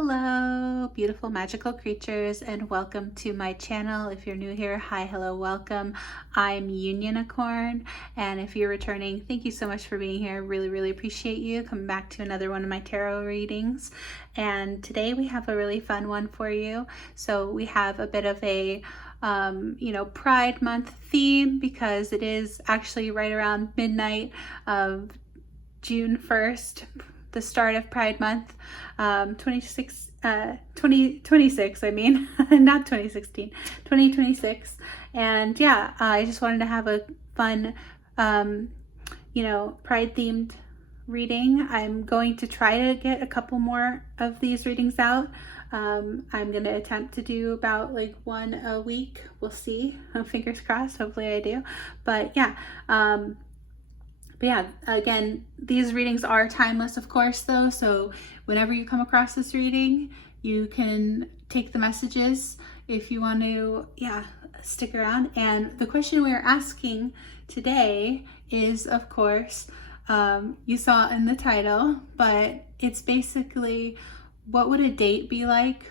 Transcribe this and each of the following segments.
Hello, beautiful magical creatures, and welcome to my channel. If you're new here, hi, hello, welcome. I'm Unionicorn, and if you're returning, thank you so much for being here. Really appreciate you coming back to another one of my tarot readings. And today we have a really fun one for you. So we have a bit of a Pride Month theme because it is actually right around midnight of June 1st, the start of Pride Month, 2026, I mean, not 2016, 2026. And yeah, I just wanted to have a fun, Pride themed reading. I'm going to try to get a couple more of these readings out. I'm going to attempt to do about like one a week. We'll see. Fingers crossed. Hopefully I do. But yeah, again, these readings are timeless, of course, though. So whenever you come across this reading, you can take the messages if you want to, stick around. And the question we are asking today is, of course, you saw in the title, but it's basically, what would a date be like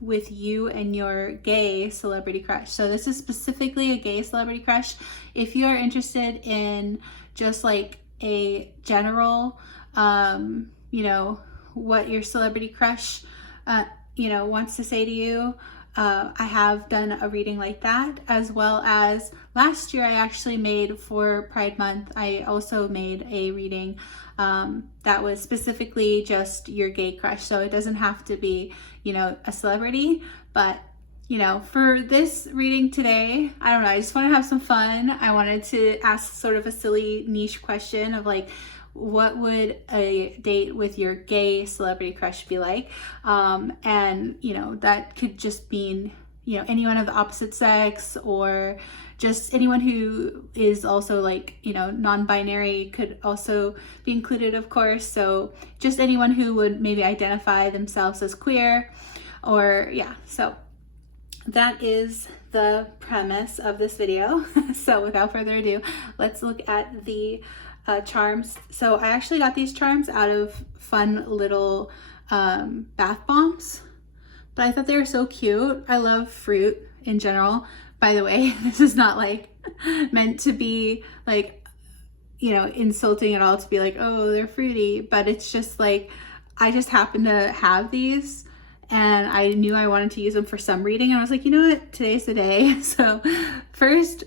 with you and your gay celebrity crush? So this is specifically a gay celebrity crush. If you are interested in just like a general, what your celebrity crush, wants to say to you, I have done a reading like that, as well as last year I actually made for Pride Month. I also made a reading that was specifically just your gay crush. So it doesn't have to be, a celebrity, but for this reading today, I don't know, I just want to have some fun. I wanted to ask sort of a silly niche question of like, what would a date with your gay celebrity crush be like? And that could just mean, anyone of the opposite sex, or just anyone who is also like, non-binary could also be included, of course. So just anyone who would maybe identify themselves as queer, or so that is the premise of this video. So without further ado, let's look at the charms. So I actually got these charms out of fun little bath bombs, but I thought they were so cute. I love fruit in general. By the way, this is not like meant to be like, insulting at all, to be like, oh, they're fruity, but it's just like, I just happen to have these and I knew I wanted to use them for some reading, and I was like, you know what, today's the day. So first,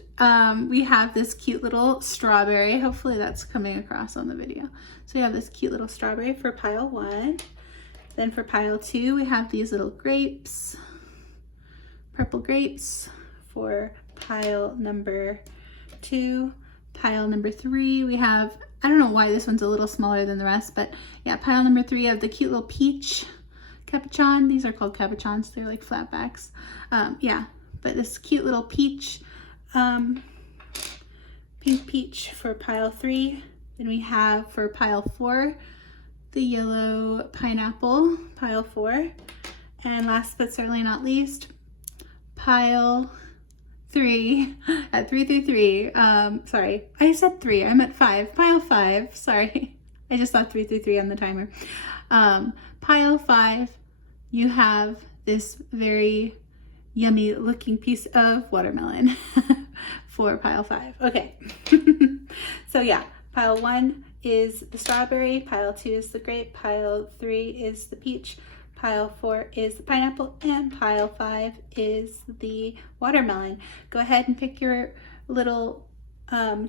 we have this cute little strawberry. Hopefully that's coming across on the video. So we have this cute little strawberry for pile 1. Then for pile 2, we have these little grapes, purple grapes for pile number 2. Pile number 3, we have, I don't know why this one's a little smaller than the rest, but yeah, pile number 3 of the cute little peach capuchon. These are called capuchons. They're like flatbacks. But this cute little peach, pink peach for pile 3. Then we have for pile 4, the yellow pineapple, pile 4. And last but certainly not least, pile 3, at 3 through 3. Sorry, I said 3, I meant 5. Pile 5, sorry. I just saw 3 through 3 on the timer. Pile 5, you have this very yummy looking piece of watermelon for pile 5. Okay. So yeah, pile 1 is the strawberry, pile 2 is the grape, pile 3 is the peach, pile 4 is the pineapple, and pile 5 is the watermelon. Go ahead and pick your little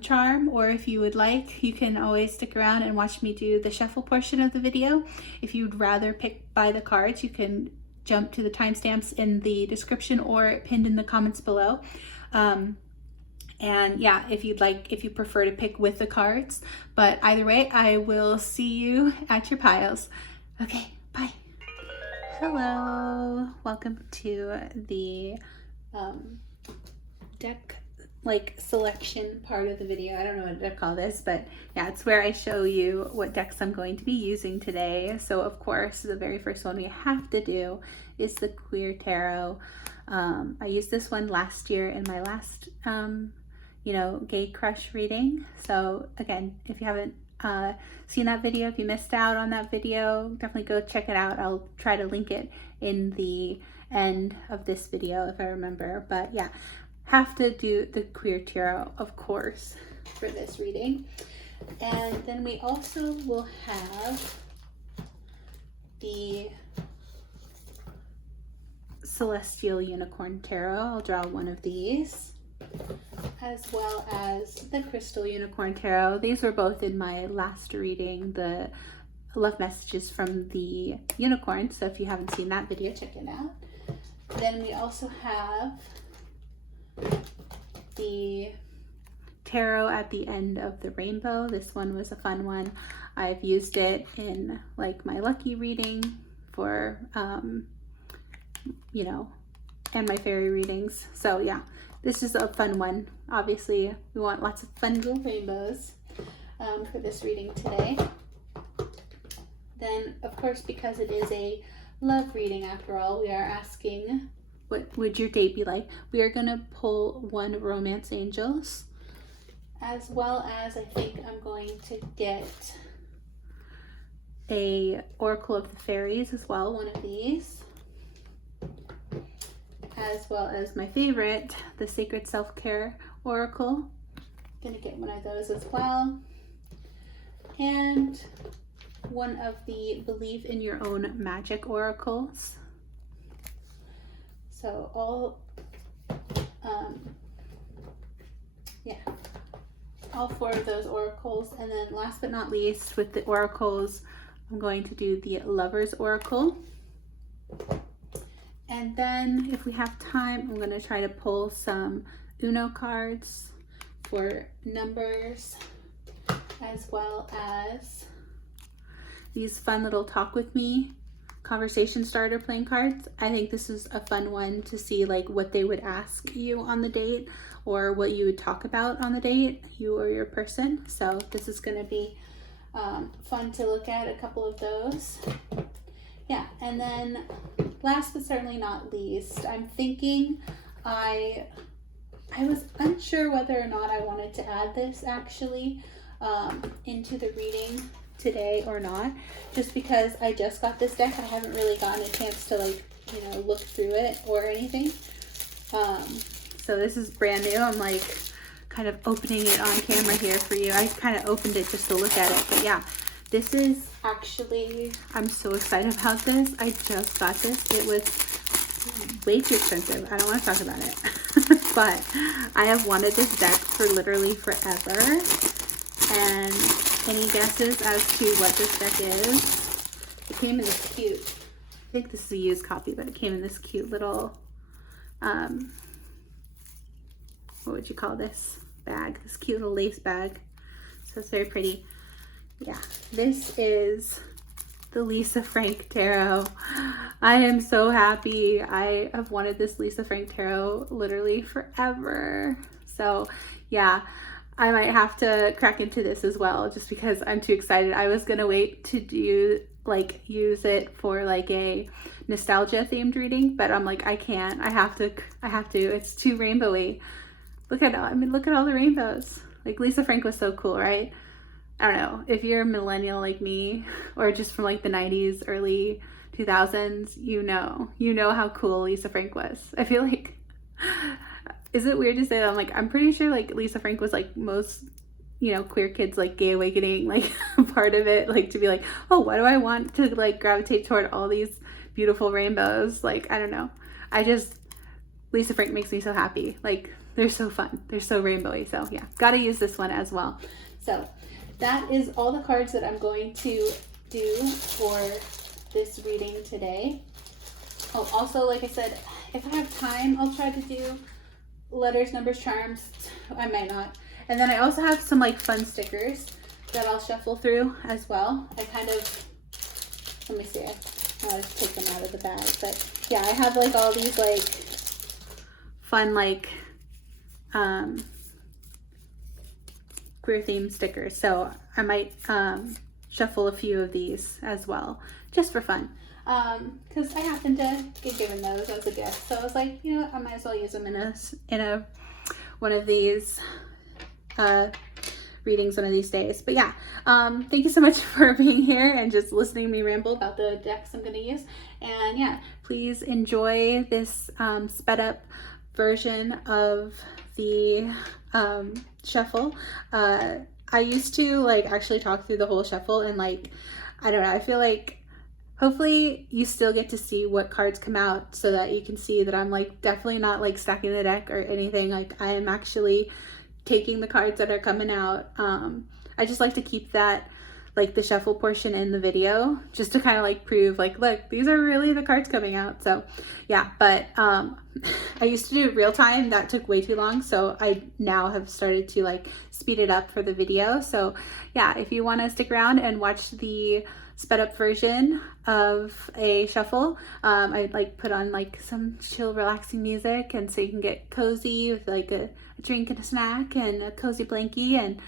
charm, or if you would like, you can always stick around and watch me do the shuffle portion of the video. If you'd rather pick by the cards, you can jump to the timestamps in the description or pinned in the comments below. And yeah, if you prefer to pick with the cards, but either way, I will see you at your piles. Okay, bye. Hello, welcome to the deck selection part of the video. I don't know what to call this, but yeah, it's where I show you what decks I'm going to be using today. So of course, the very first one we have to do is the Queer Tarot. I used this one last year in my last gay crush reading. So again, if you haven't seen that video, if you missed out on that video, definitely go check it out. I'll try to link it in the end of this video if I remember. But yeah, have to do the queer tarot, of course, for this reading. And then we also will have the Celestial Unicorn Tarot. I'll draw one of these, as well as the Crystal Unicorn Tarot. These were both in my last reading, the love messages from the unicorn. So if you haven't seen that video, check it out. Then we also have the tarot at the end of the rainbow. This one was a fun one. I've used it in like my lucky reading for, you know, and my fairy readings. So yeah, this is a fun one. Obviously, we want lots of fun little rainbows for this reading today. Then, of course, because it is a love reading after all, we are asking, what would your date be like? We are going to pull one Romance Angels, as well as I think I'm going to get a Oracle of the Fairies as well, one of these, as well as my favorite, the Sacred Self-Care Oracle. Gonna get one of those as well. And one of the Believe in Your Own Magic Oracles. So all, yeah, all four of those oracles. And then last but not least, with the oracles, I'm going to do the Lover's Oracle. And then if we have time, I'm going to try to pull some Uno cards for numbers, as well as these fun little Talk With Me conversation starter playing cards. I think this is a fun one to see like what they would ask you on the date, or what you would talk about on the date, you or your person. So this is going to be fun to look at, a couple of those. Yeah, and then last but certainly not least, I'm thinking I was unsure whether or not I wanted to add this actually into the reading today or not, just because I just got this deck. I haven't really gotten a chance to like, you know, look through it or anything. So this is brand new. I'm like kind of opening it on camera here for you. I kind of opened it just to look at it, but yeah, this is actually, I'm so excited about this. I just got this. It was way too expensive. I don't want to talk about it, but I have wanted this deck for literally forever. And any guesses as to what this deck is? It came in this cute, I think this is a used copy, but it came in this cute little, what would you call this bag? This cute little lace bag. So it's very pretty. Yeah, this is the Lisa Frank Tarot. I am so happy. I have wanted this Lisa Frank Tarot literally forever. So yeah, I might have to crack into this as well, just because I'm too excited. I was gonna wait to do like use it for like a nostalgia themed reading, but I'm like, I can't. I have to. It's too rainbowy. Look at all the rainbows. Like Lisa Frank was so cool, right? I don't know, if you're a millennial like me, or just from like the 90s, early 2000s, you know how cool Lisa Frank was. I feel like, is it weird to say that? I'm pretty sure like Lisa Frank was like most, you know, queer kids like gay awakening, like part of it, like to be like, oh, why do I want to like gravitate toward all these beautiful rainbows? Like, I don't know. Lisa Frank makes me so happy. Like, they're so fun. They're so rainbowy. So yeah, gotta use this one as well. So that is all the cards that I'm going to do for this reading today. Oh, also, like I said, if I have time, I'll try to do letters, numbers, charms. I might not. And then I also have some like fun stickers that I'll shuffle through as well. I kind of, let me see, I'll just take them out of the bag. But yeah, I have like all these like fun like queer themed stickers, so I might shuffle a few of these as well, just for fun, because I happened to get given those as a gift. So I was like, you know what, I might as well use them in a one of these readings one of these days. But yeah, thank you so much for being here and just listening to me ramble about the decks I'm going to use. And yeah, please enjoy this sped up version of the shuffle. I used to like actually talk through the whole shuffle, and like, I don't know, I feel like hopefully you still get to see what cards come out so that you can see that I'm like definitely not like stacking the deck or anything. Like, I am actually taking the cards that are coming out. I just like to keep that, like the shuffle portion in the video, just to kind of like prove like, look, these are really the cards coming out. So yeah, but I used to do real time. That took way too long. So I now have started to like speed it up for the video. So yeah, if you want to stick around and watch the sped up version of a shuffle, I like put on like some chill relaxing music, and so you can get cozy with like a drink and a snack and a cozy blankie, and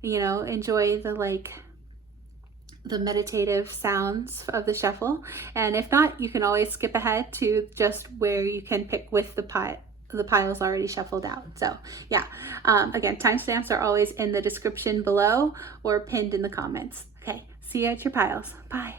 you know, enjoy the like the meditative sounds of the shuffle. And if not, you can always skip ahead to just where you can pick with the piles already shuffled out. So yeah, again, timestamps are always in the description below or pinned in the comments. Okay, see you at your piles. Bye.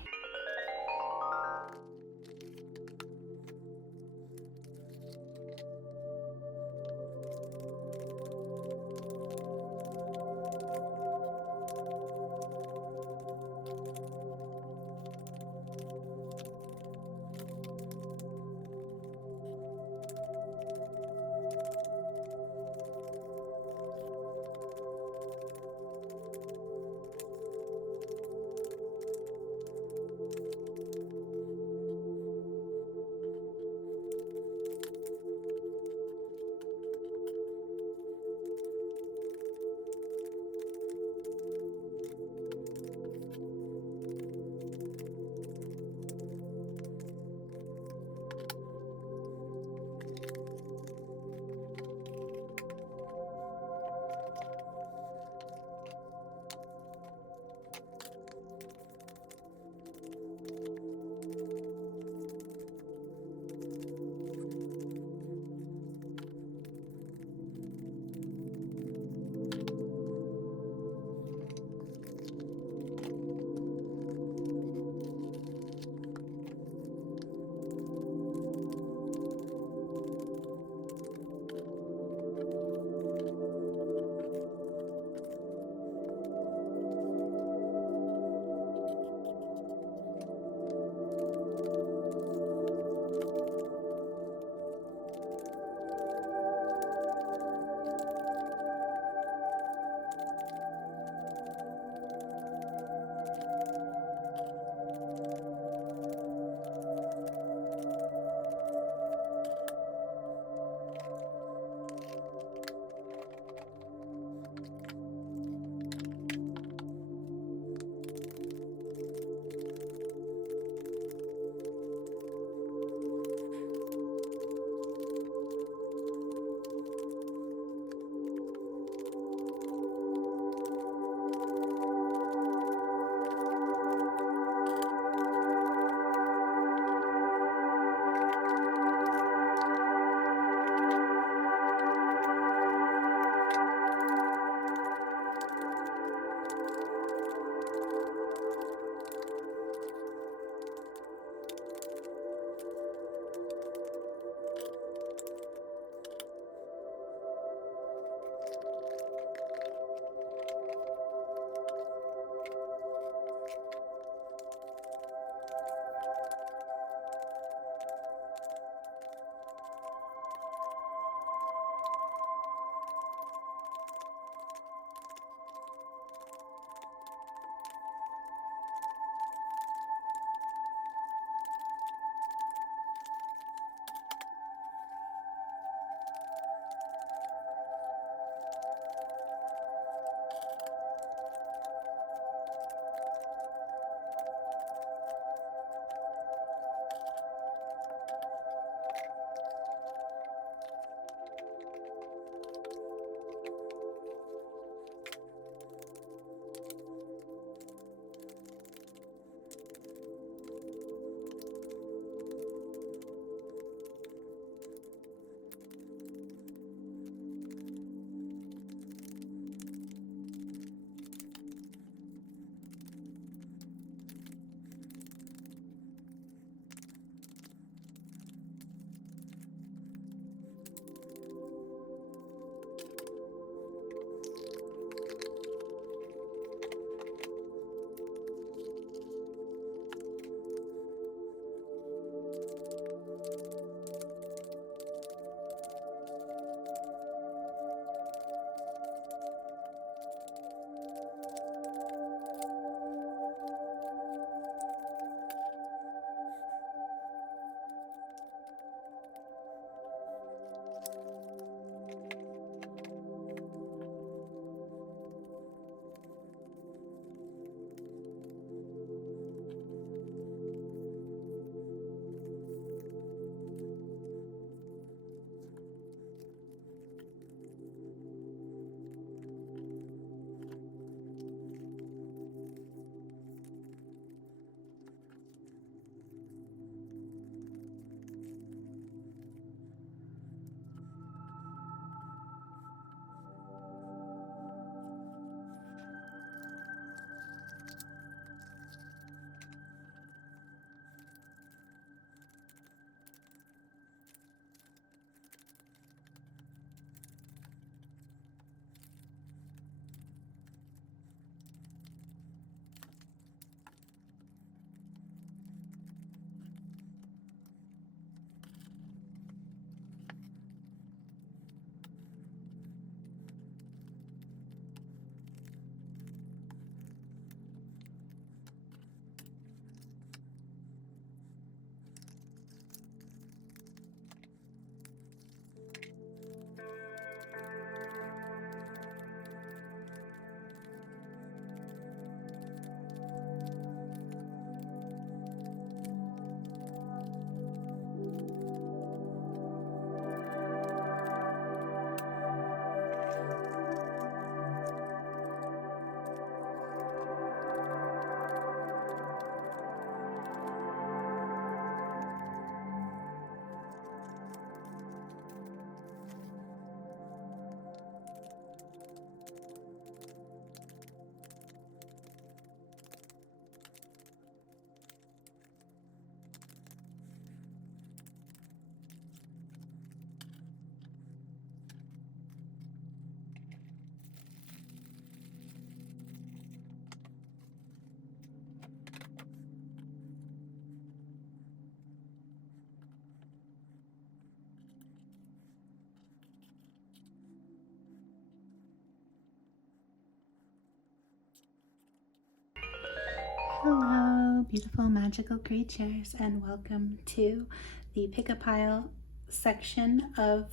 Hello, beautiful magical creatures, and welcome to the pick a pile section of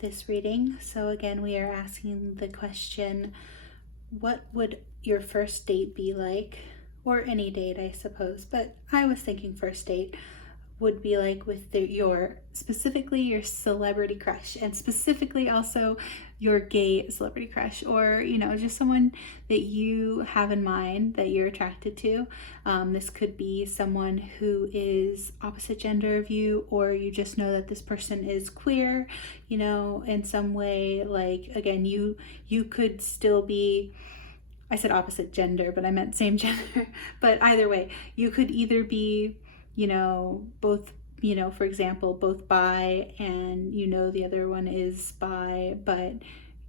this reading. So again, we are asking the question, what would your first date be like? Or any date, I suppose, but I was thinking first date would be like with specifically your celebrity crush, and specifically also your gay celebrity crush, or just someone that you have in mind that you're attracted to. This could be someone who is opposite gender of you, or you just know that this person is queer, in some way. Like, again, you could still be, I said opposite gender, but I meant same gender. But either way, you could either be both, for example, both bi, and the other one is bi, but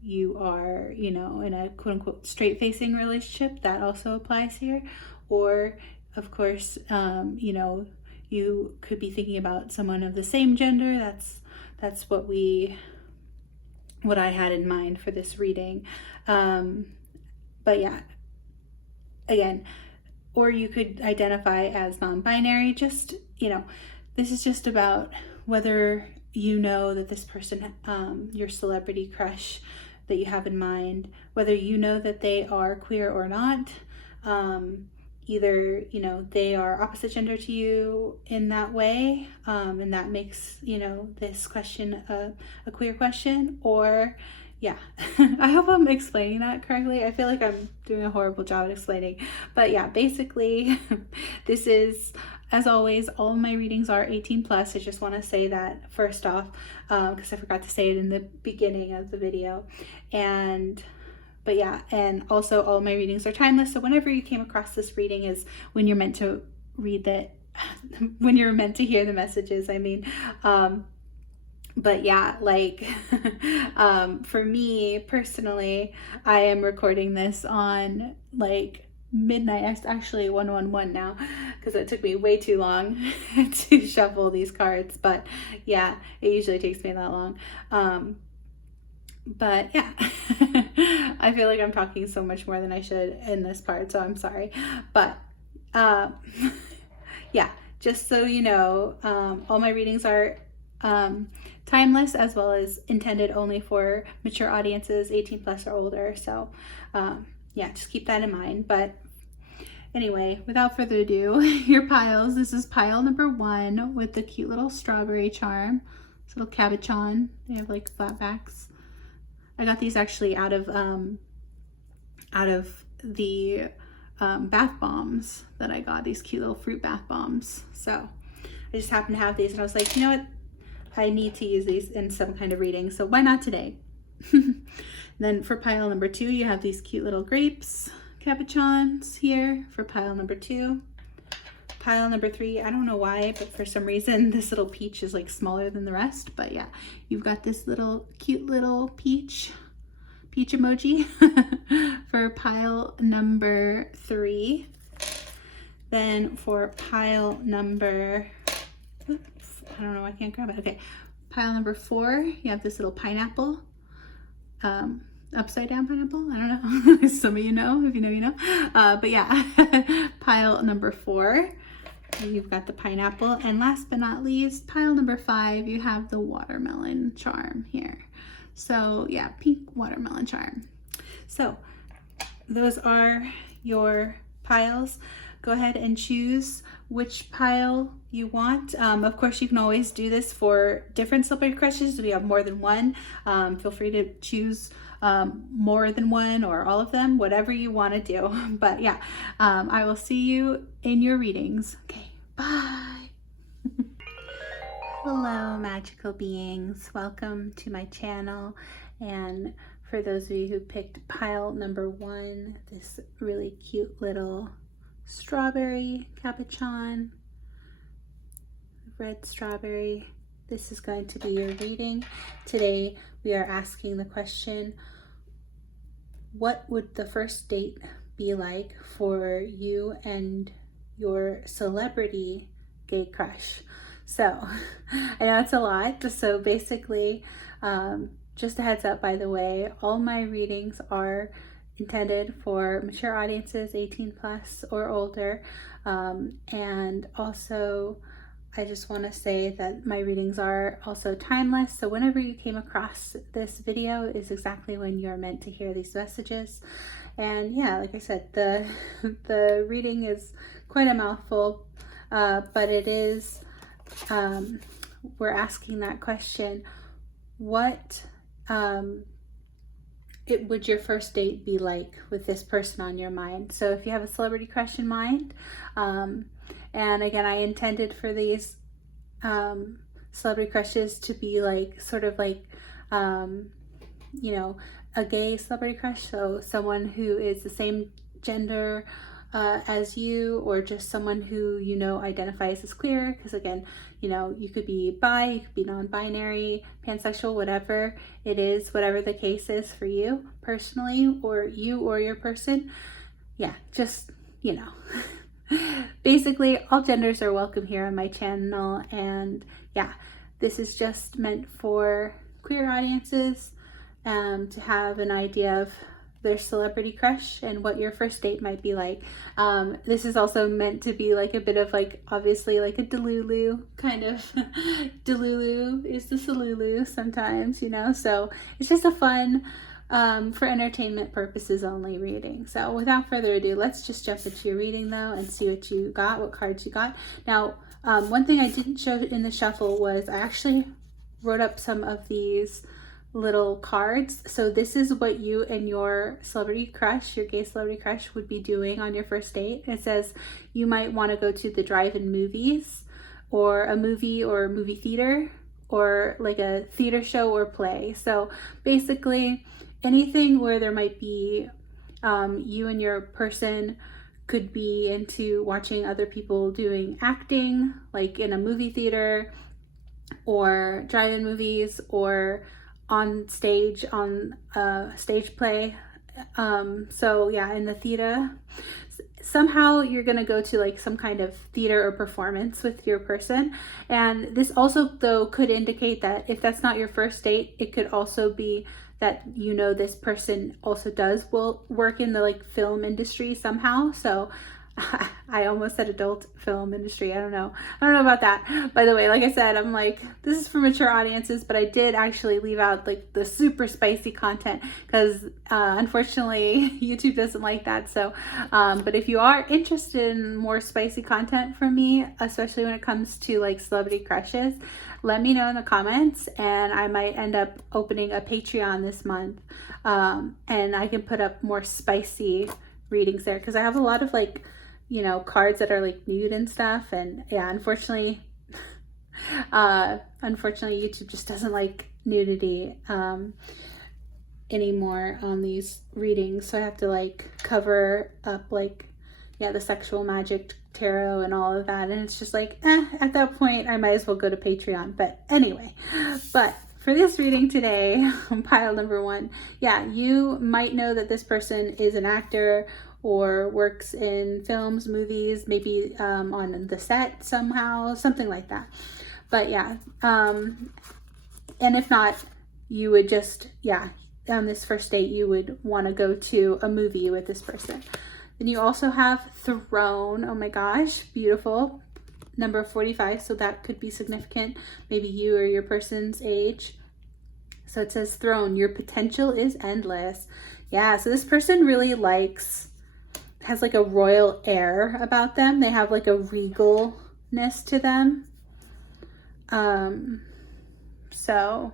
you are, in a quote unquote straight facing relationship. That also applies here. Or of course, you could be thinking about someone of the same gender. That's what I had in mind for this reading. But yeah, again, or you could identify as non-binary. Just, this is just about whether that this person, your celebrity crush that you have in mind, whether that they are queer or not. Either, they are opposite gender to you in that way, and that makes, this question a queer question. Or yeah, I hope I'm explaining that correctly. I feel like I'm doing a horrible job at explaining. But yeah, basically, this is, as always, all of my readings are 18 plus. I just want to say that first off, because I forgot to say it in the beginning of the video. But yeah, and also all of my readings are timeless. So whenever you came across this reading is when you're meant to read that, when you're meant to hear the messages, I mean. But yeah, like, for me personally, I am recording this on like midnight. It's actually 111 now, because it took me way too long to shuffle these cards. But yeah, it usually takes me that long. But yeah, I feel like I'm talking so much more than I should in this part, so I'm sorry. But yeah, just so you know, all my readings are timeless, as well as intended only for mature audiences, 18 plus or older. So yeah, just keep that in mind. But anyway, without further ado, your piles. This is pile number 1 with the cute little strawberry charm. This little cabochon. They have like flat backs. I got these actually out of the bath bombs that I got. These cute little fruit bath bombs. So I just happened to have these, and I was like, you know what? I need to use these in some kind of reading, so why not today? Then for pile number 2, you have these cute little grapes, cabochons here for pile number 2. Pile number 3, I don't know why, but for some reason this little peach is like smaller than the rest. But yeah, you've got this little cute little peach emoji for pile number 3. Then for pile number, I don't know, I can't grab it. Okay, pile number 4, you have this little pineapple, upside down pineapple. I don't know. Some of you know, if you know, you know. But yeah, pile number 4, you've got the pineapple. And last but not least, pile number 5, you have the watermelon charm here. So yeah, pink watermelon charm. So those are your piles. Go ahead and choose which pile you want. Of course, you can always do this for different celebrity crushes. If you have more than one, feel free to choose more than one or all of them, whatever you want to do. But yeah, I will see you in your readings. Okay, bye. Hello, magical beings. Welcome to my channel. And for those of you who picked pile number 1, this really cute little strawberry cabochon, red strawberry, this is going to be your reading. Today we are asking the question, what would the first date be like for you and your celebrity gay crush? So I know it's a lot. So basically, just a heads up, by the way, all my readings are intended for mature audiences, 18 plus or older. And also, I just want to say that my readings are also timeless. So whenever you came across this video is exactly when you're meant to hear these messages. And yeah, like I said, the reading is quite a mouthful, but it is, we're asking that question, what would your first date be like with this person on your mind? So if you have a celebrity crush in mind, and again, I intended for these celebrity crushes to be like, sort of like, you know, a gay celebrity crush. So someone who is the same gender as you, or just someone who, you know, identifies as queer. Because again, you know, you could be bi, you could be non-binary, pansexual, whatever it is, whatever the case is for you personally, or you or your person. Yeah, just, you know, basically all genders are welcome here on my channel. And yeah, this is just meant for queer audiences, to have an idea of their celebrity crush and what your first date might be like. This is also meant to be like a bit of like, obviously like a delulu kind of. Delulu is the salulu sometimes, you know, so it's just a fun, for entertainment purposes only reading. So without further ado, let's just jump into your reading though and see what you got, what cards you got. Now, one thing I didn't show in the shuffle was I actually wrote up some of these little cards. So this is what you and your celebrity crush, your gay celebrity crush, would be doing on your first date. It says you might want to go to the drive-in movies, or a movie or movie theater, or like a theater show or play. So basically anything where there might be, you and your person could be into watching other people doing acting, like in a movie theater or drive-in movies, or on stage, on a stage play. So yeah, in the theater, somehow you're gonna go to like some kind of theater or performance with your person. And this also though could indicate that if that's not your first date, it could also be that, you know, this person also will work in the like film industry somehow. So I almost said adult film industry. I don't know about that. By the way, like I said, I'm like, this is for mature audiences, but I did actually leave out like the super spicy content because unfortunately YouTube doesn't like that. So, but if you are interested in more spicy content from me, especially when it comes to like celebrity crushes, let me know in the comments, and I might end up opening a Patreon this month, and I can put up more spicy readings there because I have a lot of like, you know, cards that are like nude and stuff. And yeah, unfortunately YouTube just doesn't like nudity anymore on these readings. So I have to like cover up like, yeah, the sexual magic tarot and all of that. And it's just like, at that point I might as well go to Patreon. But anyway, but for this reading today, pile number one, yeah, you might know that this person is an actor or works in films, movies, maybe on the set somehow, something like that. But yeah, and if not, you would just, yeah, on this first date, you would want to go to a movie with this person. Then you also have Throne. Oh my gosh, beautiful. Number 45, so that could be significant. Maybe you or your person's age. So it says Throne, your potential is endless. Yeah, so this person really has like a royal air about them. They have like a regalness to them. So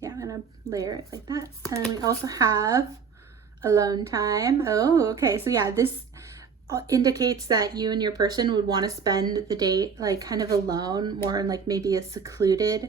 yeah, I'm gonna layer it like that. And we also have alone time. Oh, okay. So yeah, this indicates that you and your person would want to spend the date like kind of alone, more in like maybe a secluded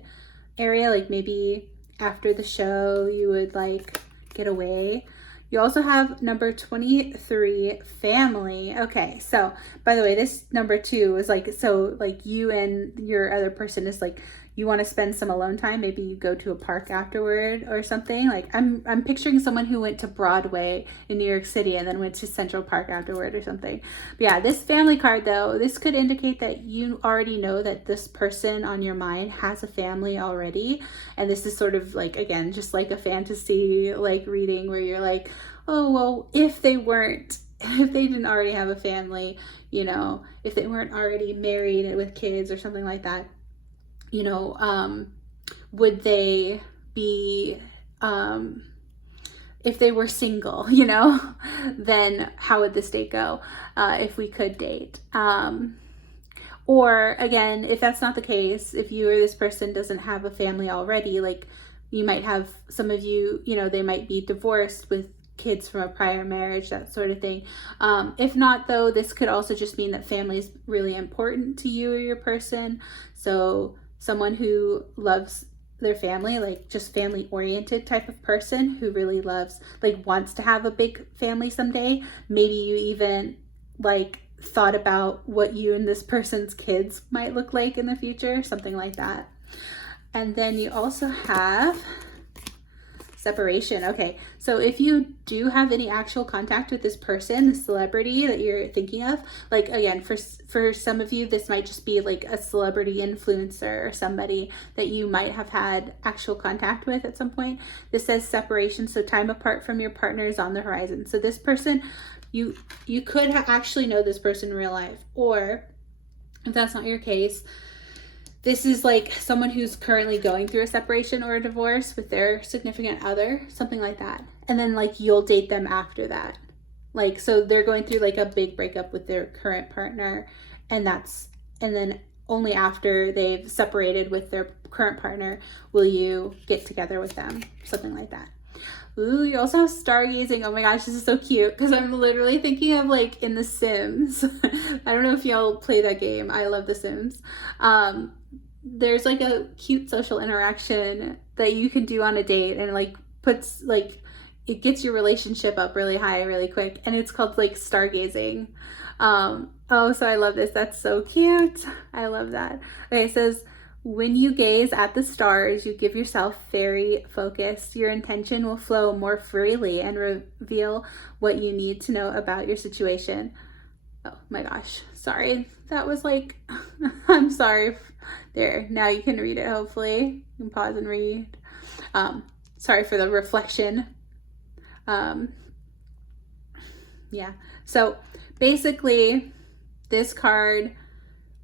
area. Like maybe after the show, you would like get away. You also have number 23, family. Okay, so by the way, this number 2 is like, so like you and your other person is like, you want to spend some alone time. Maybe you go to a park afterward or something. Like I'm picturing someone who went to Broadway in New York City and then went to Central Park afterward or something. But yeah, this family card though, this could indicate that you already know that this person on your mind has a family already. And this is sort of like, again, just like a fantasy like reading where you're like, oh, well, if they didn't already have a family, you know, if they weren't already married with kids or something like that, you know, would they be, if they were single, you know, then how would this date go if we could date? Or again, if that's not the case, if you or this person doesn't have a family already, like you might have, some of you, you know, they might be divorced with kids from a prior marriage, that sort of thing. If not though, this could also just mean that family is really important to you or your person. So someone who loves their family, like just family oriented type of person who really loves, like wants to have a big family someday. Maybe you even like thought about what you and this person's kids might look like in the future, something like that. And then you also have separation. Okay, so if you do have any actual contact with this person, the celebrity that you're thinking of, like again, for some of you, this might just be like a celebrity influencer or somebody that you might have had actual contact with at some point. This says separation, so time apart from your partner is on the horizon. So this person, you could actually know this person in real life, or if that's not your case, this is like someone who's currently going through a separation or a divorce with their significant other, something like that. And then like you'll date them after that. Like, so they're going through like a big breakup with their current partner, and then only after they've separated with their current partner will you get together with them, something like that. Ooh, you also have stargazing. Oh my gosh, this is so cute because I'm literally thinking of like in The Sims. I don't know if y'all play that game. I love The Sims. There's like a cute social interaction that you can do on a date, and like puts like, it gets your relationship up really high really quick, and it's called like stargazing. Oh, so I love this. That's so cute. I love that. Okay, it says, when you gaze at the stars, you give yourself fairy focus. Your intention will flow more freely and reveal what you need to know about your situation. Oh my gosh, sorry. That was like, I'm sorry. There, now you can read it, hopefully. You can pause and read. Sorry for the reflection. Yeah, so basically this card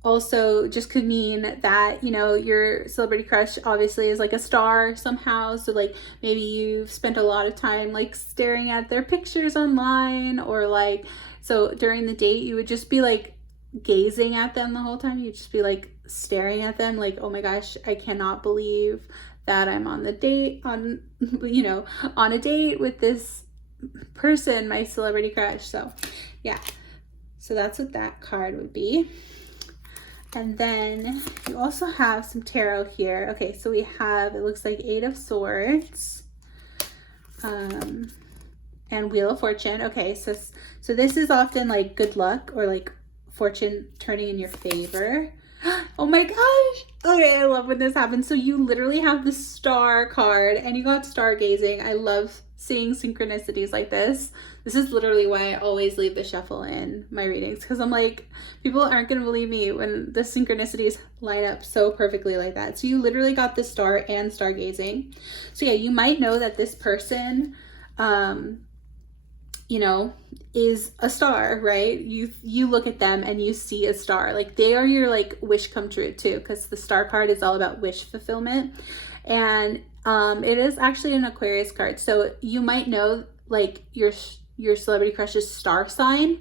also just could mean that, you know, your celebrity crush obviously is like a star somehow. So like maybe you've spent a lot of time like staring at their pictures online, or like, so during the date you would just be like gazing at them the whole time. You'd just be like staring at them like, oh my gosh, I cannot believe that I'm on a date with this person, my celebrity crush. So yeah, so that's what that card would be. And then you also have some tarot here. Okay, so we have, it looks like 8 of Swords, and Wheel of Fortune. Okay, so this is often like good luck or like fortune turning in your favor. Oh my gosh. Okay, I love when this happens. So you literally have the Star card and you got stargazing. I love seeing synchronicities like this. This is literally why I always leave the shuffle in my readings, because I'm like, people aren't going to believe me when the synchronicities line up so perfectly like that. So you literally got the Star and stargazing. So yeah, you might know that this person, you know, is a star, right? You look at them and you see a star. Like they are your like wish come true too, because the Star card is all about wish fulfillment. And it is actually an Aquarius card. So you might know like your celebrity crush's star sign.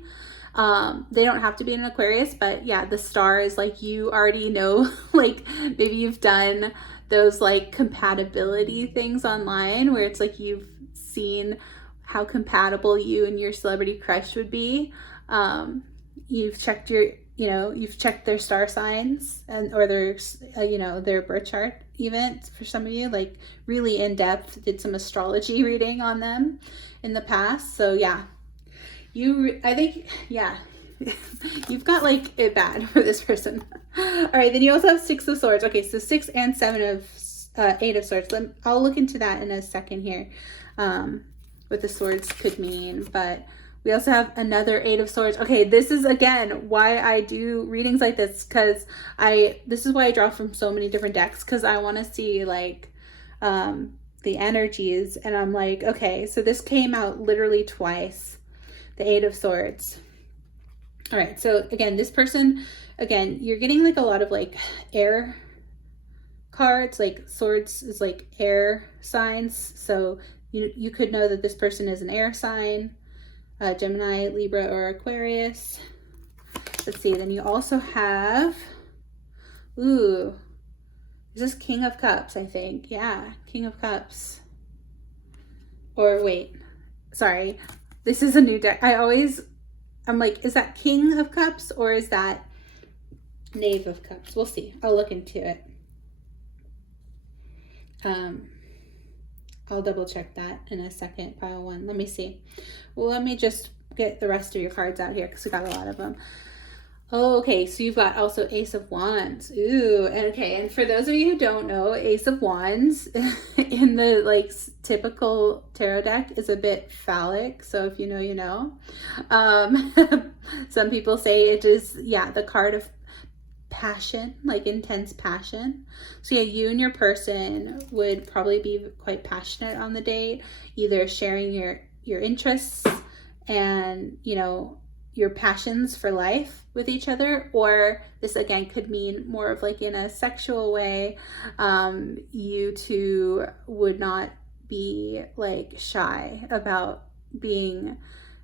They don't have to be an Aquarius, but yeah, the Star is like, you already know, like maybe you've done those like compatibility things online where it's like you've seen how compatible you and your celebrity crush would be. You've checked you've checked their star signs or their, their birth chart even, for some of you, like really in depth, did some astrology reading on them in the past. So yeah, I think you've got like it bad for this person. All right, then you also have 6 of Swords. Okay, so 6 and 7 of 8 of Swords. I'll look into that in a second here, what the swords could mean. But we also have another 8 of Swords. Okay, this is again why I do readings like this, because this is why I draw from so many different decks, because I want to see like the energies, and I'm like, okay, so this came out literally twice, the 8 of Swords. All right, so again, this person, again, you're getting like a lot of like air cards, like Swords is like air signs, so you could know that this person is an air sign, Gemini, Libra, or Aquarius. Let's see, then you also have, ooh, is this King of Cups, I think? Yeah, King of Cups. Or wait, sorry, this is a new deck. I'm like, is that King of Cups or is that Knave of Cups? We'll see. I'll look into it. I'll double check that in a second. Pile 1. Let me see. Well, let me just get the rest of your cards out here because we got a lot of them. Oh, okay, so you've got also Ace of Wands. Ooh, and okay, and for those of you who don't know, Ace of Wands in the like typical tarot deck is a bit phallic, so if you know, you know. Some people say it is, yeah, the card of passion, like intense passion. So yeah, you and your person would probably be quite passionate on the date, either sharing your interests and, you know, your passions for life with each other, or this again could mean more of like in a sexual way. You two would not be like shy about being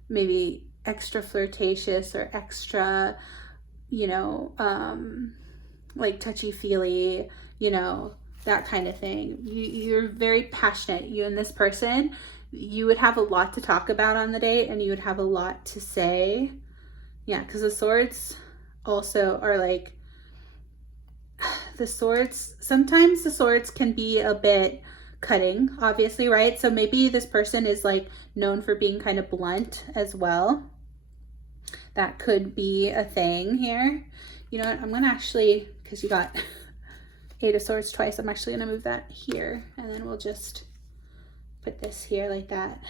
maybe extra flirtatious or extra, you know, like touchy-feely, you know, that kind of thing. You're very passionate. You and this person, you would have a lot to talk about on the date, and you would have a lot to say. Yeah, because the Swords also are like, the Swords, sometimes the Swords can be a bit cutting, obviously, right? So maybe this person is like known for being kind of blunt as well. That could be a thing here. You know what, I'm gonna actually, because you got 8 of Swords twice, I'm actually gonna move that here, and then we'll just put this here like that.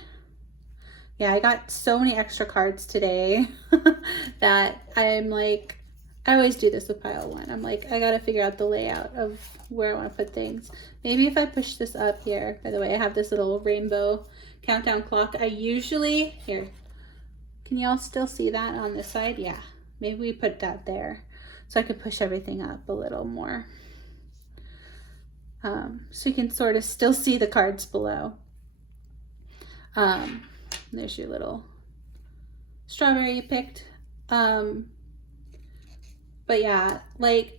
Yeah, I got so many extra cards today that I'm like, I always do this with pile 1. I'm like, I gotta figure out the layout of where I want to put things. Maybe if I push this up here, by the way, I have this little rainbow countdown clock. I usually, here, can y'all still see that on this side? Yeah, maybe we put that there so I could push everything up a little more. So you can sort of still see the cards below. There's your little strawberry you picked. But yeah, like,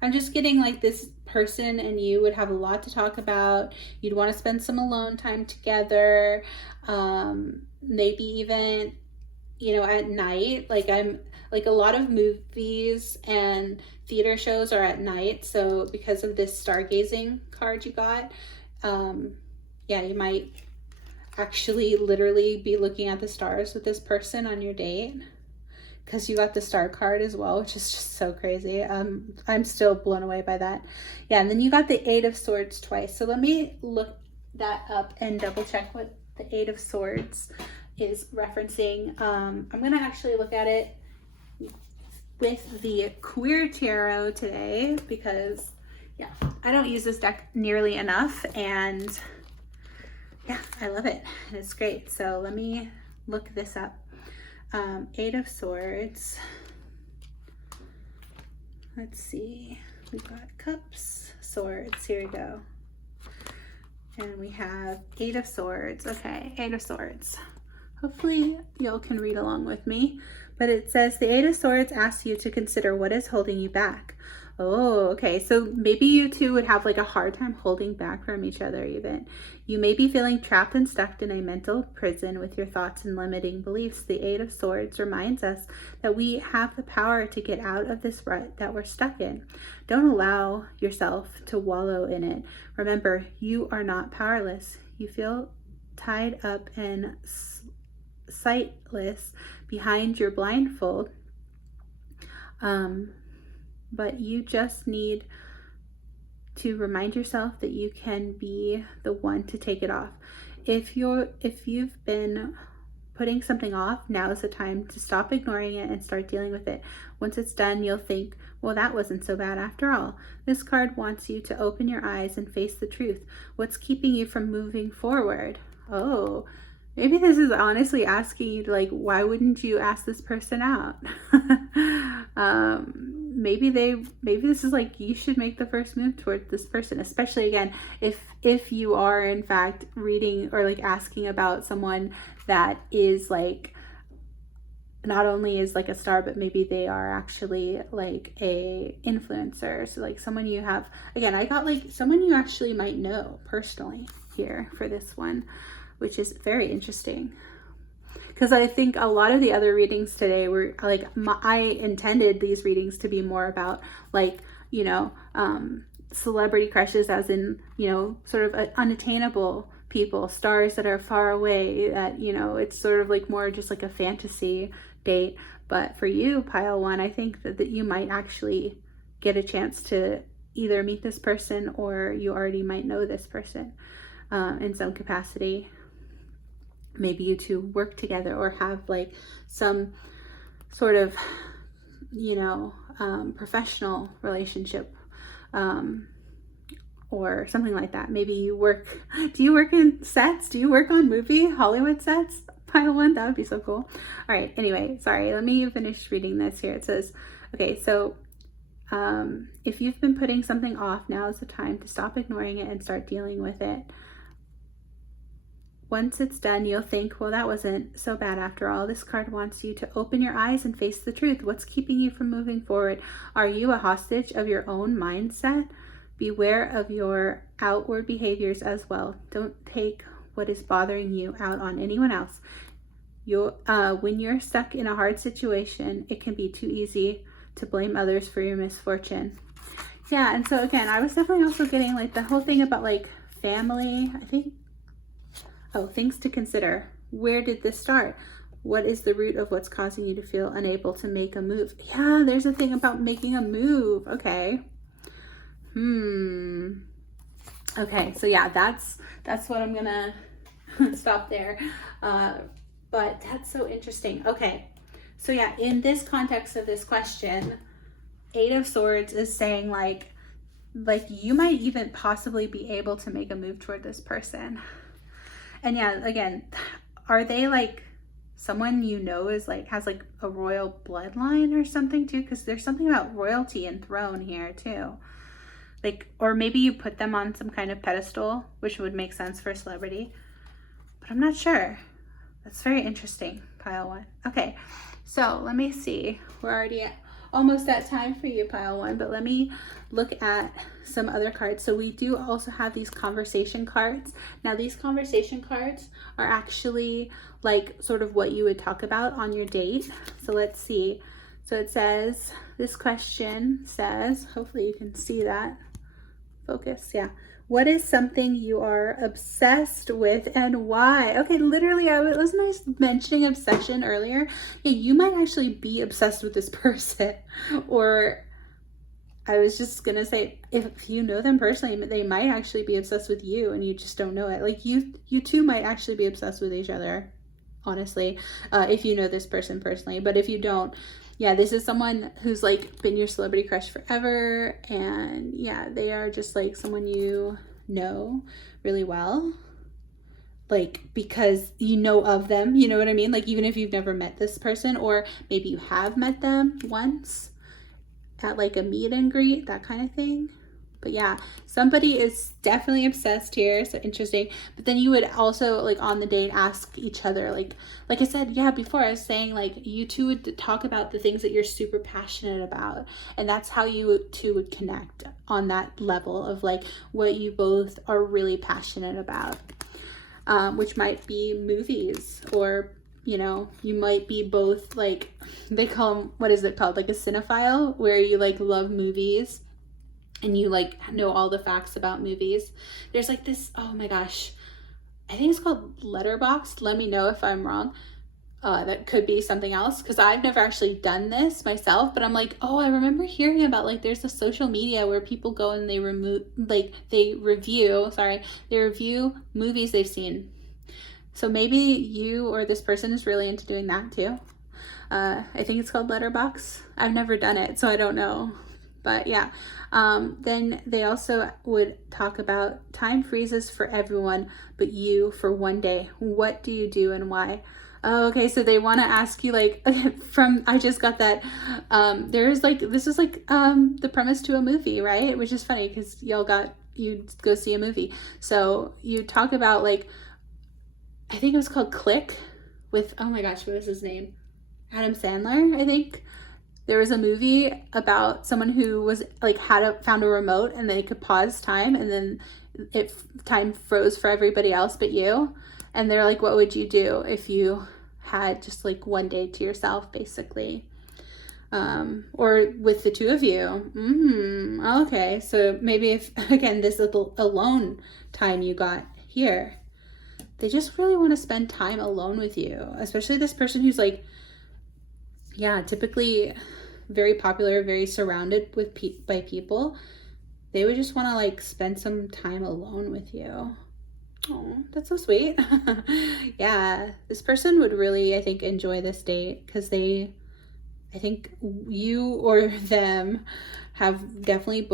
I'm just getting like this person and you would have a lot to talk about. You'd want to spend some alone time together. Maybe even, you know, at night. Like, I'm like, a lot of movies and theater shows are at night. So because of this stargazing card you got, yeah, you might actually literally be looking at the stars with this person on your date, because you got the star card as well, which is just so crazy. I'm still blown away by that. Yeah, and then you got the 8 of Swords twice. So let me look that up and double check what the 8 of Swords is referencing. I'm gonna actually look at it with the Queer Tarot today, because yeah, I don't use this deck nearly enough, and yeah, I love it and it's great. So let me look this up. 8 of Swords. Let's see. We've got Cups, Swords. Here we go. And we have 8 of Swords. Okay, 8 of Swords. Hopefully y'all can read along with me. But it says the 8 of Swords asks you to consider what is holding you back. Oh, okay. So maybe you two would have like a hard time holding back from each other even. You may be feeling trapped and stuck in a mental prison with your thoughts and limiting beliefs. The 8 of Swords reminds us that we have the power to get out of this rut that we're stuck in. Don't allow yourself to wallow in it. Remember, you are not powerless. You feel tied up and sightless behind your blindfold. But you just need to remind yourself that you can be the one to take it off. If you've been putting something off, now is the time to stop ignoring it and start dealing with it. Once it's done, you'll think, well, that wasn't so bad after all. This card wants you to open your eyes and face the truth. What's keeping you from moving forward? Oh, maybe this is honestly asking you to, like, why wouldn't you ask this person out? Maybe this is like, you should make the first move toward this person, especially again, if you are in fact reading or like asking about someone that is like, not only is like a star, but maybe they are actually like a influencer. So like someone you have, again, I got like someone you actually might know personally here for this one, which is very interesting. Because I think a lot of the other readings today were like, I intended these readings to be more about like, you know, celebrity crushes, as in, you know, sort of unattainable people, stars that are far away, that, you know, it's sort of like more just like a fantasy date. But for you, pile one, I think that you might actually get a chance to either meet this person, or you already might know this person in some capacity. Maybe you two work together or have like some sort of, you know, professional relationship, or something like that. Maybe you work, do you work in sets? Do you work on Hollywood sets? Pile one, that would be so cool. All right, anyway, sorry, let me finish reading this here. It says, okay, so if you've been putting something off, now is the time to stop ignoring it and start dealing with it. Once it's done, you'll think, well, that wasn't so bad after all. This card wants you to open your eyes and face the truth. What's keeping you from moving forward? Are you a hostage of your own mindset? Beware of your outward behaviors as well. Don't take what is bothering you out on anyone else. When you're stuck in a hard situation, it can be too easy to blame others for your misfortune. Yeah, and so again, I was definitely also getting like the whole thing about like family, I think. Oh, things to consider. Where did this start? What is the root of what's causing you to feel unable to make a move? Yeah, there's a thing about making a move. Okay. Okay, so yeah, that's what I'm gonna stop there. But that's so interesting. Okay, so yeah, in this context of this question, 8 of Swords is saying like you might even possibly be able to make a move toward this person. And yeah, again, are they like someone you know is like, has like a royal bloodline or something too? Because there's something about royalty and throne here too. Like, or maybe you put them on some kind of pedestal, which would make sense for a celebrity. But I'm not sure. That's very interesting, pile one. Okay, so let me see. We're already almost at time for you, pile one, but let me look at some other cards. So we do also have these conversation cards. Now these conversation cards are actually like sort of what you would talk about on your date. So let's see. So it says, this question says, hopefully you can see that. Focus, yeah. What is something you are obsessed with and why? Okay, literally, wasn't I mentioning obsession earlier? Yeah, you might actually be obsessed with this person. Or I was just gonna say, if you know them personally, they might actually be obsessed with you and you just don't know it. Like you two might actually be obsessed with each other, honestly, if you know this person personally. But if you don't, yeah, this is someone who's like been your celebrity crush forever, and yeah, they are just like someone you know really well, like because you know of them, you know what I mean? Like even if you've never met this person, or maybe you have met them once at like a meet and greet, that kind of thing. But yeah, somebody is definitely obsessed here, so interesting. But then you would also like on the date ask each other, like I said, yeah, before I was saying like you two would talk about the things that you're super passionate about, and that's how you two would connect on that level of like what you both are really passionate about, which might be movies, or you know, you might be both like, they call them, what is it called, like a cinephile, where you like love movies and you like know all the facts about movies. There's like this, oh my gosh, I think it's called Letterboxd. Let me know if I'm wrong. that could be something else, because I've never actually done this myself, but I'm like, oh, I remember hearing about, like, there's a social media where people go and they review movies they've seen. So maybe you or this person is really into doing that too. I think it's called Letterboxd. I've never done it, so I don't know. But yeah, then they also would talk about time freezes for everyone but you for one day. What do you do and why? Oh, okay, so they want to ask you, like, I just got that, there's like, this is like the premise to a movie, right? Which is funny because you go see a movie. So you talk about, like, I think it was called Click with, oh my gosh, what was his name? Adam Sandler, I think. There was a movie about someone who was like found a remote and they could pause time, and then time froze for everybody else but you. And they're like, what would you do if you had just like one day to yourself, basically? Or with the two of you. Okay, so maybe if, again, this little alone time you got here, they just really want to spend time alone with you, especially this person who's like, yeah, typically very popular, very surrounded by people. They would just want to like spend some time alone with you. Oh, that's so sweet. Yeah, this person would really, I think, enjoy this date because I think you or them have definitely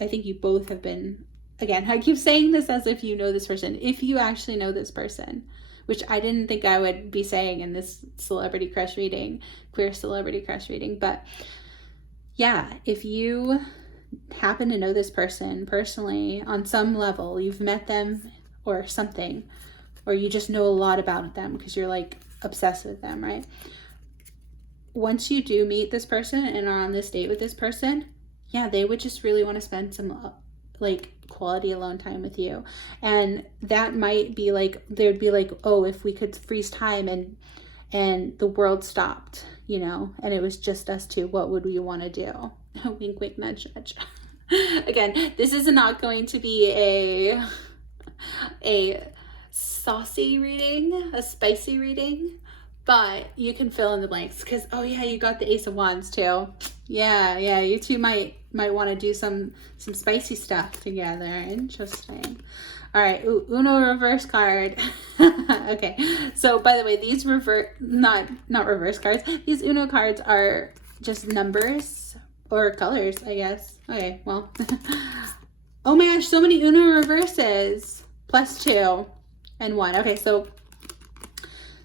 I think you both have been, again, I keep saying this as if you know this person, if you actually know this person, which I didn't think I would be saying in this celebrity crush reading, queer celebrity crush reading. But yeah, if you happen to know this person personally on some level, you've met them or something, or you just know a lot about them because you're like obsessed with them, right? Once you do meet this person and are on this date with this person, yeah, they would just really want to spend some like quality alone time with you. And that might be like, they would be like, oh, if we could freeze time and the world stopped, you know, and it was just us two, what would we want to do? Wink, wink, nudge, nudge. Again, this is not going to be a saucy reading, a spicy reading, but you can fill in the blanks because, oh yeah, you got the Ace of Wands too. Yeah, you two might want to do some spicy stuff together. Interesting. All right, Uno reverse card. Okay, so by the way, these not reverse cards. These Uno cards are just numbers or colors, I guess. Okay, well. Oh my gosh, so many Uno reverses. +2 and 1. Okay, so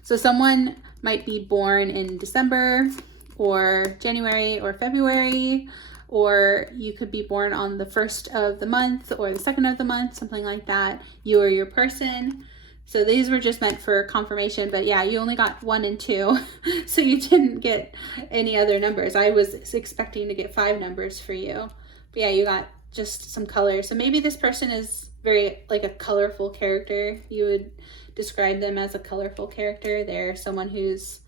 someone might be born in December or January or February, or you could be born on the 1st of the month or the 2nd of the month, something like that, you or your person. So these were just meant for confirmation, but yeah, you only got 1 and 2, so you didn't get any other numbers. I was expecting to get 5 numbers for you, but yeah, you got just some colors. So maybe this person is very like a colorful character. You would describe them as a colorful character. They're someone who's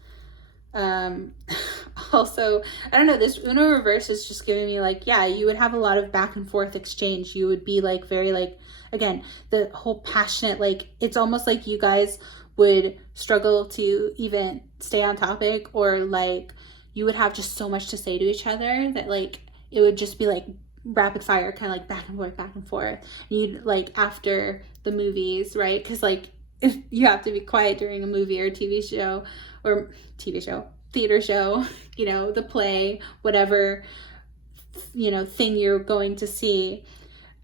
also, I don't know, this Uno reverse is just giving me like, yeah, you would have a lot of back and forth exchange. You would be like very like, again, the whole passionate, like it's almost like you guys would struggle to even stay on topic, or like you would have just so much to say to each other that like it would just be like rapid fire, kind of like back and forth. And you'd like after the movies, right? Because like if you have to be quiet during a movie or a theater show, you know, the play, whatever, you know, thing you're going to see,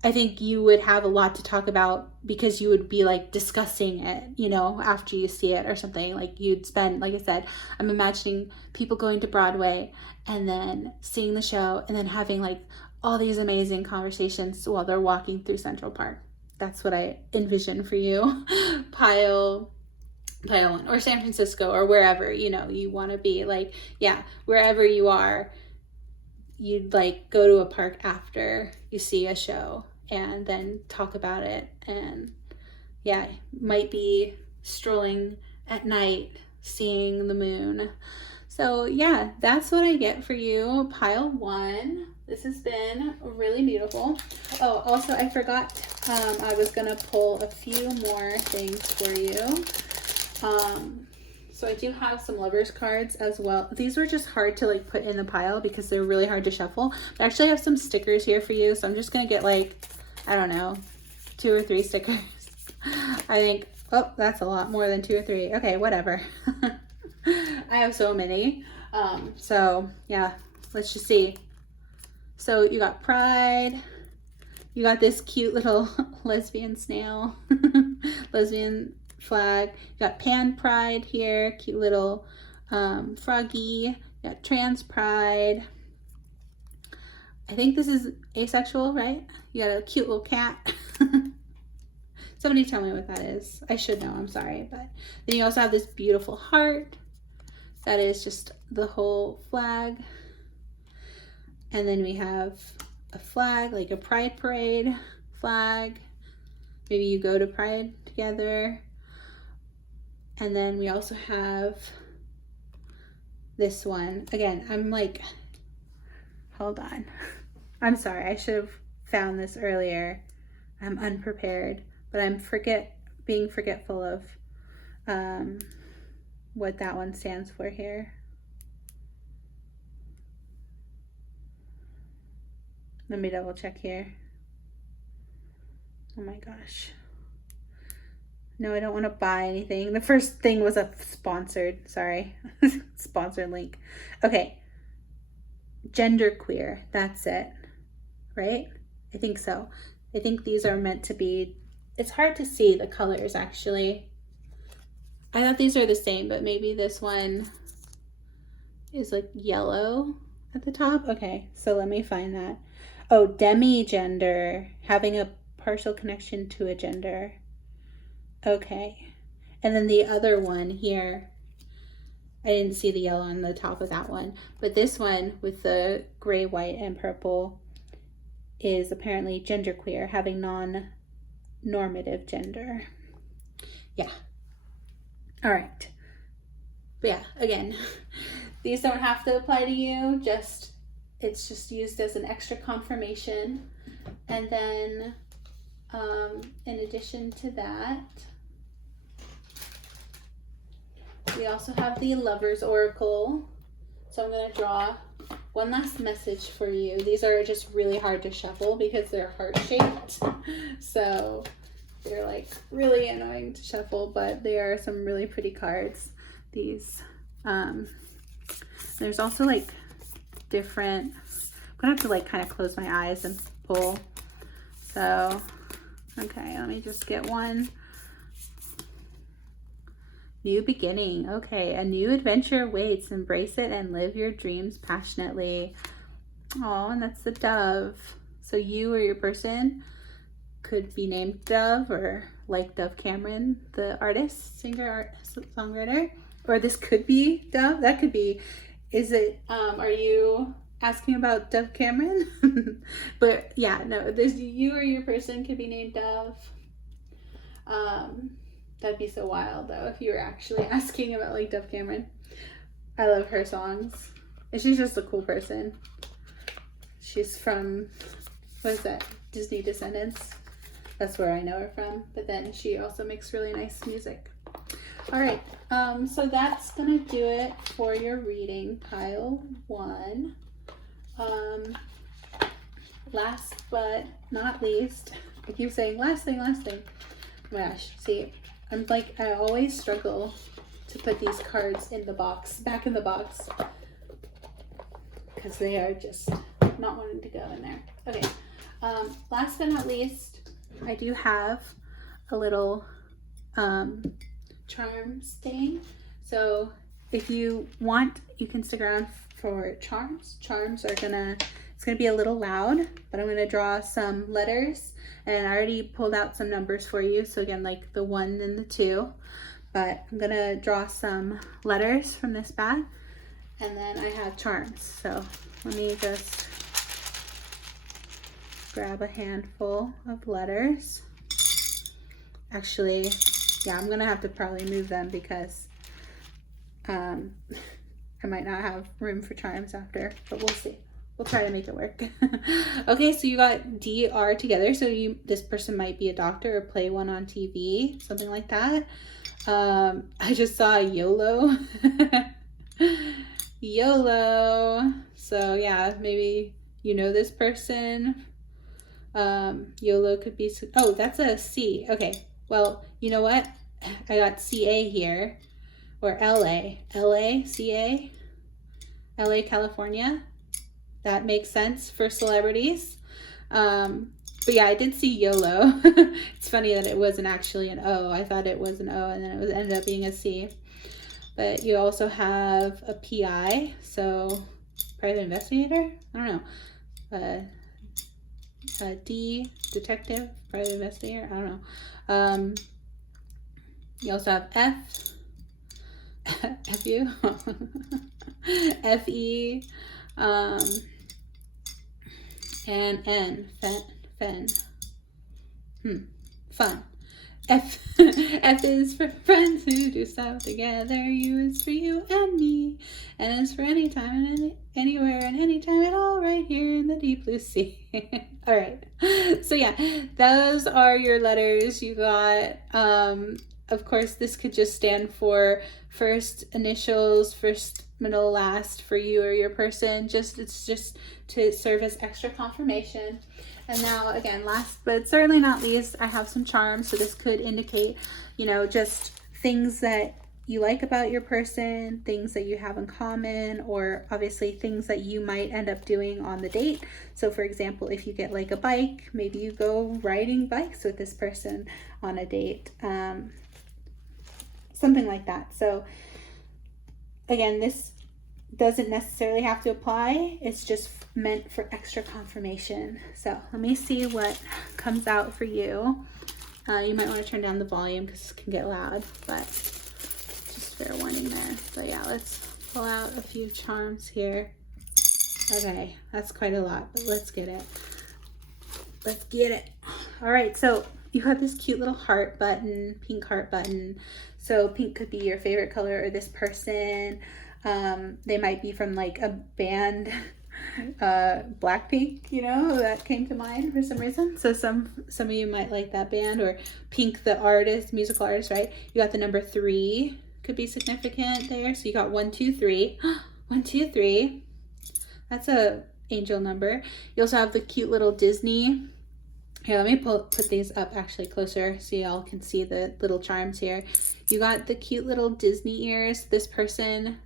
I think you would have a lot to talk about because you would be like discussing it, you know, after you see it or something. Like you'd spend, like I said, I'm imagining people going to Broadway and then seeing the show and then having like all these amazing conversations while they're walking through Central Park. That's what I envision for you. Pile 1, or San Francisco, or wherever, you know, you want to be. Like, yeah, wherever you are, you'd like go to a park after you see a show and then talk about it. And yeah, might be strolling at night, seeing the moon. So yeah, that's what I get for you, pile 1. This has been really beautiful. Oh, also I forgot, I was gonna pull a few more things for you. So I do have some lovers cards as well. These were just hard to like put in the pile because they're really hard to shuffle. I actually have some stickers here for you. So I'm just going to get like, I don't know, 2 or 3 stickers. I think, oh, that's a lot more than 2 or 3. Okay, whatever. I have so many. So yeah, let's just see. So you got pride. You got this cute little lesbian snail, lesbian flag. You got pan pride here, cute little froggy. You got trans pride. I think this is asexual, right? You got a cute little cat. Somebody tell me what that is. I should know, I'm sorry. But then you also have this beautiful heart. That is just the whole flag. And then we have a flag, like a pride parade flag. Maybe you go to pride together. And then we also have this one. Again, I'm like, hold on. I'm sorry, I should have found this earlier. I'm unprepared, but I'm being forgetful of what that one stands for here. Let me double check here. Oh my gosh. No, I don't want to buy anything. The first thing was a sponsored, sorry. Sponsored link. Okay. Genderqueer, that's it. Right? I think so. I think these are meant to be, it's hard to see the colors actually. I thought these are the same, but maybe this one is like yellow at the top. Okay, so let me find that. Oh, demigender, having a partial connection to a gender. Okay. And then the other one here, I didn't see the yellow on the top of that one, but this one with the gray, white, and purple is apparently genderqueer, having non-normative gender. Yeah. All right. But yeah, again, these don't have to apply to you, it's just used as an extra confirmation. And then in addition to that, we also have the Lover's Oracle. So I'm going to draw one last message for you. These are just really hard to shuffle because they're heart-shaped. So they're like really annoying to shuffle, but they are some really pretty cards. These. There's also like different, I'm gonna have to like kind of close my eyes and pull. So, okay, let me just get one. New beginning. Okay, a new adventure awaits. Embrace it and live your dreams passionately. Oh, and that's the dove. So you or your person could be named Dove, or like Dove Cameron, the artist, singer, songwriter. Or this could be Dove. That could be. Is it, are you asking about Dove Cameron? But yeah, no, there's you or your person could be named Dove. That'd be so wild though if you were actually asking about like Dove Cameron. I love her songs. And she's just a cool person. She's from, what is that? Disney Descendants. That's where I know her from. But then she also makes really nice music. All right, so that's gonna do it for your reading, pile 1. Last but not least, I keep saying last thing. Oh my gosh, see, I'm like, I always struggle to put these cards in the box, back in the box, because they are just not wanting to go in there. Okay, last but not least, I do have a little charms thing. So if you want, you can stick around for charms. Charms are it's gonna be a little loud, but I'm gonna draw some letters, and I already pulled out some numbers for you. So again, like the 1 and the 2, but I'm gonna draw some letters from this bag, and then I have charms. So let me just grab a handful of letters. Actually, yeah, I'm gonna have to probably move them because I might not have room for charms after, but we'll see. We'll try to make it work. Okay, so you got DR together. So this person might be a doctor or play one on TV, something like that. I just saw YOLO. YOLO. So yeah, maybe you know this person. YOLO could be, oh, that's a C. Okay, well, you know what? I got CA here, or LA. LA, CA, LA, California. That makes sense for celebrities. But yeah, I did see YOLO. It's funny that it wasn't actually an O. I thought it was an O, and then it ended up being a C. But you also have a PI, so private investigator? I don't know. A D, detective, private investigator? I don't know. You also have F, FU, FE, and N, Fen. Fun. F F is for friends who do stuff together. U is for you and me. N is for anytime and anywhere and anytime at all, right here in the deep blue sea. All right. So yeah, those are your letters you got. Of course, this could just stand for first initials, first, middle, last for you or your person. It's just to serve as extra confirmation. And now, again, last but certainly not least, I have some charms. So this could indicate, you know, just things that you like about your person, things that you have in common, or obviously things that you might end up doing on the date. So for example, if you get like a bike, maybe you go riding bikes with this person on a date, something like that. So again, this doesn't necessarily have to apply. It's just meant for extra confirmation. So let me see what comes out for you. You might want to turn down the volume because it can get loud, but just fair warning there. But yeah, let's pull out a few charms here. Okay, that's quite a lot, but let's get it. Let's get it. All right, so you have this cute little heart button, pink heart button. So pink could be your favorite color or this person. They might be from like a band, Blackpink, you know, that came to mind for some reason. So some of you might like that band, or Pink, the artist, musical artist, right? You got the number 3 could be significant there. So you got 1, 2, 3, 1, 2, 3. That's a angel number. You also have the cute little Disney. Here, let me put these up actually closer so y'all can see the little charms here. You got the cute little Disney ears. This person,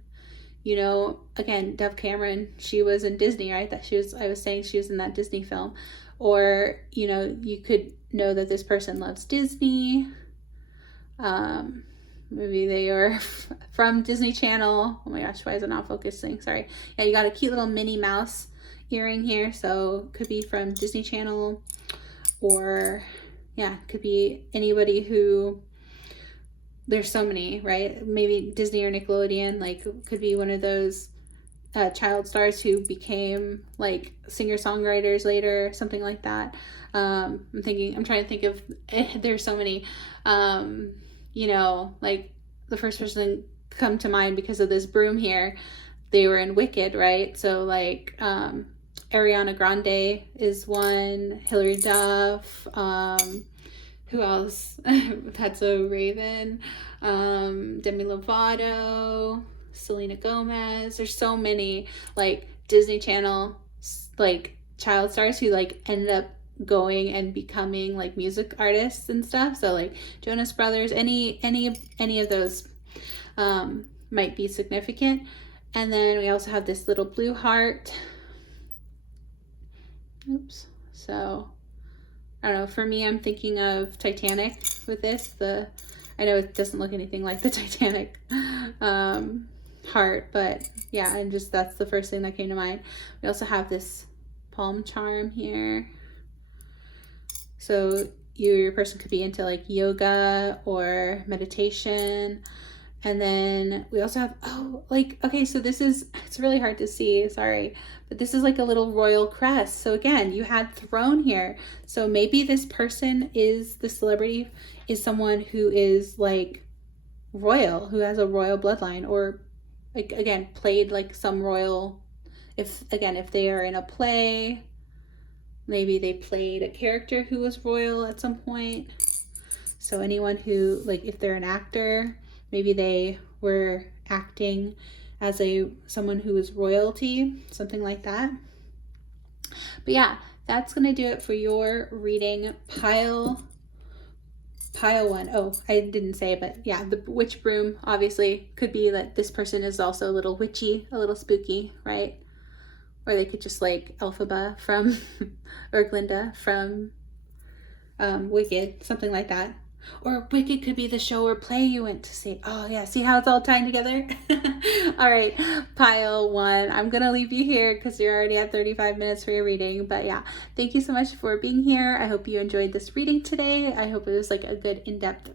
you know, again, Dove Cameron, she was in Disney, right? I was saying she was in that Disney film. Or, you know, you could know that this person loves Disney. Maybe they are from Disney Channel. Oh my gosh, why is it not focusing? Sorry. Yeah, you got a cute little Minnie Mouse earring here. So could be from Disney Channel, or yeah, could be anybody who, there's so many, right? Maybe Disney or Nickelodeon, like could be one of those child stars who became like singer-songwriters later, something like that. I'm trying to think of, there's so many, you know, like the first person come to mind because of this broom here, they were in Wicked, right? So like Ariana Grande is one, Hilary Duff, who else? That's a Raven, Demi Lovato, Selena Gomez. There's so many like Disney Channel like child stars who like ended up going and becoming like music artists and stuff. So like Jonas Brothers, any of those might be significant. And then we also have this little blue heart. Oops. So I don't know, for me, I'm thinking of Titanic with this. I know it doesn't look anything like the Titanic heart, but yeah, and just that's the first thing that came to mind. We also have this palm charm here. So your person could be into like yoga or meditation. And then we also have, okay, so it's really hard to see, sorry, but this is like a little royal crest. So again, you had throne here. So maybe this person the celebrity is someone who is like royal, who has a royal bloodline, or like, again, played like some royal, if they are in a play, maybe they played a character who was royal at some point. So anyone who, like, if they're an actor, maybe they were acting as someone who is royalty, something like that. But yeah, that's gonna do it for your reading. Pile 1. Oh, I didn't say, but yeah, the witch broom obviously could be that this person is also a little witchy, a little spooky, right? Or they could just like Elphaba from, or Glinda from Wicked, something like that. Or Wicked could be the show or play you went to see. Oh yeah, see how it's all tying together? All right, pile 1. I'm gonna leave you here because you're already at 35 minutes for your reading. But yeah, thank you so much for being here. I hope you enjoyed this reading today. I hope it was like a good in-depth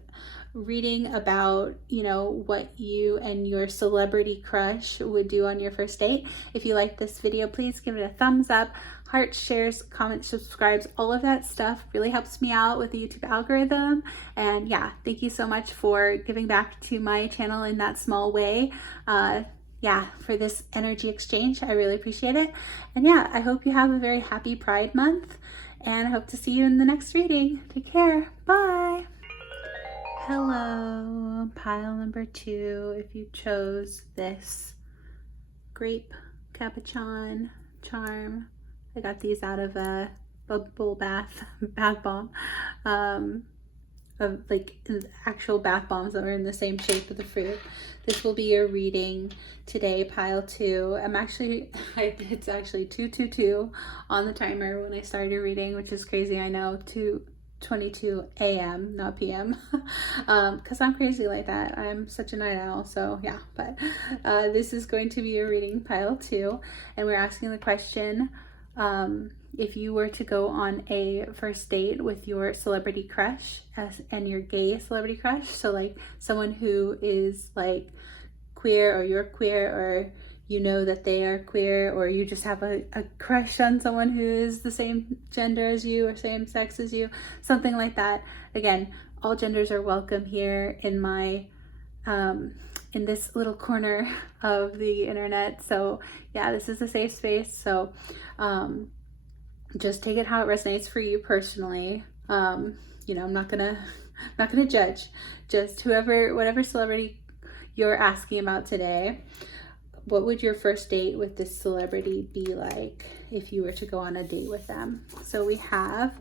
reading about, you know, what you and your celebrity crush would do on your first date. If you like this video, please give it a thumbs up. Hearts, shares, comments, subscribes, all of that stuff really helps me out with the YouTube algorithm. And yeah, thank you so much for giving back to my channel in that small way. Yeah, for this energy exchange, I really appreciate it. And yeah, I hope you have a very happy Pride Month, and I hope to see you in the next reading. Take care. Bye. Hello, pile number 2. If you chose this grape capuchin charm, I got these out of a bubble bath bomb, of like actual bath bombs that were in the same shape of the fruit. This will be your reading today, pile 2. It's actually 2:22 on the timer when I started reading, which is crazy. I know, 2:22 a.m. not p.m. Because I'm crazy like that. I'm such a night owl. So yeah, but this is going to be a reading, pile 2, and we're asking the question, if you were to go on a first date with your celebrity crush and your gay celebrity crush, so like someone who is like queer, or you're queer, or you know that they are queer, or you just have a crush on someone who is the same gender as you or same sex as you, something like that. Again, all genders are welcome here in my in this little corner of the internet. So yeah, this is a safe space. So just take it how it resonates for you personally. You know, I'm not gonna judge. Just whatever celebrity you're asking about today, what would your first date with this celebrity be like if you were to go on a date with them? So we have,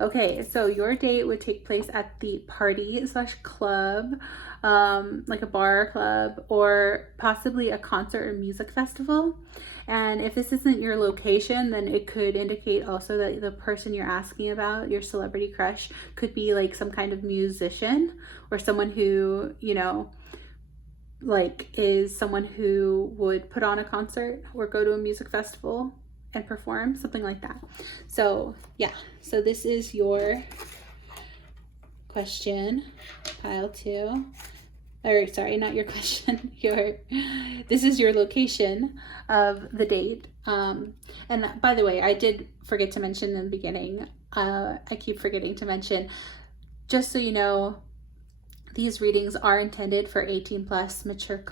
okay, so your date would take place at the party/club, like a bar or club, or possibly a concert or music festival. And if this isn't your location, then it could indicate also that the person you're asking about, your celebrity crush, could be like some kind of musician, or someone who, you know, like is someone who would put on a concert or go to a music festival and perform, something like that. So yeah, so this is your question, pile 2. Or sorry, not your question, this is your location of the date. And by the way, I did forget to mention in the beginning, I keep forgetting to mention, just so you know, these readings are intended for 18+ mature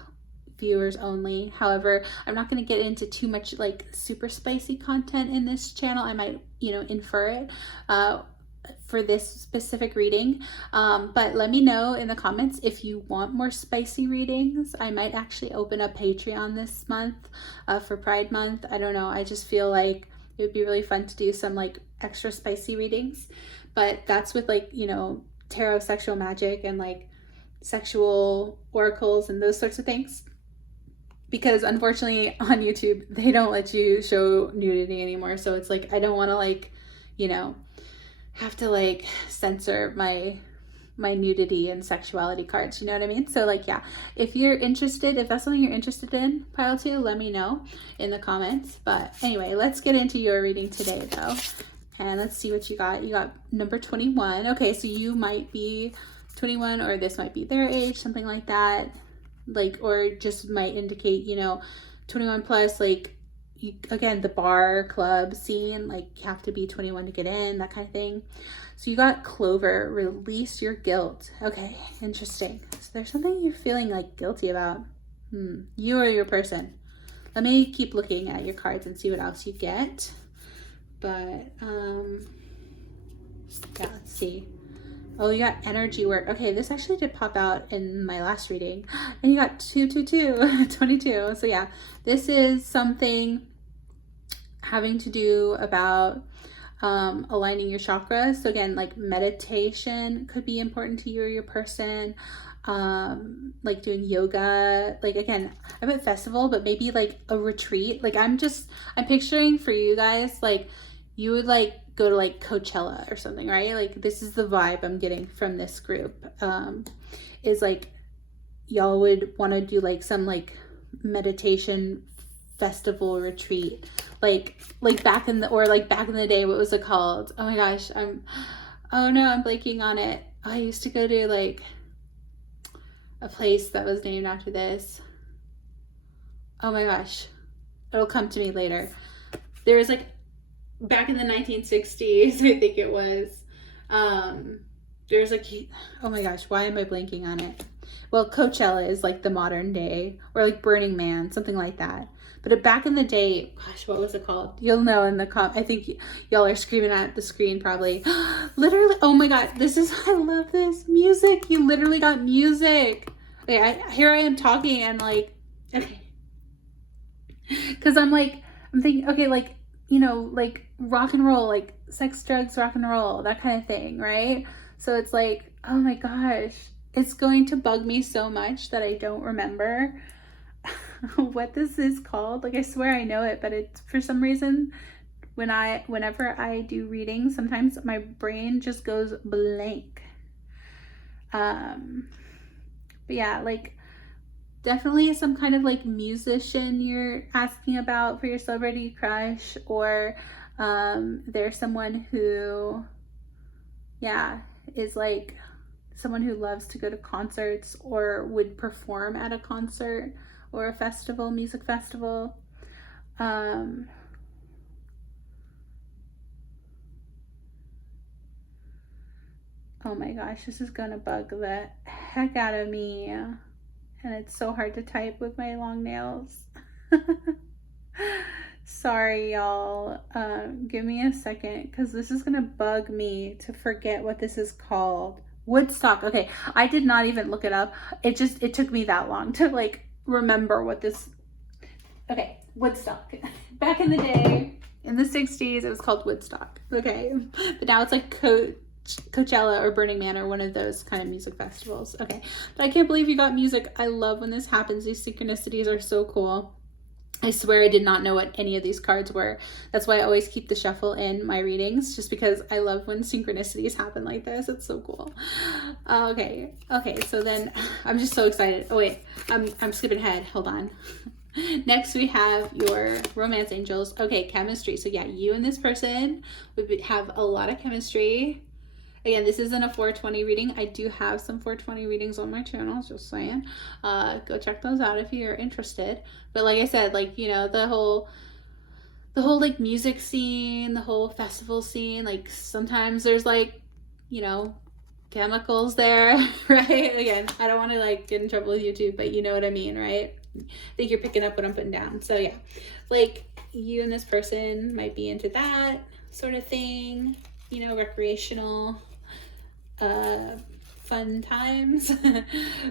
viewers only. However, I'm not going to get into too much like super spicy content in this channel. I might, you know, infer it for this specific reading. But let me know in the comments if you want more spicy readings. I might actually open up Patreon this month for Pride Month. I don't know. I just feel like it would be really fun to do some like extra spicy readings. But that's with like, you know, tarot sexual magic and like sexual oracles and those sorts of things, because unfortunately on YouTube they don't let you show nudity anymore. So it's like, I don't want to like, you know, have to like censor my nudity and sexuality cards, you know what I mean? So like, yeah, if you're interested, if that's something you're interested in, pile 2, let me know in the comments. But anyway, let's get into your reading today though, and let's see what you got. You got number 21. Okay, so you might be 21, or this might be their age, something like that, like, or just might indicate, you know, 21 plus, like, you, again, the bar club scene, like you have to be 21 to get in, that kind of thing. So you got Clover, release your guilt. Okay, interesting. So there's something you're feeling like guilty about. You or your person. Let me keep looking at your cards and see what else you get. But yeah, let's see. Oh, you got energy work. Okay, this actually did pop out in my last reading. And you got 222, 22. So yeah, this is something having to do about aligning your chakras. So again, like meditation could be important to you or your person. Like doing yoga, like again, I'm at festival, but maybe like a retreat. Like I'm picturing for you guys, like you would like go to like Coachella or something, right? Like this is the vibe I'm getting from this group, is like y'all would want to do like some like meditation festival retreat, like back in the day, what was it called? Oh my gosh, I'm blanking on it. I used to go to like a place that was named after this. Oh my gosh, it'll come to me later. There was like back in the 1960s, I think it was. There's like, oh my gosh, why am I blanking on it? Well, Coachella is like the modern day, or like Burning Man, something like that. But back in the day, gosh, what was it called? You'll know in the I think y'all are screaming at the screen probably. Literally, oh my God, I love this. Music, you literally got music. Okay, here I am talking and like, okay. Because I'm thinking, okay, like, you know, like rock and roll, like sex, drugs, rock and roll, that kind of thing, right? So it's like, oh my gosh, it's going to bug me so much that I don't remember what this is called. Like I swear I know it, but it's for some reason whenever I do readings, sometimes my brain just goes blank. But yeah, like definitely some kind of like musician you're asking about for your celebrity crush, or there's someone who, yeah, is like someone who loves to go to concerts or would perform at a concert or a festival, music festival. Oh my gosh, this is gonna bug the heck out of me. And it's so hard to type with my long nails. Sorry, y'all. Give me a second, because this is gonna bug me to forget what this is called. Woodstock. Okay, I did not even look it up. It took me that long to like remember what this. Okay, Woodstock. Back in the day, in the 60s, it was called Woodstock. Okay, but now it's like Coachella or Burning Man or one of those kind of music festivals. Okay, but I can't believe you got music. I love when this happens. These synchronicities are so cool. I swear I did not know what any of these cards were. That's why I always keep the shuffle in my readings, just because I love when synchronicities happen like this. It's so cool. Okay, so then I'm just so excited. Oh wait, I'm skipping ahead. Hold on. Next we have your romance angels. Okay, chemistry. So yeah, you and this person would have a lot of chemistry. Again, this isn't a 420 reading. I do have some 420 readings on my channel, just saying. Go check those out if you're interested. But like I said, like, you know, the whole like music scene, the whole festival scene, like sometimes there's like, you know, chemicals there, right? Again, I don't want to like get in trouble with YouTube, but you know what I mean, right? I think you're picking up what I'm putting down. So yeah, like you and this person might be into that sort of thing, you know, recreational fun times.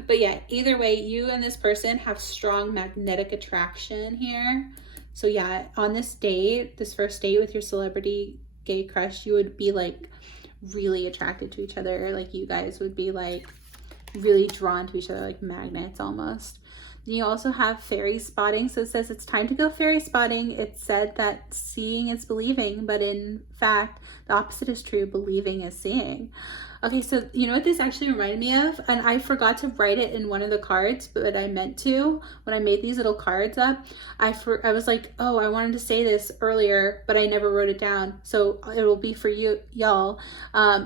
But yeah, either way, you and this person have strong magnetic attraction here. So yeah, on this date, this first date with your celebrity gay crush, you would be like really attracted to each other. Like you guys would be like really drawn to each other, like magnets almost. You also have fairy spotting. So it says it's time to go fairy spotting. It said that seeing is believing, but in fact, the opposite is true. Believing is seeing. Okay, so you know what this actually reminded me of? And I forgot to write it in one of the cards, but I meant to when I made these little cards up. I was like, oh, I wanted to say this earlier, but I never wrote it down. So it will be for y'all.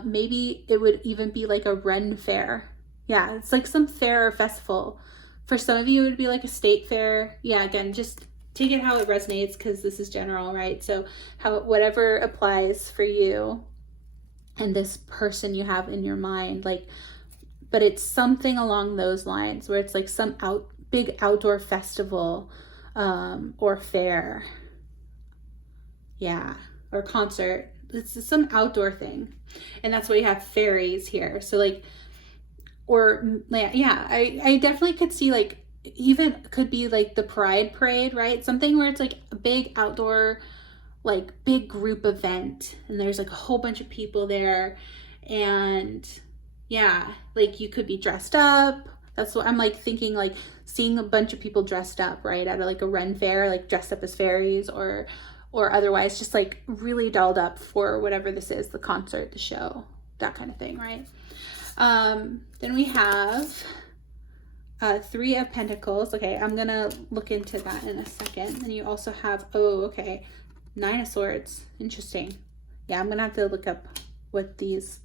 Maybe it would even be like a Ren fair. Yeah, it's like some fair or festival. For some of you, it would be like a state fair. Yeah, again, just take it how it resonates, because this is general, right? So whatever applies for you and this person you have in your mind, like, but it's something along those lines where it's like some big outdoor festival or fair. Yeah, or concert. it's some outdoor thing. And that's why you have fairies here. So like, or yeah, I definitely could see like, even could be like the Pride Parade, right? Something where it's like a big outdoor, like big group event, and there's like a whole bunch of people there, and yeah, like you could be dressed up. That's what I'm like thinking, like seeing a bunch of people dressed up, right, at like a Ren fair, like dressed up as fairies, or otherwise just like really dolled up for whatever this is, the concert, the show, that kind of thing, right? Then we have 3 of Pentacles. Okay, I'm gonna look into that in a second. And you also have, oh, okay, 9 of Swords. Interesting. Yeah, I'm gonna have to look up what these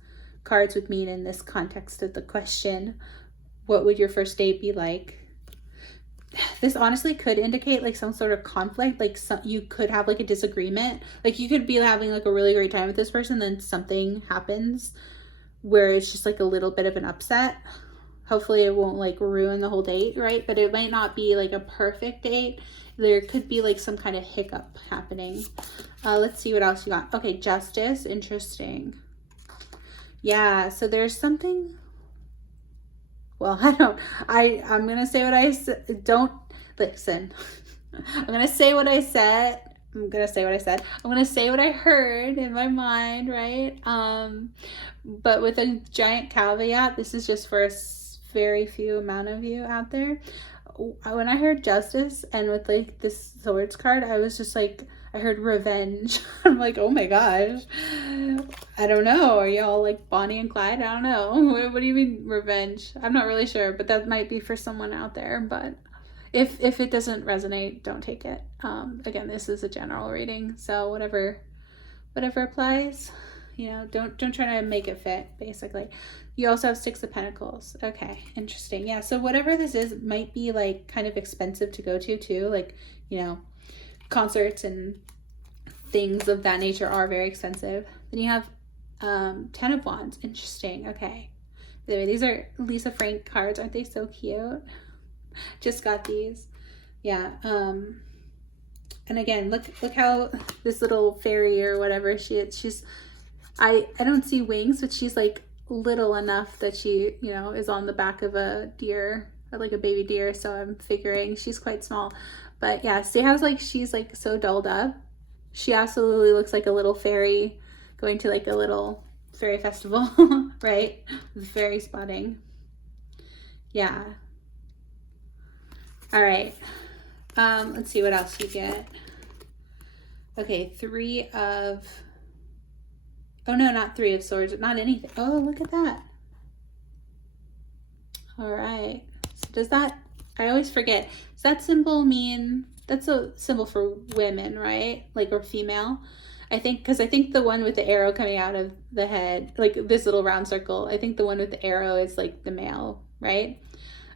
cards would mean in this context of the question. What would your first date be like? This honestly could indicate like some sort of conflict, like you could have like a disagreement. Like you could be having like a really great time with this person, then something happens where it's just like a little bit of an upset. Hopefully it won't like ruin the whole date, right? But it might not be like a perfect date. There could be like some kind of hiccup happening. Let's see what else you got. Okay, Justice. Interesting. Yeah, so there's something. Well, I'm going to say what I said. Don't listen. I'm going to say what I said. I'm going to say what I said. I'm going to say what I heard in my mind, right? But with a giant caveat, this is just for a very few amount of you out there. When I heard Justice and with like this Swords card, I was just like, I heard revenge. I'm like, oh my gosh, I don't know, are y'all like Bonnie and Clyde? I don't know. What do you mean revenge? I'm not really sure, but that might be for someone out there. But if it doesn't resonate, don't take it. Again, this is a general reading, so whatever applies, you know, don't try to make it fit, basically. You also have 6 of Pentacles. Okay, interesting. Yeah, so whatever this is might be like kind of expensive to go to too. Like, you know, concerts and things of that nature are very expensive. Then you have 10 of Wands. Interesting. Okay. By the way, these are Lisa Frank cards. Aren't they so cute? Just got these. Yeah. And again, look how this little fairy or whatever she is. She's, I don't see wings, but she's like little enough that she, you know, is on the back of a deer, or like a baby deer. So I'm figuring she's quite small. But yeah, see how like she's like so dolled up? She absolutely looks like a little fairy going to like a little fairy festival, right? With fairy spotting. Yeah. All right. Let's see what else you get. Okay, 3 of, oh no, not 3 of Swords, not anything. Oh, look at that. All right. So does that, I always forget, does that symbol mean, that's a symbol for women, right? Like, or female? I think, because I think the one with the arrow coming out of the head, like this little round circle, I think the one with the arrow is like the male, right?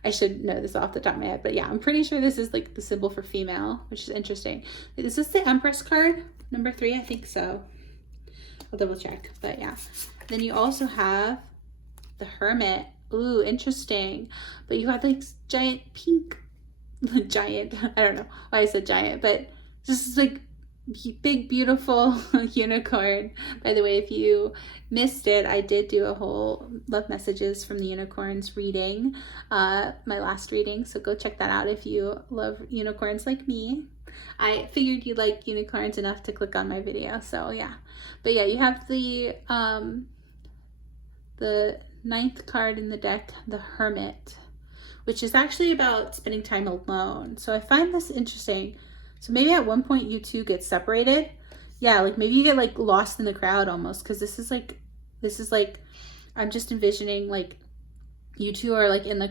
I should know this off the top of my head, but yeah, I'm pretty sure this is like the symbol for female, which is interesting. Is this the Empress card? Number 3? I think so. I'll double check, but yeah. Then you also have the Hermit. Ooh, interesting. But you got like giant pink, giant, I don't know why I said giant, but just like big, beautiful unicorn. By the way, if you missed it, I did do a whole love messages from the unicorns reading, my last reading. So go check that out if you love unicorns like me. I figured you like unicorns enough to click on my video. So yeah, but yeah, you have the 9th card in the deck, the Hermit, which is actually about spending time alone. So I find this interesting. So maybe at one point you two get separated. Yeah, like maybe you get like lost in the crowd almost, because this is like I'm just envisioning like you two are like in the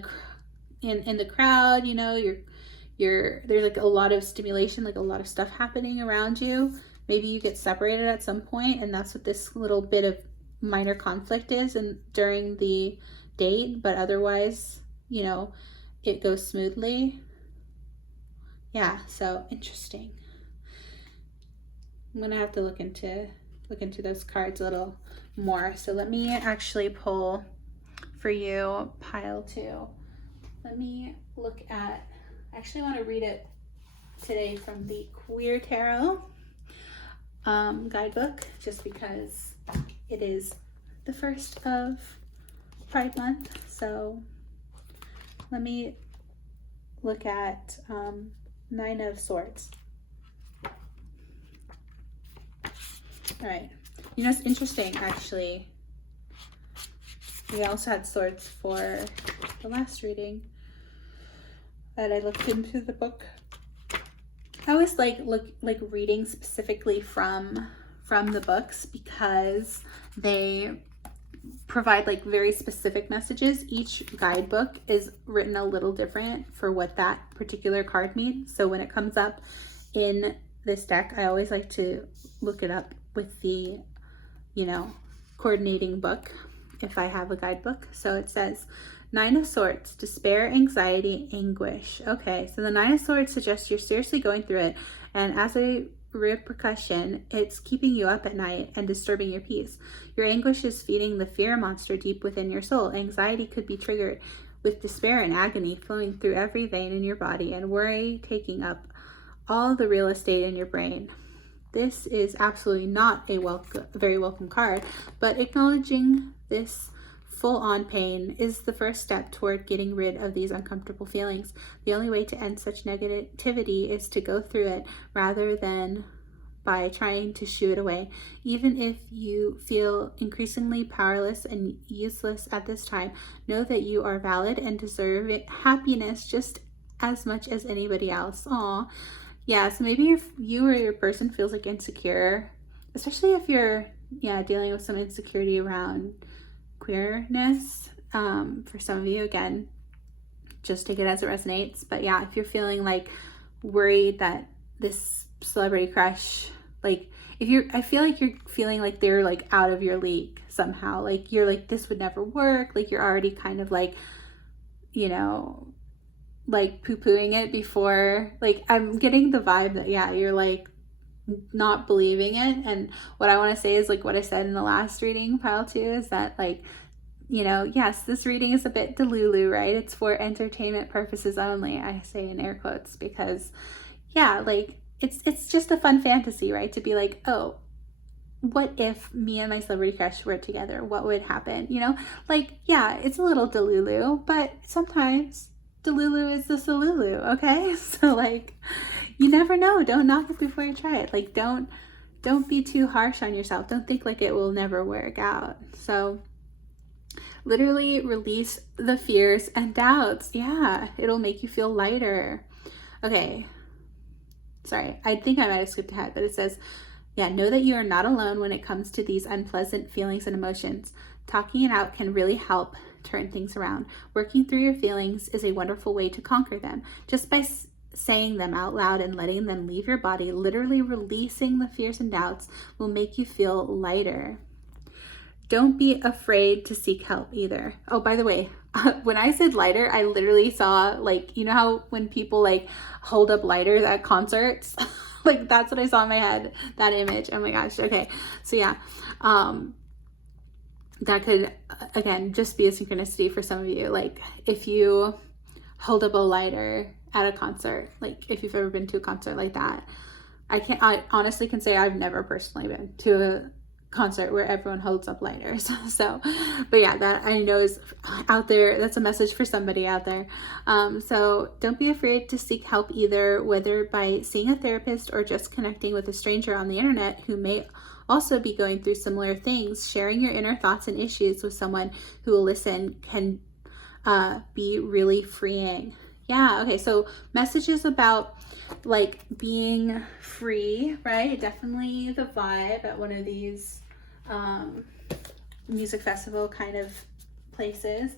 crowd, you know, there's like a lot of stimulation, like a lot of stuff happening around you. Maybe you get separated at some point, and that's what this little bit of minor conflict is and during the date, but otherwise, you know, it goes smoothly. Yeah, so interesting. I'm gonna have to look into those cards a little more. So let me actually pull for you pile 2. Let me look at, I actually want to read it today from the Queer Tarot. guidebook, just because it is the first of Pride Month. So let me look at 9 of Swords. All right, you know, it's interesting actually. We also had swords for the last reading that I looked into the book. I always like reading specifically from the books because they provide like very specific messages. Each guidebook is written a little different for what that particular card means. So when it comes up in this deck, I always like to look it up with the, you know, coordinating book if I have a guidebook. So it says 9 of Swords, despair, anxiety, anguish. Okay, so the 9 of Swords suggests you're seriously going through it, and as a repercussion, it's keeping you up at night and disturbing your peace. Your anguish is feeding the fear monster deep within your soul. Anxiety could be triggered with despair and agony flowing through every vein in your body, and worry taking up all the real estate in your brain. This is absolutely not a very welcome card, but acknowledging this full-on pain is the first step toward getting rid of these uncomfortable feelings. The only way to end such negativity is to go through it rather than by trying to shoo it away. Even if you feel increasingly powerless and useless at this time, know that you are valid and deserve happiness just as much as anybody else. Aw. Yeah, so maybe if you or your person feels like insecure, especially if you're dealing with some insecurity around queerness, for some of you, again, just take it as it resonates. But yeah, if you're feeling like worried that this celebrity crush, like I feel like you're feeling like they're like out of your league somehow, like you're like, this would never work, like you're already kind of like, you know, like poo-pooing it before, like I'm getting the vibe that you're like not believing it. And what I want to say is like what I said in the last reading, pile 2, is that like, you know, yes, this reading is a bit delulu, right? It's for entertainment purposes only, I say in air quotes, because like it's just a fun fantasy, right? To be like, oh, what if me and my celebrity crush were together? What would happen? You know, like, yeah, it's a little delulu, but sometimes delulu is the salulu, okay? So like, you never know. Don't knock it before you try it. Like, don't be too harsh on yourself. Don't think like it will never work out. So literally release the fears and doubts. Yeah, it'll make you feel lighter. Okay, sorry, I think I might have skipped ahead, but it says, know that you are not alone when it comes to these unpleasant feelings and emotions. Talking it out can really help turn things around. Working through your feelings is a wonderful way to conquer them. Just by saying them out loud and letting them leave your body, literally releasing the fears and doubts, will make you feel lighter. Don't be afraid to seek help either. Oh, by the way, when I said lighter, I literally saw, like, you know how when people like hold up lighters at concerts? Like, that's what I saw in my head, that image. Oh my gosh. Okay. So yeah, that could, again, just be a synchronicity for some of you. Like, if you hold up a lighter at a concert, like if you've ever been to a concert like that, I honestly can say I've never personally been to a concert where everyone holds up lighters. So, but yeah, that I know is out there. That's a message for somebody out there. So don't be afraid to seek help either, whether by seeing a therapist or just connecting with a stranger on the internet who may also be going through similar things. Sharing your inner thoughts and issues with someone who will listen can be really freeing. Yeah, okay, so messages about like being free, right? Definitely the vibe at one of these music festival kind of places.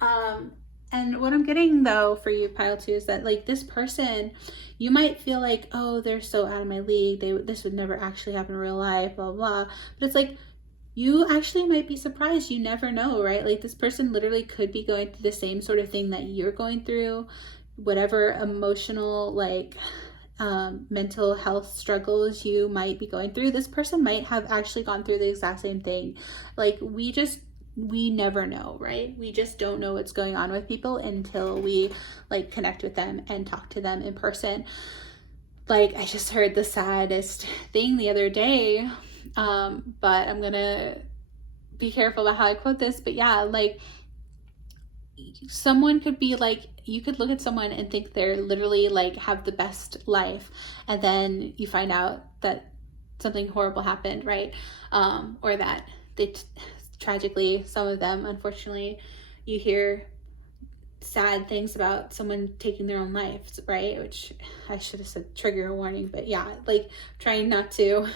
And what I'm getting though for you, pile 2, is that like this person, you might feel like, oh, they're so out of my league, this would never actually happen in real life, blah, blah. But it's like, you actually might be surprised. You never know, right? Like this person literally could be going through the same sort of thing that you're going through, whatever emotional, like mental health struggles you might be going through. This person might have actually gone through the exact same thing. Like we never know, right? We just don't know what's going on with people until we like connect with them and talk to them in person. like, I just heard the saddest thing the other day, but I'm gonna be careful about how I quote this, but yeah, like, someone could be like, you could look at someone and think they're literally like have the best life, and then you find out that something horrible happened, right? Or that they tragically, some of them, unfortunately, you hear sad things about someone taking their own life, right? Which I should have said trigger warning, but yeah, like, trying not to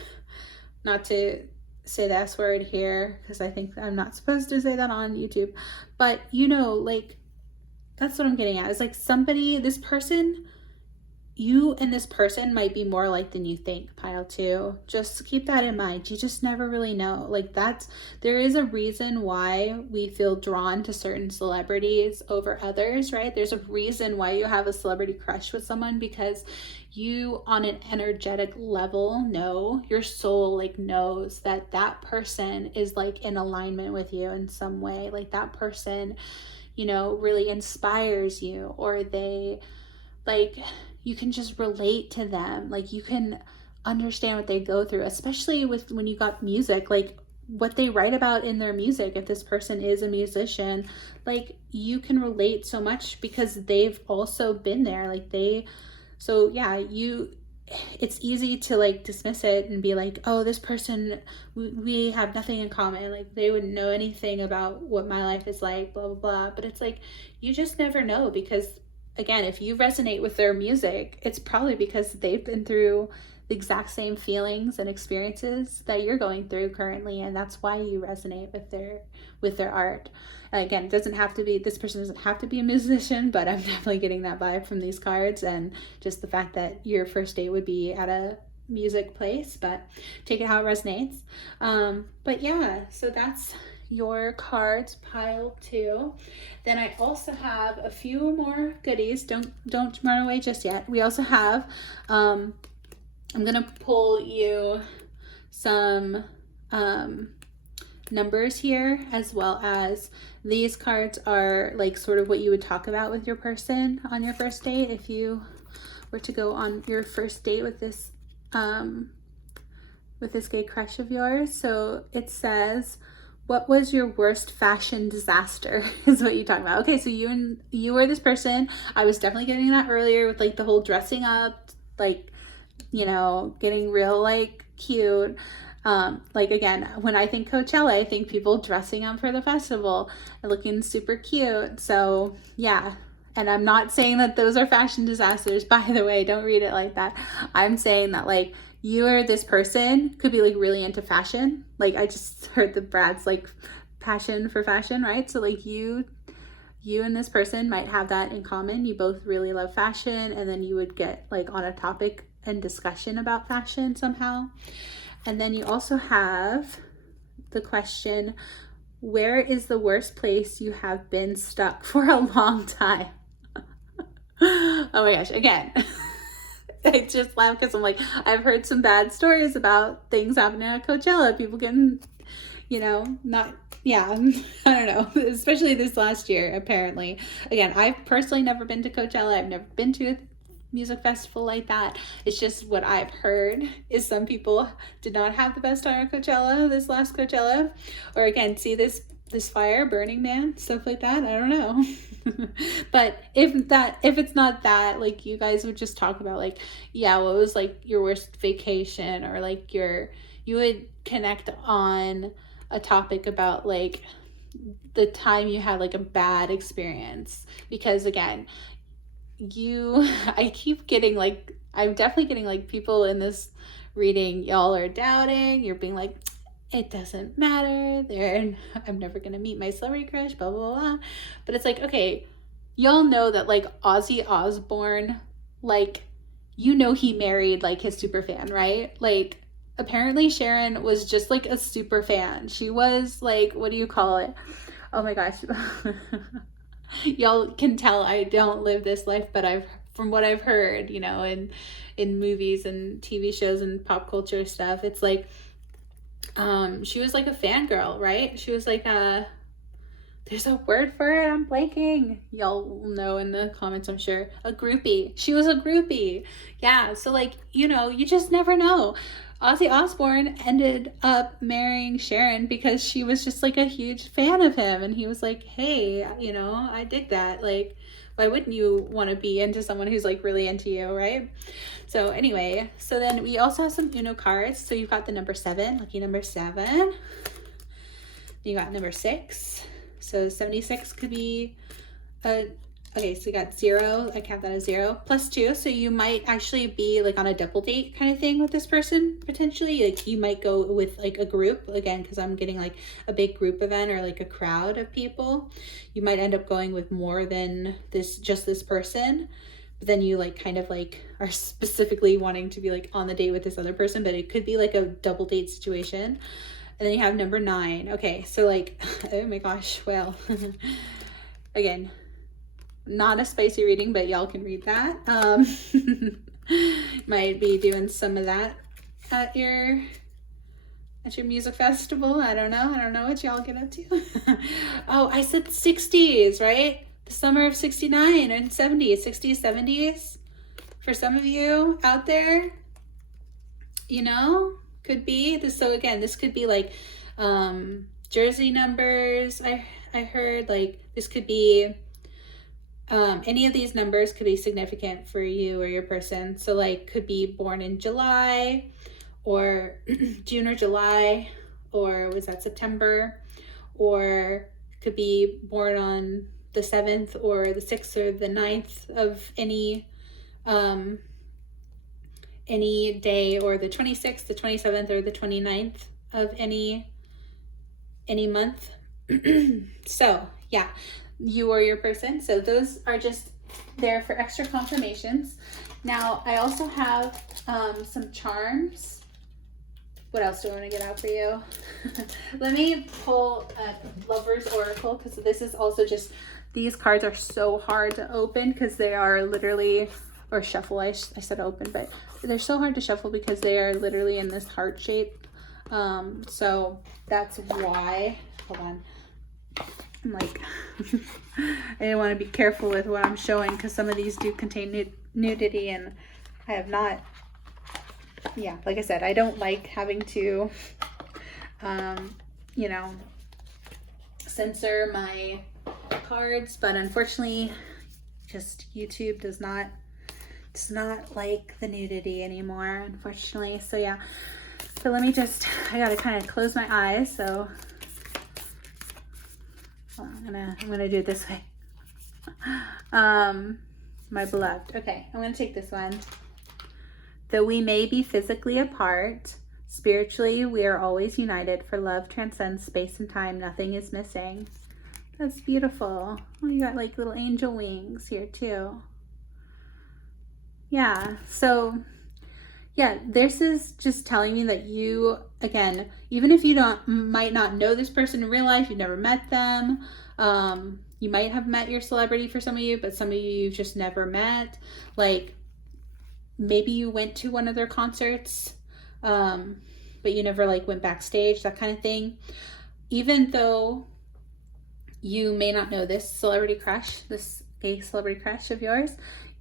say the S word here, because I think I'm not supposed to say that on YouTube, but you know, like, that's what I'm getting at. It's like, somebody, this person, you and this person might be more alike than you think, pile 2. Just keep that in mind. You just never really know. Like, there is a reason why we feel drawn to certain celebrities over others, right? There's a reason why you have a celebrity crush with someone, because you, on an energetic level, know, your soul like knows that that person is like in alignment with you in some way. Like, that person, you know, really inspires you, or they, like, you can just relate to them. Like, you can understand what they go through, especially with when you got music, like what they write about in their music. If this person is a musician, like, you can relate so much because they've also been there. Like, so yeah, it's easy to like dismiss it and be like, oh, this person, we have nothing in common, like they wouldn't know anything about what my life is like, blah blah blah. But it's like, you just never know, because again, if you resonate with their music, it's probably because they've been through the exact same feelings and experiences that you're going through currently, and that's why you resonate with their art. And again, it doesn't have to be, this person doesn't have to be a musician, but I'm definitely getting that vibe from these cards, and just the fact that your first date would be at a music place, but take it how it resonates. But yeah, so that's your cards, pile 2. Then I also have a few more goodies. Don't run away just yet. We also have, I'm gonna pull you some numbers here, as well as these cards are like sort of what you would talk about with your person on your first date if you were to go on your first date with this gay crush of yours. So it says, what was your worst fashion disaster is what you talk about. Okay, so you were this person. I was definitely getting that earlier with like the whole dressing up, like, you know, getting real like cute. Like, again, when I think Coachella, I think people dressing up for the festival and looking super cute. So yeah, and I'm not saying that those are fashion disasters, by the way, don't read it like that. I'm saying that like, you or this person could be like really into fashion. Like, I just heard the Brad's like passion for fashion, right? So like, you and this person might have that in common. You both really love fashion, and then you would get like on a topic and discussion about fashion somehow. And then you also have the question, where is the worst place you have been stuck for a long time? Oh my gosh, again. I just laugh because I'm like, I've heard some bad stories about things happening at Coachella. People getting, you know, I don't know, especially this last year, apparently. Again, I've personally never been to Coachella. I've never been to a music festival like that. It's just what I've heard is some people did not have the best time at Coachella, this last Coachella. Or again, see this fire, Burning Man, stuff like that. I don't know. But if it's not that, like, you guys would just talk about like, yeah, what was like your worst vacation, or like you would connect on a topic about like the time you had like a bad experience. Because again, I keep getting like, I'm definitely getting like people in this reading, y'all are doubting, you're being like, it doesn't matter, I'm never gonna meet my celebrity crush, blah blah blah. But it's like, okay, y'all know that like Ozzy Osbourne, like, you know, he married like his super fan, right? Like, apparently Sharon was just like a super fan. She was like, what do you call it? Oh my gosh. Y'all can tell I don't live this life, but from what I've heard, you know, in movies and TV shows and pop culture stuff, it's like, she was like a fangirl, right? She was like there's a word for it. I'm blanking. Y'all will know in the comments, I'm sure. A groupie. She was a groupie. Yeah. So like, you know, you just never know. Ozzy Osbourne ended up marrying Sharon because she was just like a huge fan of him. And he was like, hey, you know, I dig that. Like, why wouldn't you want to be into someone who's like really into you, right? So anyway, so then we also have some Uno cards. So you've got the number 7, lucky number 7. You got number 6. So 76 could be okay, so you got 0. I count that as 0 plus 2. So you might actually be like on a double date kind of thing with this person potentially. Like you might go with like a group again, because I'm getting like a big group event or like a crowd of people. You might end up going with more than just this person. But then you like kind of like are specifically wanting to be like on the date with this other person, but it could be like a double date situation. And then you have number 9. Okay, so like, oh my gosh, well, again, not a spicy reading, but y'all can read that. Might be doing some of that at your music festival. I don't know what y'all get up to. Oh, I said 60s, right? The summer of 69 and 70s, 60s, 70s. For some of you out there, you know, could be this. So again, this could be like jersey numbers. I heard like this could be any of these numbers could be significant for you or your person. So like could be born in July or June or July, or was that September, or could be born on the 7th or the 6th or the 9th of any day, or the 26th, the 27th, or the 29th of any month. So yeah, you or your person. So those are just there for extra confirmations. Now I also have some charms. What else do I want to get out for you? Let me pull a Lover's Oracle, because this is also just, these cards are so hard to open because they are literally, or shuffle, I said open, but they're so hard to shuffle because they are literally in this heart shape. So that's why, hold on, I'm like, I want to be careful with what I'm showing because some of these do contain nudity, and I have not, yeah, like I said, I don't like having to, you know, censor my cards, but unfortunately, just YouTube does not like the nudity anymore, unfortunately. So yeah, so let me just, I gotta kind of close my eyes. So well, I'm gonna do it this way. My beloved. Okay, I'm gonna take this one. Though we may be physically apart, spiritually we are always united, for love transcends space and time. Nothing is missing. That's beautiful. Oh, you got like little angel wings here too. Yeah, so yeah, this is just telling me that you, again, even if you might not know this person in real life, you've never met them, you might have met your celebrity for some of you, but some of you you've just never met. Like maybe you went to one of their concerts, but you never like went backstage, that kind of thing. Even though you may not know this celebrity crush, this gay celebrity crush of yours,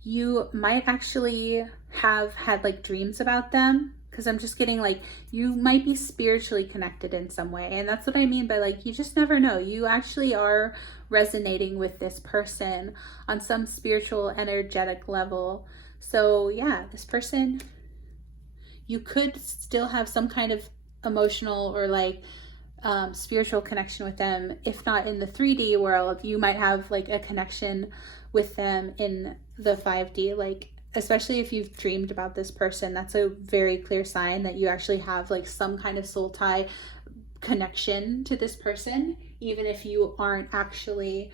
you might actually have had like dreams about them, because I'm just getting like you might be spiritually connected in some way. And that's what I mean by like, you just never know. You actually are resonating with this person on some spiritual, energetic level. So yeah, this person, you could still have some kind of emotional or like spiritual connection with them. If not in the 3D world, you might have like a connection with them in the 5D, like especially if you've dreamed about this person. That's a very clear sign that you actually have like some kind of soul tie connection to this person, even if you aren't actually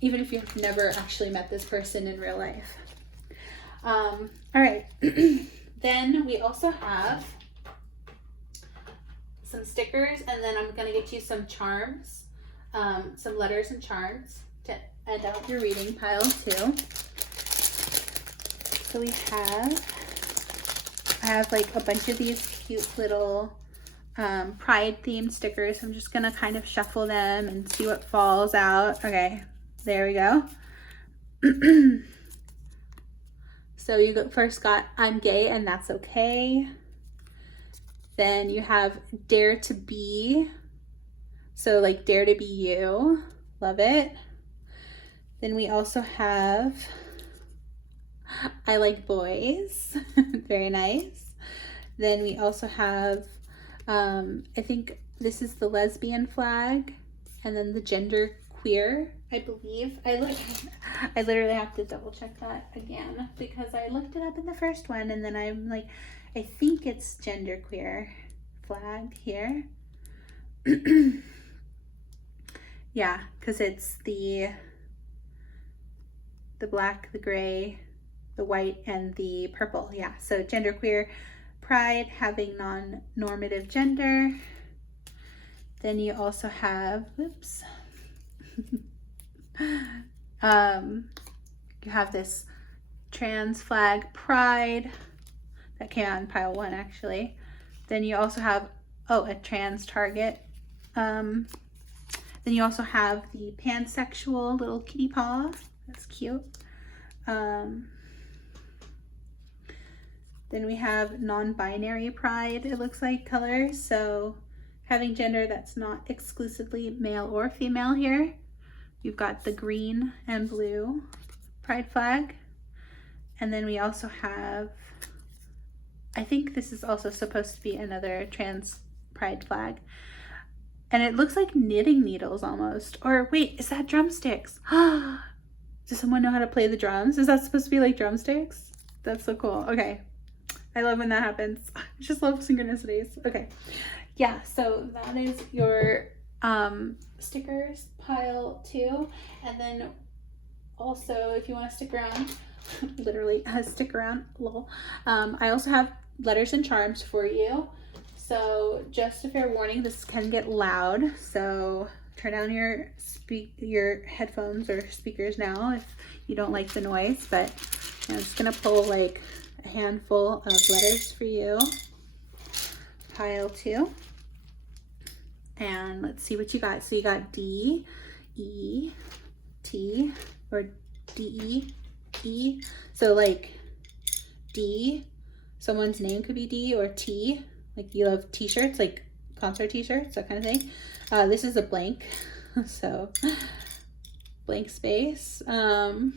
even if you've never actually met this person in real life. All right. Then we also have some stickers, and then I'm going to get you some charms, some letters and charms to end out your reading pile too. So I have like a bunch of these cute little pride themed stickers. I'm just gonna kind of shuffle them and see what falls out. Okay, there we go. So you first got I'm gay and that's okay. Then you have dare to be. So like dare to be you. Love it. Then we also have I like boys. Very nice. Then we also have I think this is the lesbian flag, and then the gender queer, I believe. I literally have to double check that again because I looked it up in the first one, and then I'm like, I think it's gender queer flag here. Yeah, because it's the black, the gray, the white, and the purple. Yeah, so gender queer, pride, having non-normative gender. Then you also have, whoops, you have this trans flag, pride, that came out in pile 1 actually. Then you also have, oh, a trans target. Then you also have the pansexual little kitty paw. That's cute. Then we have non-binary pride, it looks like, colors. So having gender that's not exclusively male or female here. You've got the green and blue pride flag. And then we also have, I think this is also supposed to be another trans pride flag. And it looks like knitting needles almost. Or wait, is that drumsticks? Does someone know how to play the drums? Is that supposed to be like drumsticks? That's so cool. Okay. I love when that happens. I just love synchronicities. Okay. Yeah, so that is your stickers pile 2. And then also, if you want to stick around, literally stick around, lol. I also have letters and charms for you. So just a fair warning, this can get loud. So turn down your headphones or speakers now if you don't like the noise. But I'm just gonna pull like a handful of letters for you. Pile 2. And let's see what you got. So you got D, E, T, or D, E, E. So like D, someone's name could be D, or T, like you love t-shirts, like concert t-shirts, that kind of thing. This is a blank, so blank space. Another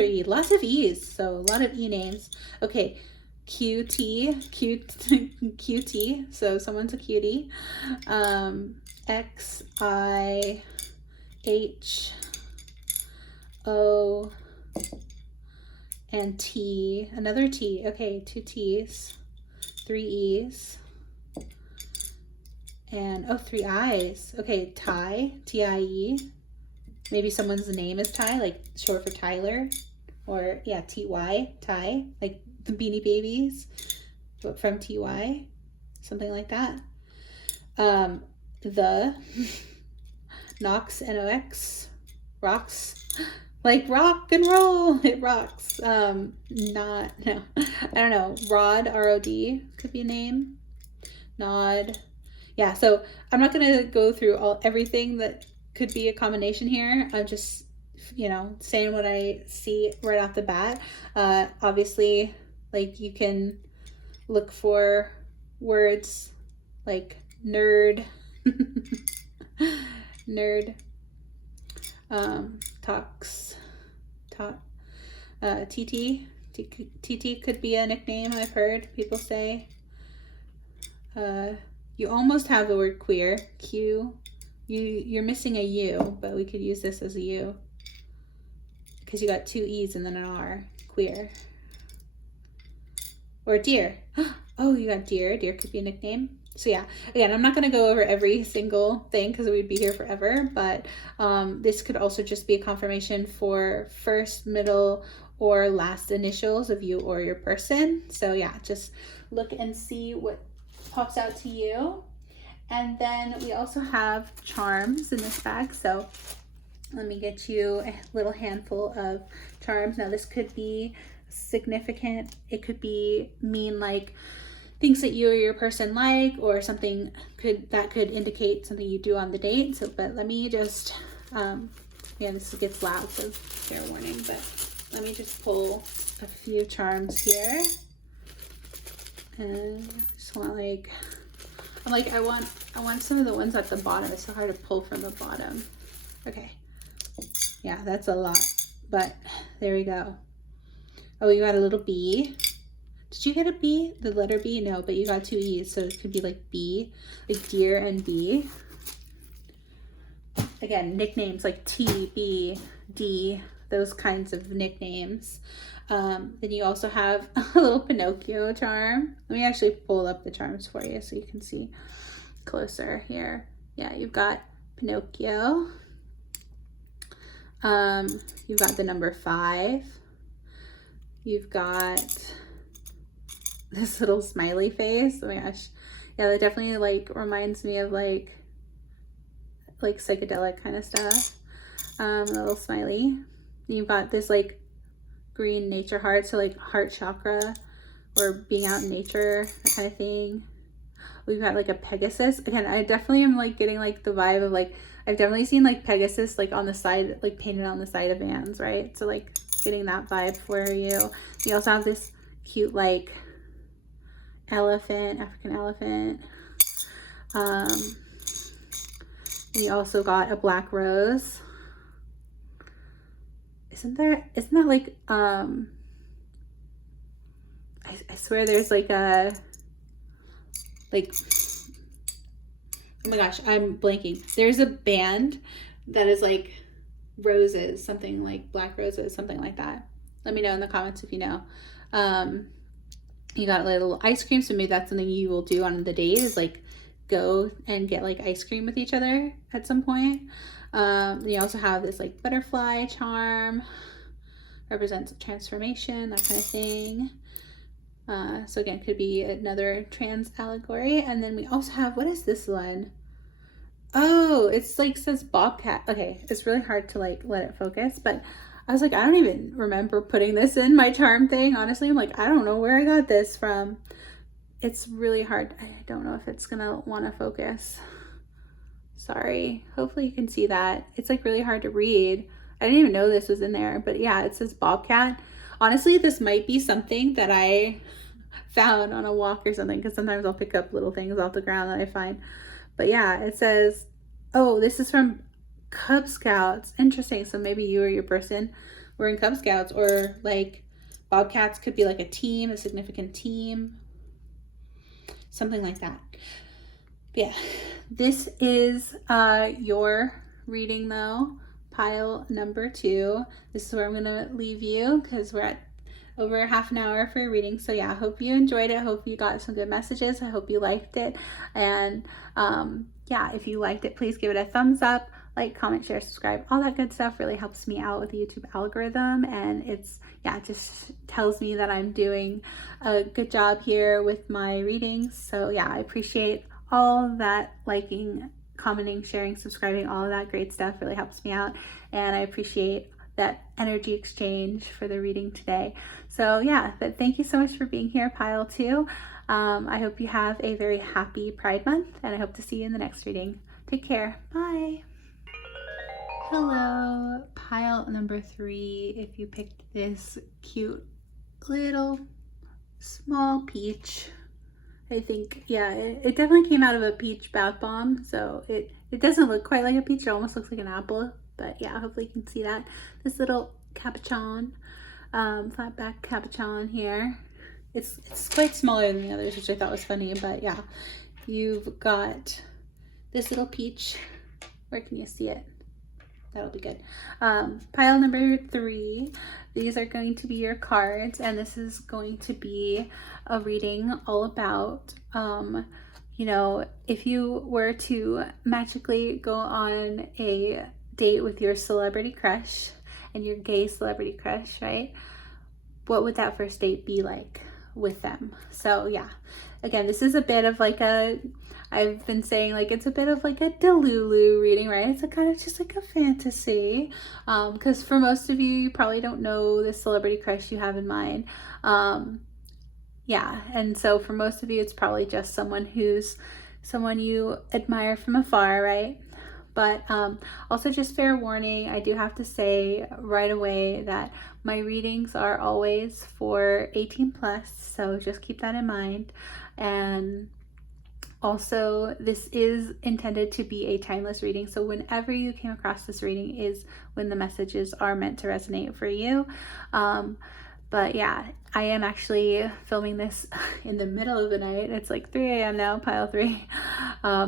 E, lots of E's, so a lot of E names. Okay, QT, QT, so someone's a cutie. X, I, H, O, and T, another T. Okay, 2 T's, 3 E's, and 3 I's. Okay, Ty, T-I-E. Maybe someone's name is Ty, like short for Tyler, or yeah, T-Y, Ty, like the Beanie Babies, but from T-Y, something like that. The Nox, N-O-X, rocks, like rock and roll, it rocks. I don't know, Rod, R-O-D, could be a name. Nod. Yeah, so I'm not gonna go through everything that could be a combination here. I'm just, saying what I see right off the bat. Obviously, like you can look for words like nerd, nerd, TT could be a nickname I've heard people say. You almost have the word queer, Q. You're missing a U, but we could use this as a U because you got 2 E's and then an R, queer. Or deer. Oh, you got deer. Deer could be a nickname. So yeah, again, I'm not going to go over every single thing because we'd be here forever, but this could also just be a confirmation for first, middle, or last initials of you or your person. So yeah, just look and see what pops out to you. And then we also have charms in this bag. So let me get you a little handful of charms. Now this could be significant. It could be mean like things that you or your person like, or something that could indicate something you do on the date. So, but let me just, yeah, this gets loud, so fair warning, but let me just pull a few charms here. And I just want like, I want some of the ones at the bottom. It's so hard to pull from the bottom. Okay. Yeah, that's a lot, but there we go. Oh, you got a little B. Did you get a B? The letter B? No, but you got 2 E's, so it could be like B, like deer and B. Again, nicknames like T, B, D, those kinds of nicknames. Then you also have a little Pinocchio charm. Let me actually pull up the charms for you so you can see closer here. Yeah, you've got Pinocchio. You've got the number 5. You've got this little smiley face. Oh my gosh. Yeah, that definitely like reminds me of like psychedelic kind of stuff. A little smiley. You've got this like green nature heart, so like heart chakra or being out in nature, that kind of thing. We've got like a Pegasus. Again, I definitely am like getting like the vibe of like, I've definitely seen like Pegasus like on the side, like painted on the side of vans, right? So like getting that vibe for you. You also have this cute like elephant, African elephant. And you also got a black rose. Isn't that like, I swear there's like a, like, oh my gosh, I'm blanking. There's a band that is like roses, something like black roses, something like that. Let me know in the comments if you know. You got a little ice cream, so maybe that's something you will do on the date, is like go and get like ice cream with each other at some point. You also have this like butterfly charm, represents transformation, that kind of thing. So again, could be another trans allegory. And then we also have, what is this one? Oh, it's like says bobcat. Okay, it's really hard to like let it focus, but I was like, I don't even remember putting this in my charm thing. Honestly, I'm like, I don't know where I got this from. It's really hard. I don't know if it's gonna want to focus. Sorry. Hopefully you can see that. It's like really hard to read. I didn't even know this was in there, but yeah, it says bobcat. Honestly, this might be something that I found on a walk or something, because sometimes I'll pick up little things off the ground that I find. But yeah, it says, oh, this is from Cub Scouts. Interesting. So maybe you or your person were in Cub Scouts, or like bobcats could be like a team, a significant team, something like that. Yeah, this is your reading though, pile number 2. This is where I'm gonna leave you, because we're at over half an hour for your reading. So yeah, I hope you enjoyed it. I hope you got some good messages. I hope you liked it. And yeah, if you liked it, please give it a thumbs up, like, comment, share, subscribe. All that good stuff really helps me out with the YouTube algorithm, and it's, yeah, it just tells me that I'm doing a good job here with my readings. So yeah, I appreciate all that. Liking, commenting, sharing, subscribing, all of that great stuff really helps me out, and I appreciate that energy exchange for the reading today. So yeah, but thank you so much for being here, pile 2. I hope you have a very happy Pride Month, and I hope to see you in the next reading. Take care. Bye. Hello, pile number 3. If you picked this cute little small peach, I think, yeah, it definitely came out of a peach bath bomb. So it doesn't look quite like a peach. It almost looks like an apple. But yeah, hopefully you can see that. This little capuchon, flat back capuchon here. It's quite smaller than the others, which I thought was funny. But yeah, you've got this little peach. Where can you see it? That'll be good. Pile number 3. These are going to be your cards, and this is going to be a reading all about, you know, if you were to magically go on a date with your celebrity crush and your gay celebrity crush, right? What would that first date be like with them? So yeah, again, this is a bit of like a, I've been saying like it's a bit of like a Delulu reading, right? It's a kind of just like a fantasy, because for most of you, you probably don't know the celebrity crush you have in mind. yeah, and so for most of you, it's probably just someone you admire from afar, right? But also just fair warning, I do have to say right away that my readings are always for 18 plus, so just keep that in mind. And also, this is intended to be a timeless reading, so whenever you came across this reading is when the messages are meant to resonate for you. But yeah, I am actually filming this in the middle of the night. It's like 3 a.m. now, pile 3.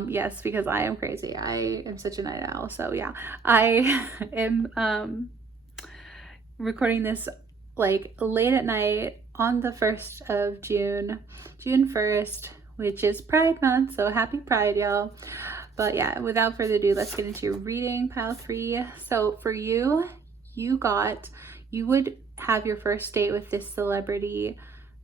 Yes, because I am crazy. I am such a night owl. So yeah, I am recording this like late at night on the 1st of June, June 1st, which is Pride Month. So happy Pride, y'all. But yeah, without further ado, let's get into your reading, pile 3. So for you, you would have your first date with this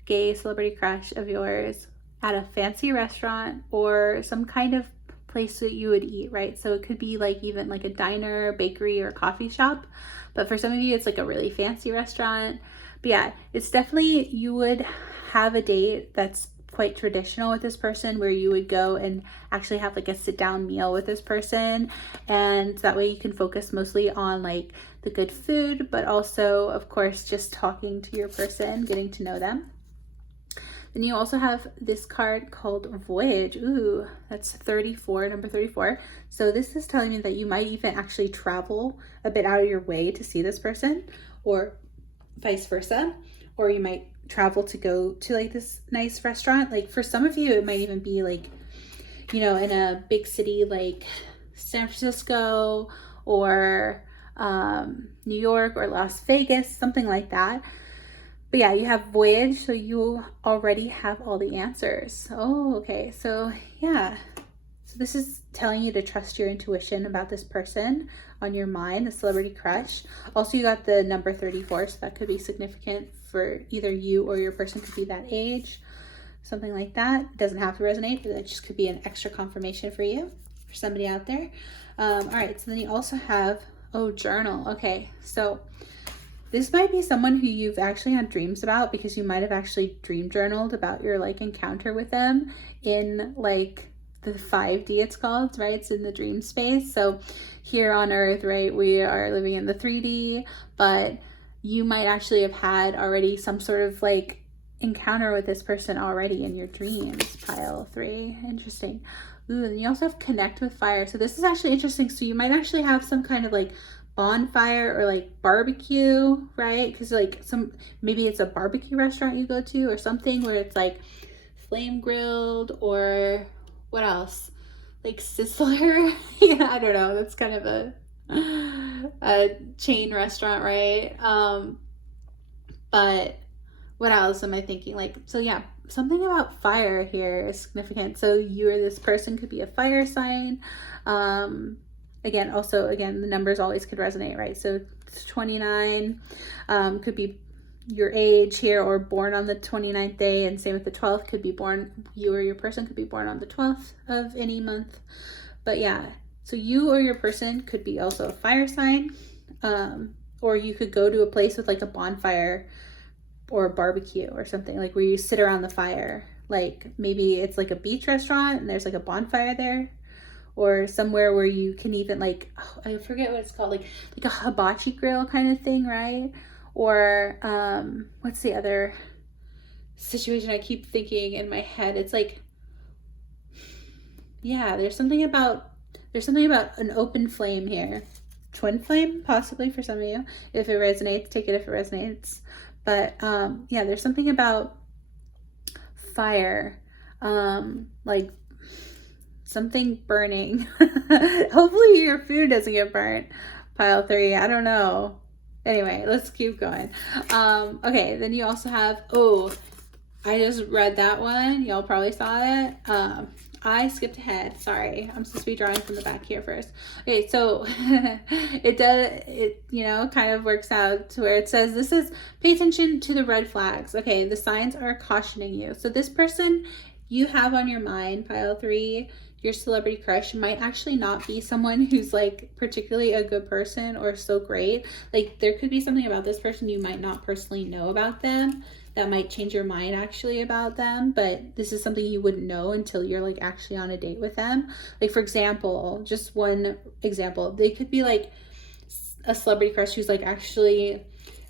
gay celebrity crush of yours at a fancy restaurant or some kind of place that you would eat, right? So it could be like even like a diner, bakery, or coffee shop. But for some of you, it's like a really fancy restaurant. But yeah, it's definitely, you would have a date that's quite traditional with this person, where you would go and actually have like a sit down meal with this person, and that way you can focus mostly on like the good food, but also of course just talking to your person, getting to know them. Then you also have this card called Voyage. Ooh, that's 34, number 34. So this is telling me that you might even actually travel a bit out of your way to see this person, or vice versa, or you might travel to go to like this nice restaurant. Like for some of you, it might even be like, you know, in a big city like San Francisco or New York or Las Vegas, something like that. But yeah, you have Voyage, so you already have all the answers. Oh, okay. So yeah, so this is telling you to trust your intuition about this person on your mind, the celebrity crush. Also, you got the number 34, so that could be significant for either you or your person. Could be that age, something like that. It doesn't have to resonate, but that just could be an extra confirmation for you, for somebody out there. All right, so then you also have, journal. Okay, so this might be someone who you've actually had dreams about, because you might have actually dream journaled about your like encounter with them in like the 5D, it's called, right? It's in the dream space. So here on Earth, right, we are living in the 3D, but you might actually have had already some sort of like encounter with this person already in your dreams, pile 3. Interesting. Ooh, and you also have Connect with Fire. So this is actually interesting. So you might actually have some kind of like bonfire or like barbecue, right? Because like maybe it's a barbecue restaurant you go to or something where it's like flame grilled, or what else? Like Sizzler. Yeah, I don't know. That's kind of a chain restaurant, right? But what else am I thinking? Like, so yeah, something about fire here is significant. So you or this person could be a fire sign. Again, the numbers always could resonate, right? So 29 could be your age here, or born on the 29th day, and same with the 12th, could be born, you or your person could be born on the 12th of any month. But yeah, so you or your person could be also a fire sign, or you could go to a place with like a bonfire or a barbecue or something, like where you sit around the fire. Like maybe it's like a beach restaurant and there's like a bonfire there, or somewhere where you can even like, I forget what it's called, like a hibachi grill kind of thing, right? Or what's the other situation I keep thinking in my head? It's like, yeah, there's something about an open flame here. Twin flame, possibly, for some of you. If it resonates, take it if it resonates. But yeah, there's something about fire, like something burning. Hopefully your food doesn't get burnt, pile 3. I don't know. Anyway, let's keep going. Okay, then you also have, I just read that one. Y'all probably saw it. I skipped ahead. Sorry. I'm supposed to be drawing from the back here first. Okay, so it kind of works out to where it says, this is, pay attention to the red flags. Okay, the signs are cautioning you. So this person you have on your mind, pile 3, your celebrity crush, might actually not be someone who's like particularly a good person or so great. Like there could be something about this person you might not personally know about them that might change your mind actually about them, but this is something you wouldn't know until you're like actually on a date with them. Like for example, just one example, they could be like a celebrity crush who's like actually,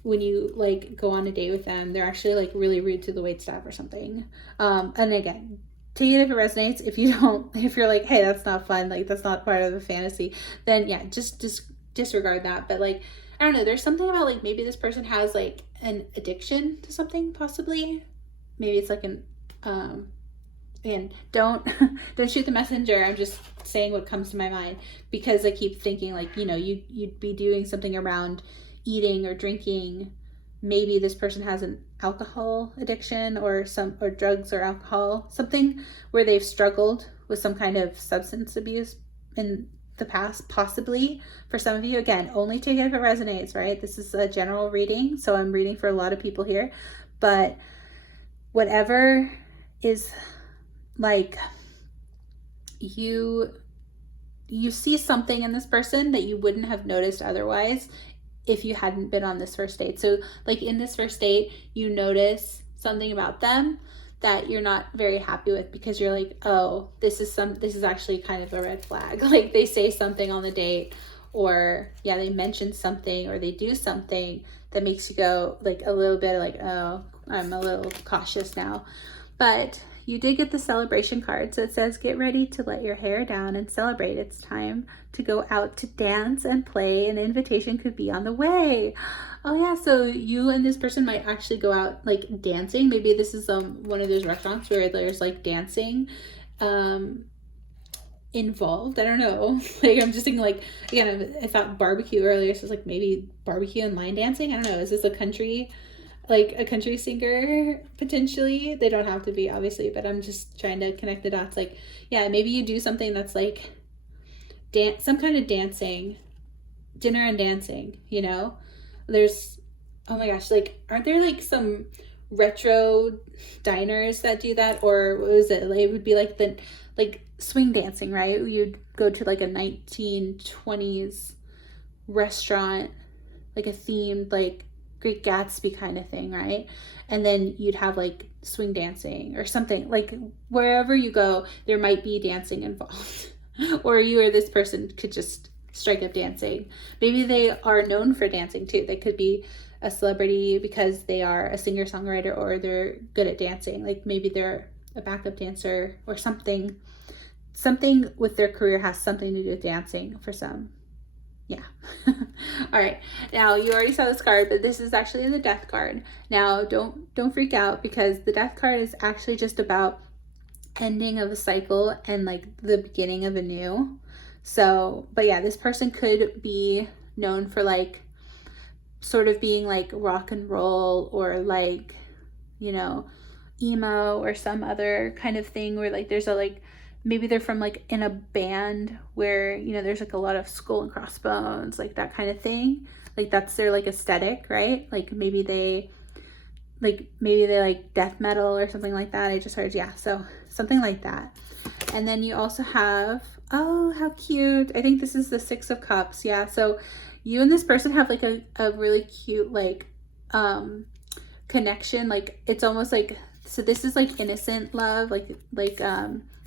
when you like go on a date with them, they're actually like really rude to the waitstaff or something. And again, take it if it resonates. If you don't, if you're like, hey, that's not fun, like that's not part of the fantasy, then yeah, just disregard that. But like, I don't know, there's something about like maybe this person has like an addiction to something, possibly. Maybe it's like an again, don't shoot the messenger. I'm just saying what comes to my mind, because I keep thinking like, you know, you'd be doing something around eating or drinking. Maybe this person has an alcohol addiction or drugs or alcohol, something where they've struggled with some kind of substance abuse in the past, possibly. For some of you, again, only take it if it resonates, right? This is a general reading, so I'm reading for a lot of people here, but whatever is like, you see something in this person that you wouldn't have noticed otherwise if you hadn't been on this first date. So like in this first date, you notice something about them that you're not very happy with, because you're like, oh, this is actually kind of a red flag. Like they say something on the date, or yeah, they mention something, or they do something that makes you go like a little bit like, oh, I'm a little cautious now. But you did get the celebration card. So it says, get ready to let your hair down and celebrate. It's time to go out to dance and play. An invitation could be on the way. Oh yeah, so you and this person might actually go out like dancing. Maybe this is one of those restaurants where there's like dancing involved. I don't know. Like I'm just thinking like, again, I thought barbecue earlier, so it's like maybe barbecue and line dancing. I don't know. Is this a country singer potentially? They don't have to be, obviously, but I'm just trying to connect the dots. Like, yeah, maybe you do something that's like some kind of dancing, dinner and dancing, you know? There's, oh my gosh, like, aren't there like some retro diners that do that? Or what was it? Like, it would be like the swing dancing, right? You'd go to like a 1920s restaurant, like a themed like Great Gatsby kind of thing, right? And then you'd have like swing dancing or something. Like wherever you go, there might be dancing involved. Or you or this person could just strike up dancing. Maybe they are known for dancing too. They could be a celebrity because they are a singer-songwriter, or they're good at dancing. Like maybe they're a backup dancer or something. Something with their career has something to do with dancing for some. Yeah. All right. Now you already saw this card, but this is actually the death card. Now don't freak out, because the death card is actually just about ending of a cycle and like the beginning of a new. So, but yeah, this person could be known for like sort of being like rock and roll, or like, you know, emo or some other kind of thing where like there's a like, maybe they're from like in a band where, you know, there's like a lot of skull and crossbones, like that kind of thing. Like that's their like aesthetic, right? Like maybe they like death metal or something like that. I just heard, yeah, so something like that. And then you also have, oh, how cute. I think this is the Six of Cups. Yeah, so you and this person have like a really cute like connection. Like it's almost like, so this is like innocent love, like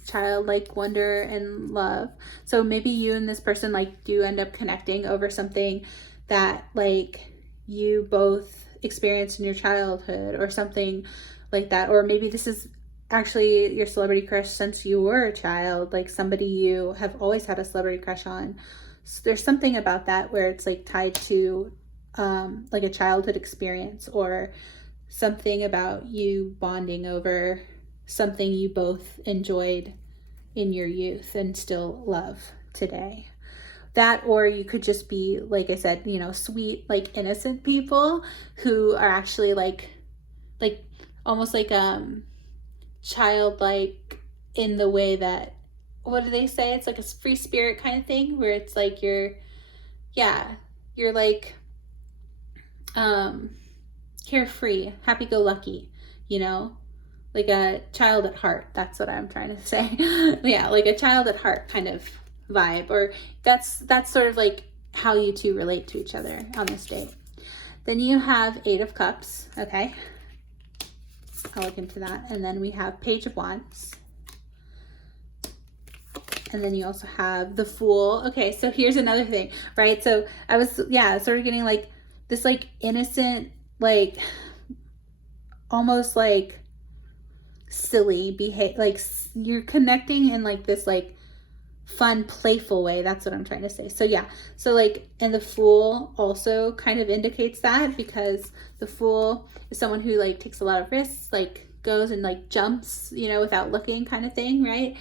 childlike wonder and love. So maybe you and this person like do end up connecting over something that like you both experienced in your childhood or something like that. Or maybe this is actually your celebrity crush since you were a child, like somebody you have always had a celebrity crush on. So there's something about that where it's like tied to like a childhood experience, or something about you bonding over something you both enjoyed in your youth and still love today. That, or you could just be, like I said, you know, sweet, like innocent people who are actually like almost like childlike in the way that, what do they say? It's like a free spirit kind of thing, where it's like you're like carefree, happy-go-lucky, you know, like a child at heart. That's what I'm trying to say. Yeah, like a child at heart kind of vibe. Or that's sort of like how you two relate to each other on this date. Then you have Eight of Cups. Okay, I'll look into that. And then we have Page of Wands. And then you also have the Fool. Okay, so here's another thing, right? So I was, sort of getting like this like innocent, like almost like silly behave, like you're connecting in like this like fun, playful way. That's what I'm trying to say. So yeah, so like, and the Fool also kind of indicates that, because the Fool is someone who like takes a lot of risks, like goes and like jumps, you know, without looking, kind of thing, right?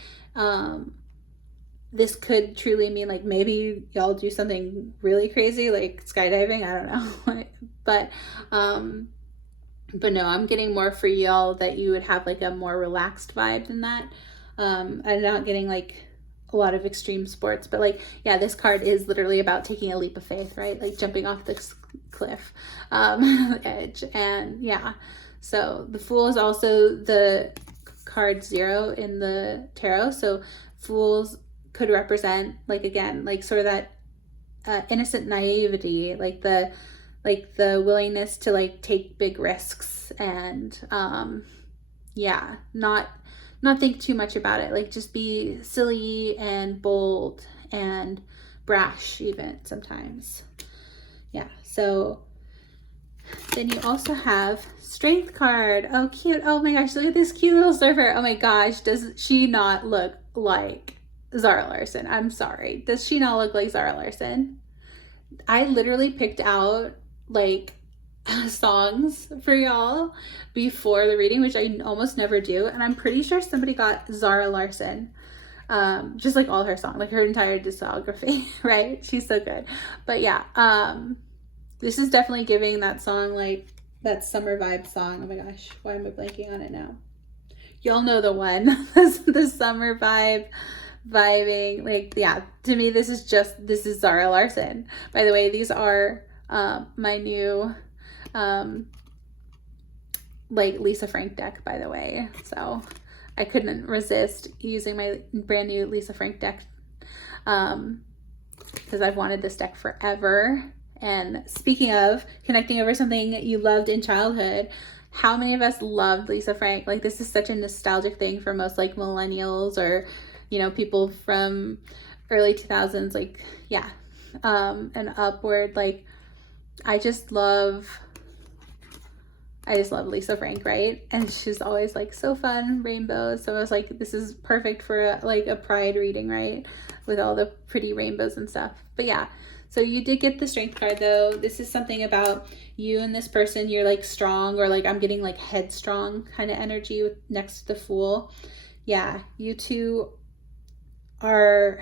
This could truly mean like maybe y'all do something really crazy like skydiving, I don't know. But no, I'm getting more for y'all that you would have like a more relaxed vibe than that. I'm not getting like a lot of extreme sports, but like, yeah, this card is literally about taking a leap of faith, right? Like jumping off this cliff edge. And yeah, so the Fool is also the card 0 in the tarot. So Fools could represent like, again, like sort of that innocent naivety, like the willingness to like take big risks and not think too much about it, like just be silly and bold and brash even sometimes. Yeah, so then you also have Strength card. Oh, cute. Oh my gosh, look at this cute little surfer. Oh my gosh, does she not look like Zara Larsson? I'm sorry. Does she not look like Zara Larsson? I literally picked out like songs for y'all before the reading, which I almost never do, and I'm pretty sure somebody got Zara Larsson, just like all her songs, like her entire discography, right? She's so good. But yeah, this is definitely giving that song, like that summer vibe song. Oh my gosh, why am I blanking on it now? Y'all know the one. The summer vibing, like, yeah, to me this is Zara Larsson. By the way, these are my new like Lisa Frank deck, by the way, so I couldn't resist using my brand new Lisa Frank deck because I've wanted this deck forever. And speaking of connecting over something you loved in childhood, how many of us loved Lisa Frank? Like, this is such a nostalgic thing for most like millennials or, you know, people from early 2000s, like, yeah, and upward. Like, I just love Lisa Frank, right? And she's always like so fun, rainbows. So I was like, this is perfect for like a pride reading, right? With all the pretty rainbows and stuff. But yeah, so you did get the Strength card though. This is something about you and this person. You're like strong, or like I'm getting like headstrong kind of energy with next to the Fool. Yeah, you two are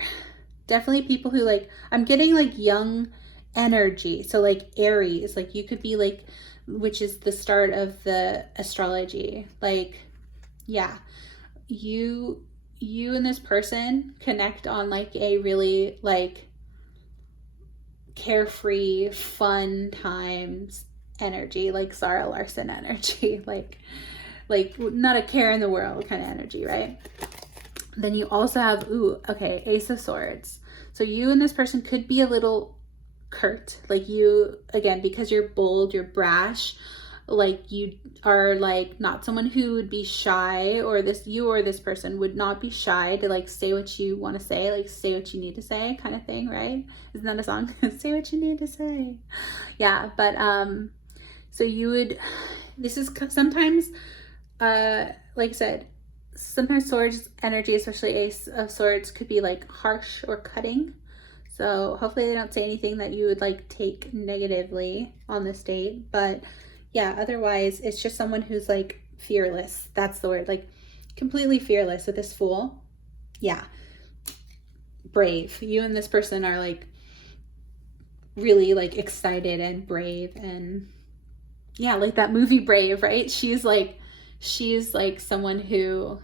definitely people who, like, I'm getting like young energy. So like Aries, like you could be like, which is the start of the astrology. Like, yeah, you and this person connect on like a really like carefree, fun times energy, like Zara Larsson energy, like not a care in the world kind of energy, right? Then you also have, Ace of Swords. So you and this person could be a little curt, like you, again, because you're bold, you're brash, like you are like not someone who would be shy, or this person would not be shy to like say what you want to say, like say what you need to say kind of thing, right? Isn't that a song? Say what you need to say. Yeah, but so you would, this is sometimes like I said, sometimes Swords energy, especially Ace of Swords, could be like harsh or cutting. So hopefully they don't say anything that you would like take negatively on this date. But yeah, otherwise it's just someone who's like fearless. That's the word, like completely fearless with this Fool. Yeah. Brave. You and this person are like really like excited and brave, and yeah, like that movie Brave, right? She's like someone who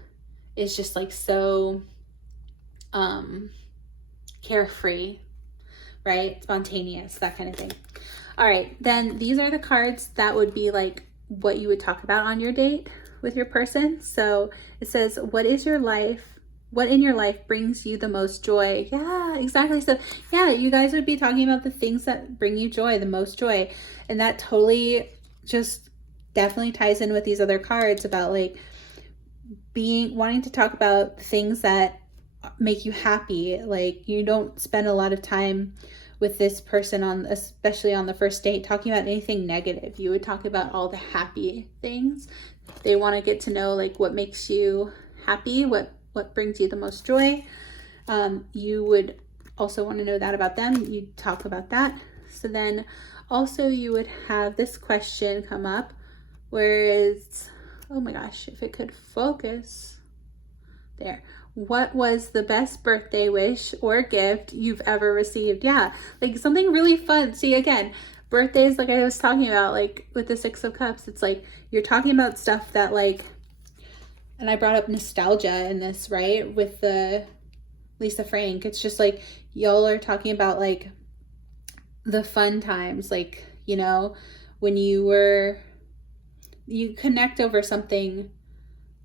is just like so carefree, right? Spontaneous, that kind of thing. All right, then these are the cards that would be like what you would talk about on your date with your person. So it says, what in your life brings you the most joy? Yeah, exactly. So yeah, you guys would be talking about the things that bring you joy, the most joy. And that totally just definitely ties in with these other cards about like wanting to talk about things that make you happy. Like you don't spend a lot of time with this person especially on the first date, talking about anything negative. You would talk about all the happy things. They want to get to know like what makes you happy, what brings you the most joy. You would also want to know that about them. You'd talk about that. So then also you would have this question come up where it's, oh my gosh, if it could focus there. What was the best birthday wish or gift you've ever received? Yeah, like something really fun. See, again, birthdays, like I was talking about, like with the Six of Cups, it's like you're talking about stuff that like, and I brought up nostalgia in this, right? With the Lisa Frank. It's just like y'all are talking about like the fun times, like, you know, when you connect over something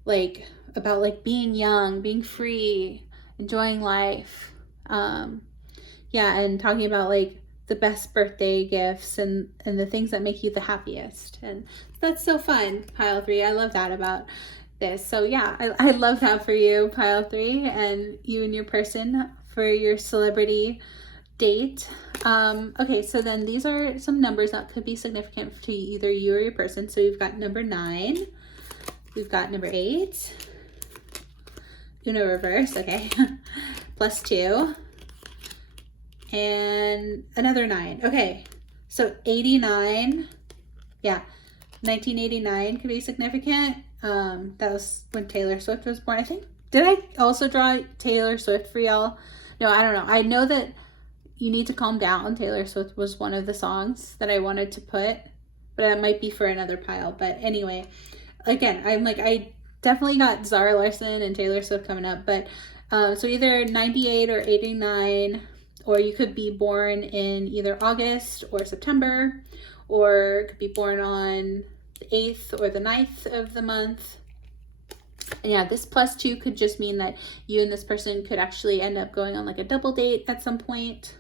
like about like being young, being free, enjoying life. Yeah, and talking about like the best birthday gifts and the things that make you the happiest. And that's so fun, pile 3. I love that about this. So yeah, I love that for you, pile 3, and you and your person for your celebrity date. Okay, so then these are some numbers that could be significant to either you or your person. So we've got number 9, we've got number 8, Uno reverse, okay, +2, and another 9. Okay, so 89, yeah, 1989 could be significant. That was when Taylor Swift was born, I think. Did I also draw Taylor Swift for y'all? No, I don't know. I know that You Need to Calm Down, Taylor Swift, was one of the songs that I wanted to put, but it might be for another pile. But anyway, again, I definitely got Zara Larsson and Taylor Swift coming up, but so either 98 or 89, or you could be born in either August or September, or could be born on the 8th or the 9th of the month. And yeah, this +2 could just mean that you and this person could actually end up going on like a double date at some point,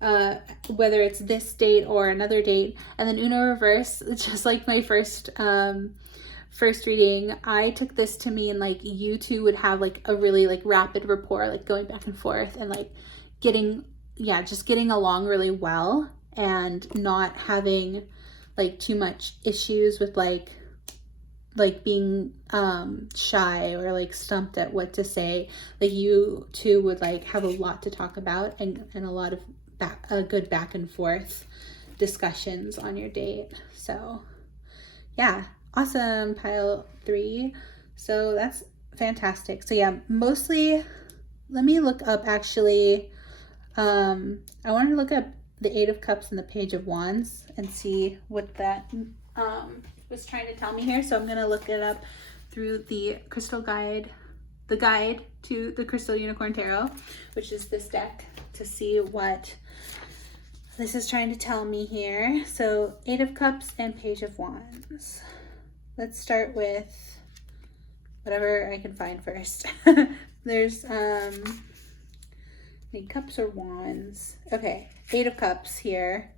whether it's this date or another date. And then Uno reverse, just like my first reading, I took this to mean like you two would have like a really like rapid rapport, like going back and forth and like just getting along really well, and not having like too much issues with like being shy or like stumped at what to say. Like you two would like have a lot to talk about and a lot of a good back and forth discussions on your date. So yeah, awesome, pile 3. So that's fantastic. So yeah, mostly, let me look up actually, I wanted to look up the 8 of Cups and the Page of Wands and see what that was trying to tell me here. So I'm going to look it up through the crystal guide, the guide to the Crystal Unicorn Tarot, which is this deck, to see what this is trying to tell me here. So 8 of Cups and Page of Wands. Let's start with whatever I can find first. There's any cups or wands? Okay, 8 of Cups here.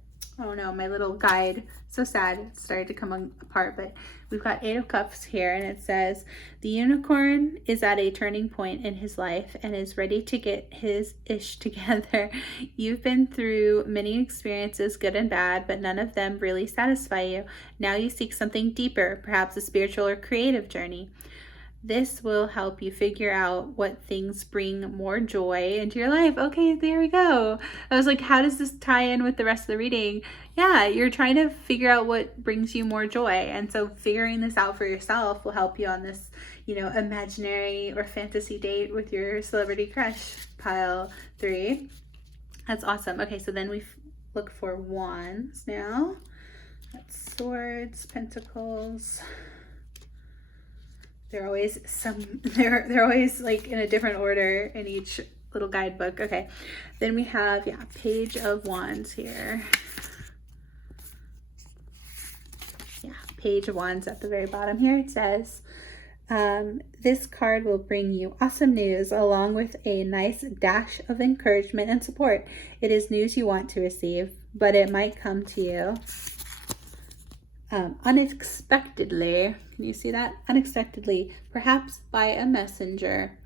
Oh no, my little guide, so sad, it started to come apart, but we've got 8 of Cups here, and it says, the unicorn is at a turning point in his life and is ready to get his ish together. You've been through many experiences, good and bad, but none of them really satisfy you. Now you seek something deeper, perhaps a spiritual or creative journey. This will help you figure out what things bring more joy into your life. Okay, there we go. I was like, how does this tie in with the rest of the reading? Yeah, you're trying to figure out what brings you more joy. And so figuring this out for yourself will help you on this, you know, imaginary or fantasy date with your celebrity crush, pile 3. That's awesome. Okay, so then we look for wands now. That's swords, pentacles. They're always they're always like in a different order in each little guidebook. Okay, then we have, yeah, Page of Wands here. Yeah, Page of Wands at the very bottom here. It says, this card will bring you awesome news along with a nice dash of encouragement and support. It is news you want to receive, but it might come to you unexpectedly, can you see that? Unexpectedly, perhaps by a messenger.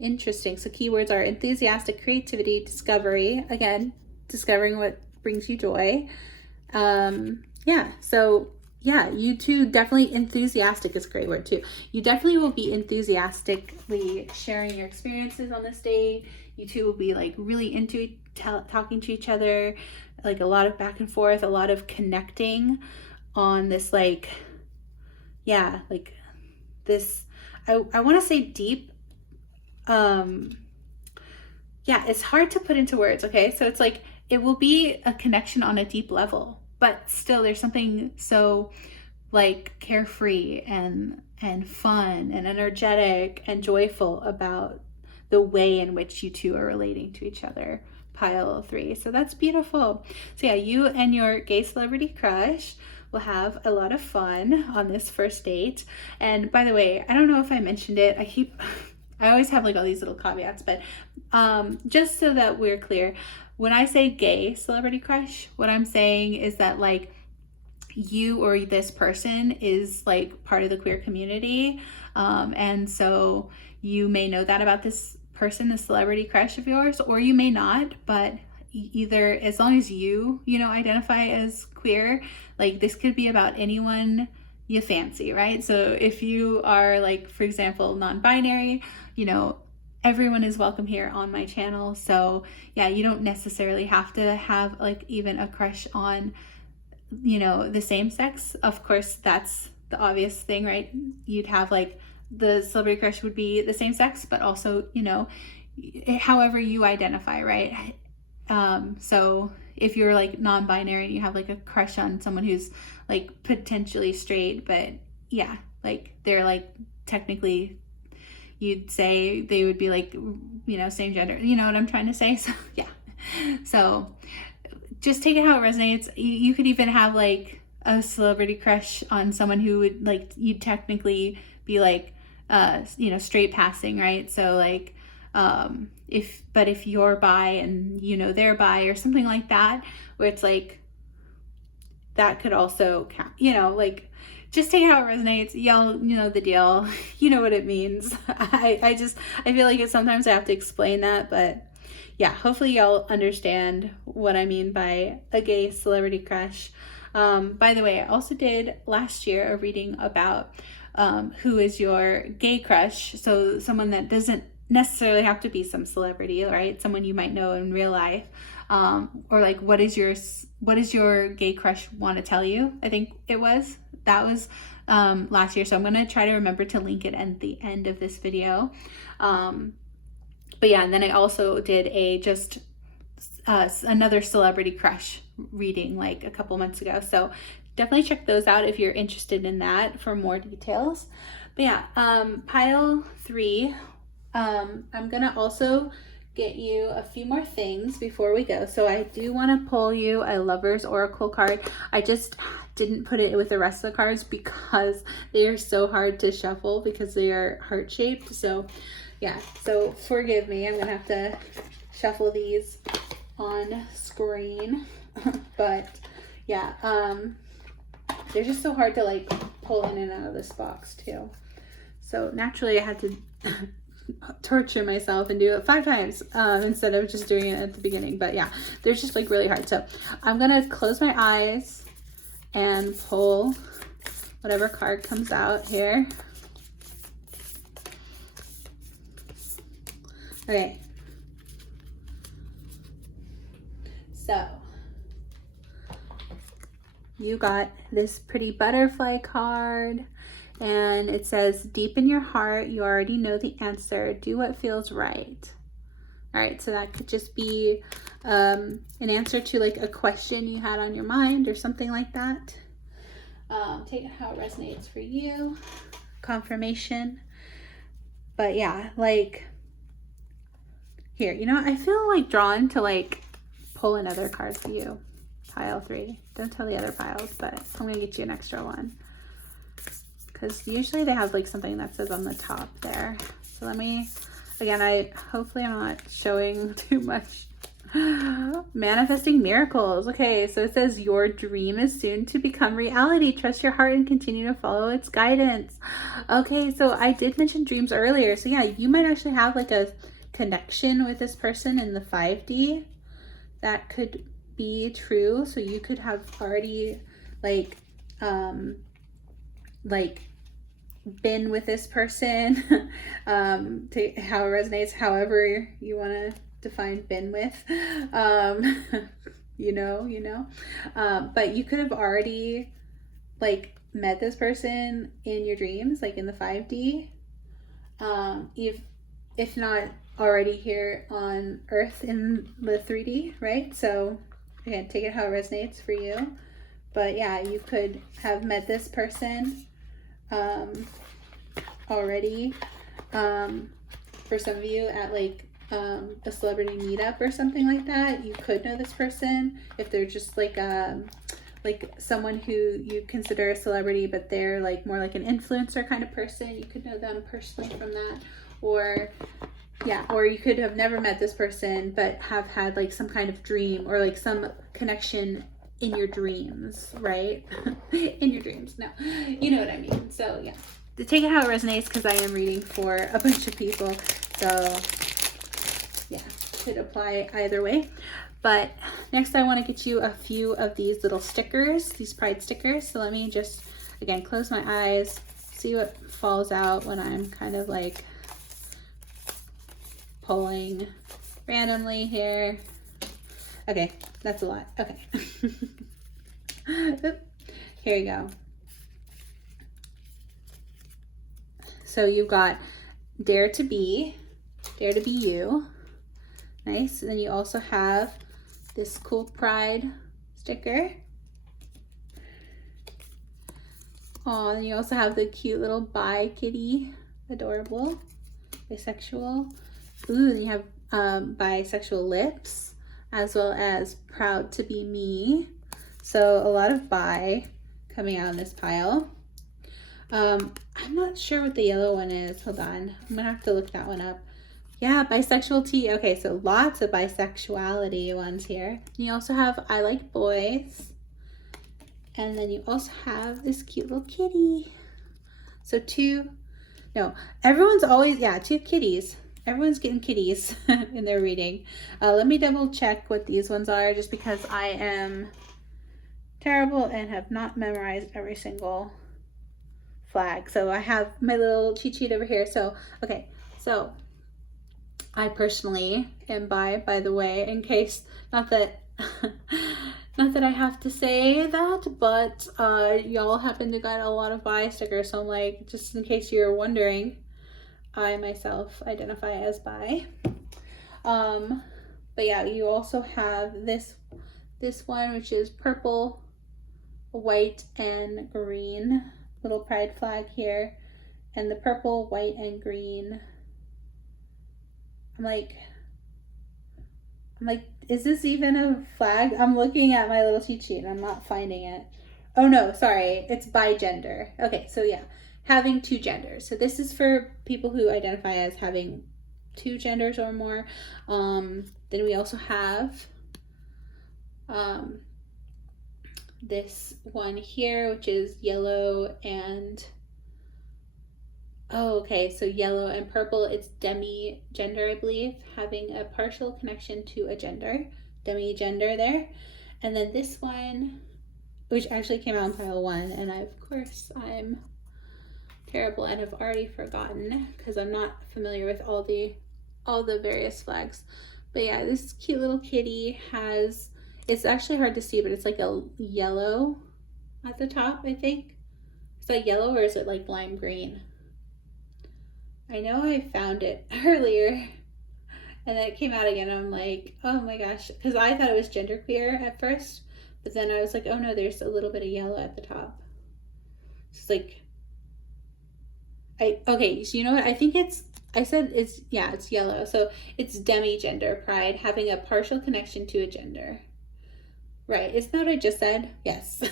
Interesting. So keywords are enthusiastic, creativity, discovery. Again, discovering what brings you joy. Yeah, so yeah, you two definitely, enthusiastic is a great word too. You definitely will be enthusiastically sharing your experiences on this date. You two will be like really into talking to each other, like a lot of back and forth, a lot of connecting on this, like, yeah, like this, I want to say deep, yeah, it's hard to put into words, okay? So it's like, it will be a connection on a deep level, but still there's something so like carefree and fun and energetic and joyful about the way in which you two are relating to each other. Pile 3. So that's beautiful. So yeah, you and your gay celebrity crush will have a lot of fun on this first date. And by the way, I don't know if I mentioned it. I always have like all these little caveats, but just so that we're clear, when I say gay celebrity crush, what I'm saying is that like you or this person is like part of the queer community. And so you may know that about this person, the celebrity crush of yours, or you may not, but either, as long as you know, identify as queer, like this could be about anyone you fancy, right? So if you are like, for example, non-binary, you know, everyone is welcome here on my channel. So yeah, you don't necessarily have to have like even a crush on, you know, the same sex. Of course, that's the obvious thing, right? You'd have like the celebrity crush would be the same sex, but also, you know, however you identify, right? So if you're like non-binary and you have like a crush on someone who's like potentially straight, but yeah, like they're like technically, you'd say they would be like, you know, same gender, you know what I'm trying to say? So yeah, so just take it how it resonates. You could even have like a celebrity crush on someone who would like, you'd technically be like, you know, straight passing, right? So like, if you're bi and you know they're bi or something like that, where it's like, that could also count, you know, like just take how it resonates. Y'all, you know the deal. You know what it means. I feel like sometimes I have to explain that, but yeah, hopefully y'all understand what I mean by a gay celebrity crush. By the way, I also did last year a reading about who is your gay crush. So someone that doesn't necessarily have to be some celebrity, right? Someone you might know in real life. Or like, what is your gay crush want to tell you? I think that was last year. So I'm going to try to remember to link it at the end of this video. But yeah, and then I also did another celebrity crush reading like a couple months ago. So definitely check those out if you're interested in that for more details. But yeah, pile 3, I'm gonna also get you a few more things before we go. So I do want to pull you a Lover's Oracle card. I just didn't put it with the rest of the cards because they are so hard to shuffle because they are heart-shaped. So yeah, so forgive me, I'm gonna have to shuffle these on screen. But yeah, they're just so hard to like pull in and out of this box too. So naturally I had to torture myself and do it 5 times instead of just doing it at the beginning. But yeah, they're just like really hard. So I'm gonna close my eyes and pull whatever card comes out here. Okay, so you got this pretty butterfly card, and it says, deep in your heart, you already know the answer. Do what feels right. All right, so that could just be an answer to like a question you had on your mind or something like that. Take it how it resonates for you. Confirmation. But yeah, like, here, you know, I feel like drawn to like pull another card for you. Pile 3. Don't tell the other piles, but I'm gonna get you an extra one. Because usually they have like something that says on the top there. So let me, again, hopefully I'm not showing too much Manifesting miracles. Okay, so it says your dream is soon to become reality. Trust your heart and continue to follow its guidance. Okay, so I did mention dreams earlier. So yeah, you might actually have like a connection with this person in the 5D. That could be true. So you could have already like been with this person, to how it resonates, however you want to define been with, but you could have already like met this person in your dreams, like in the 5D, if not already here on Earth in the 3D, right? So again, take it how it resonates for you. But yeah, you could have met this person already, for some of you at like a celebrity meetup or something like that. You could know this person if they're just like someone who you consider a celebrity, but they're like more like an influencer kind of person. You could know them personally from that. Or you could have never met this person but have had like some kind of dream or like some connection in your dreams, right? In your dreams. No, you know what I mean. So yeah, take it how it resonates, because I am reading for a bunch of people. So yeah, could apply either way. But next I want to get you a few of these little stickers, these pride stickers. So let me just, again, close my eyes, see what falls out when I'm kind of like pulling randomly here. Okay, that's a lot. Okay. Here you go. So you've got dare to be you. Nice. And then you also have this cool pride sticker. Oh, and you also have the cute little bi kitty, adorable, bisexual. Ooh, and you have bisexual lips, as well as proud to be me. So a lot of bi coming out in this pile. I'm not sure what the yellow one is. Hold on. I'm gonna have to look that one up. Yeah, bisexual tea. Okay, so lots of bisexuality ones here. And you also have I like boys. And then you also have this cute little kitty. So everyone's always, two kitties. Everyone's getting kitties in their reading. Let me double check what these ones are, just because I am terrible and have not memorized every single flag. So I have my little cheat sheet over here. So, okay. So I personally am bi, by the way, in case, not that I have to say that, but y'all happen to got a lot of bi stickers. So I'm like, just in case you're wondering, I myself identify as bi. But yeah, you also have this one, which is purple, white, and green. Little pride flag here. And the purple, white, and green. I'm like, is this even a flag? I'm looking at my little cheat sheet and I'm not finding it. Oh no, sorry, it's bi gender. Okay, so yeah, having two genders. So this is for people who identify as having two genders or more. Then we also have this one here, which is yellow and so yellow and purple. It's demi-gender, I believe, having a partial connection to a gender, demi-gender there. And then this one, which actually came out in pile 1, and I'm terrible and have already forgotten because I'm not familiar with all the various flags. But yeah, this cute little kitty has, it's actually hard to see, but it's like a yellow at the top, I think. Is that yellow or is it like lime green? I know I found it earlier and then it came out again. I'm like, oh my gosh, because I thought it was genderqueer at first, but then I was like, oh no, there's a little bit of yellow at the top. It's like, okay, so you know what? I think it's yellow. So it's demi-gender pride, having a partial connection to a gender. Right, isn't that what I just said? Yes.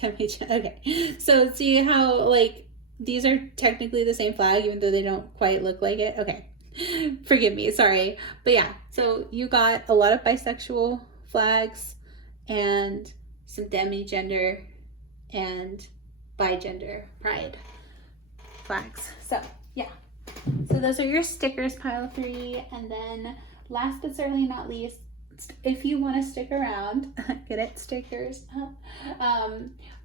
Demi-gender. Okay, so see how like these are technically the same flag, even though they don't quite look like it. Okay, Forgive me, sorry. But yeah, so you got a lot of bisexual flags and some demigender and bigender pride flags. So yeah, so those are your stickers, pile 3. And then last but certainly not least, if you want to stick around, get it, stickers.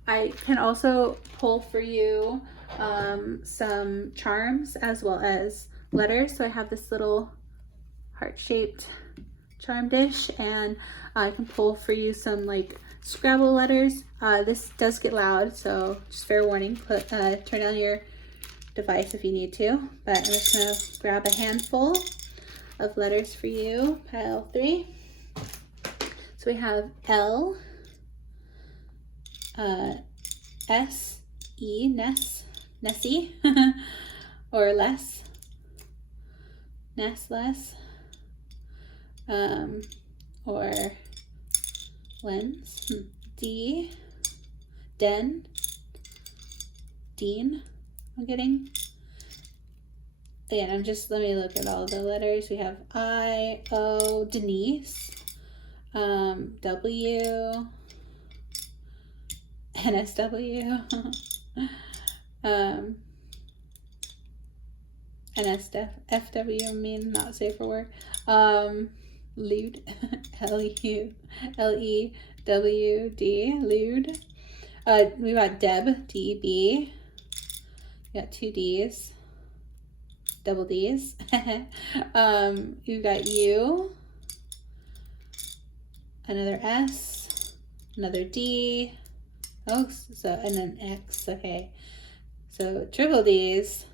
I can also pull for you some charms as well as letters. So I have this little heart-shaped charm dish, and I can pull for you some like Scrabble letters. This does get loud, so just fair warning. Turn down your device if you need to. But I'm just gonna grab a handful of letters for you, pile 3. So we have L, S-E, Nessie, or less, less, or lens, D, Den, Dean, I'm getting. Again, let me look at all the letters. We have I, O, Denise, W, NSW, NSFW, I mean, not safe for work, lewd, L-E-W-D, lewd. We got Deb, D-E-B, we got 2 D's, double D's. You got U, another S, another D, oh, so, and an X, okay. So triple D's.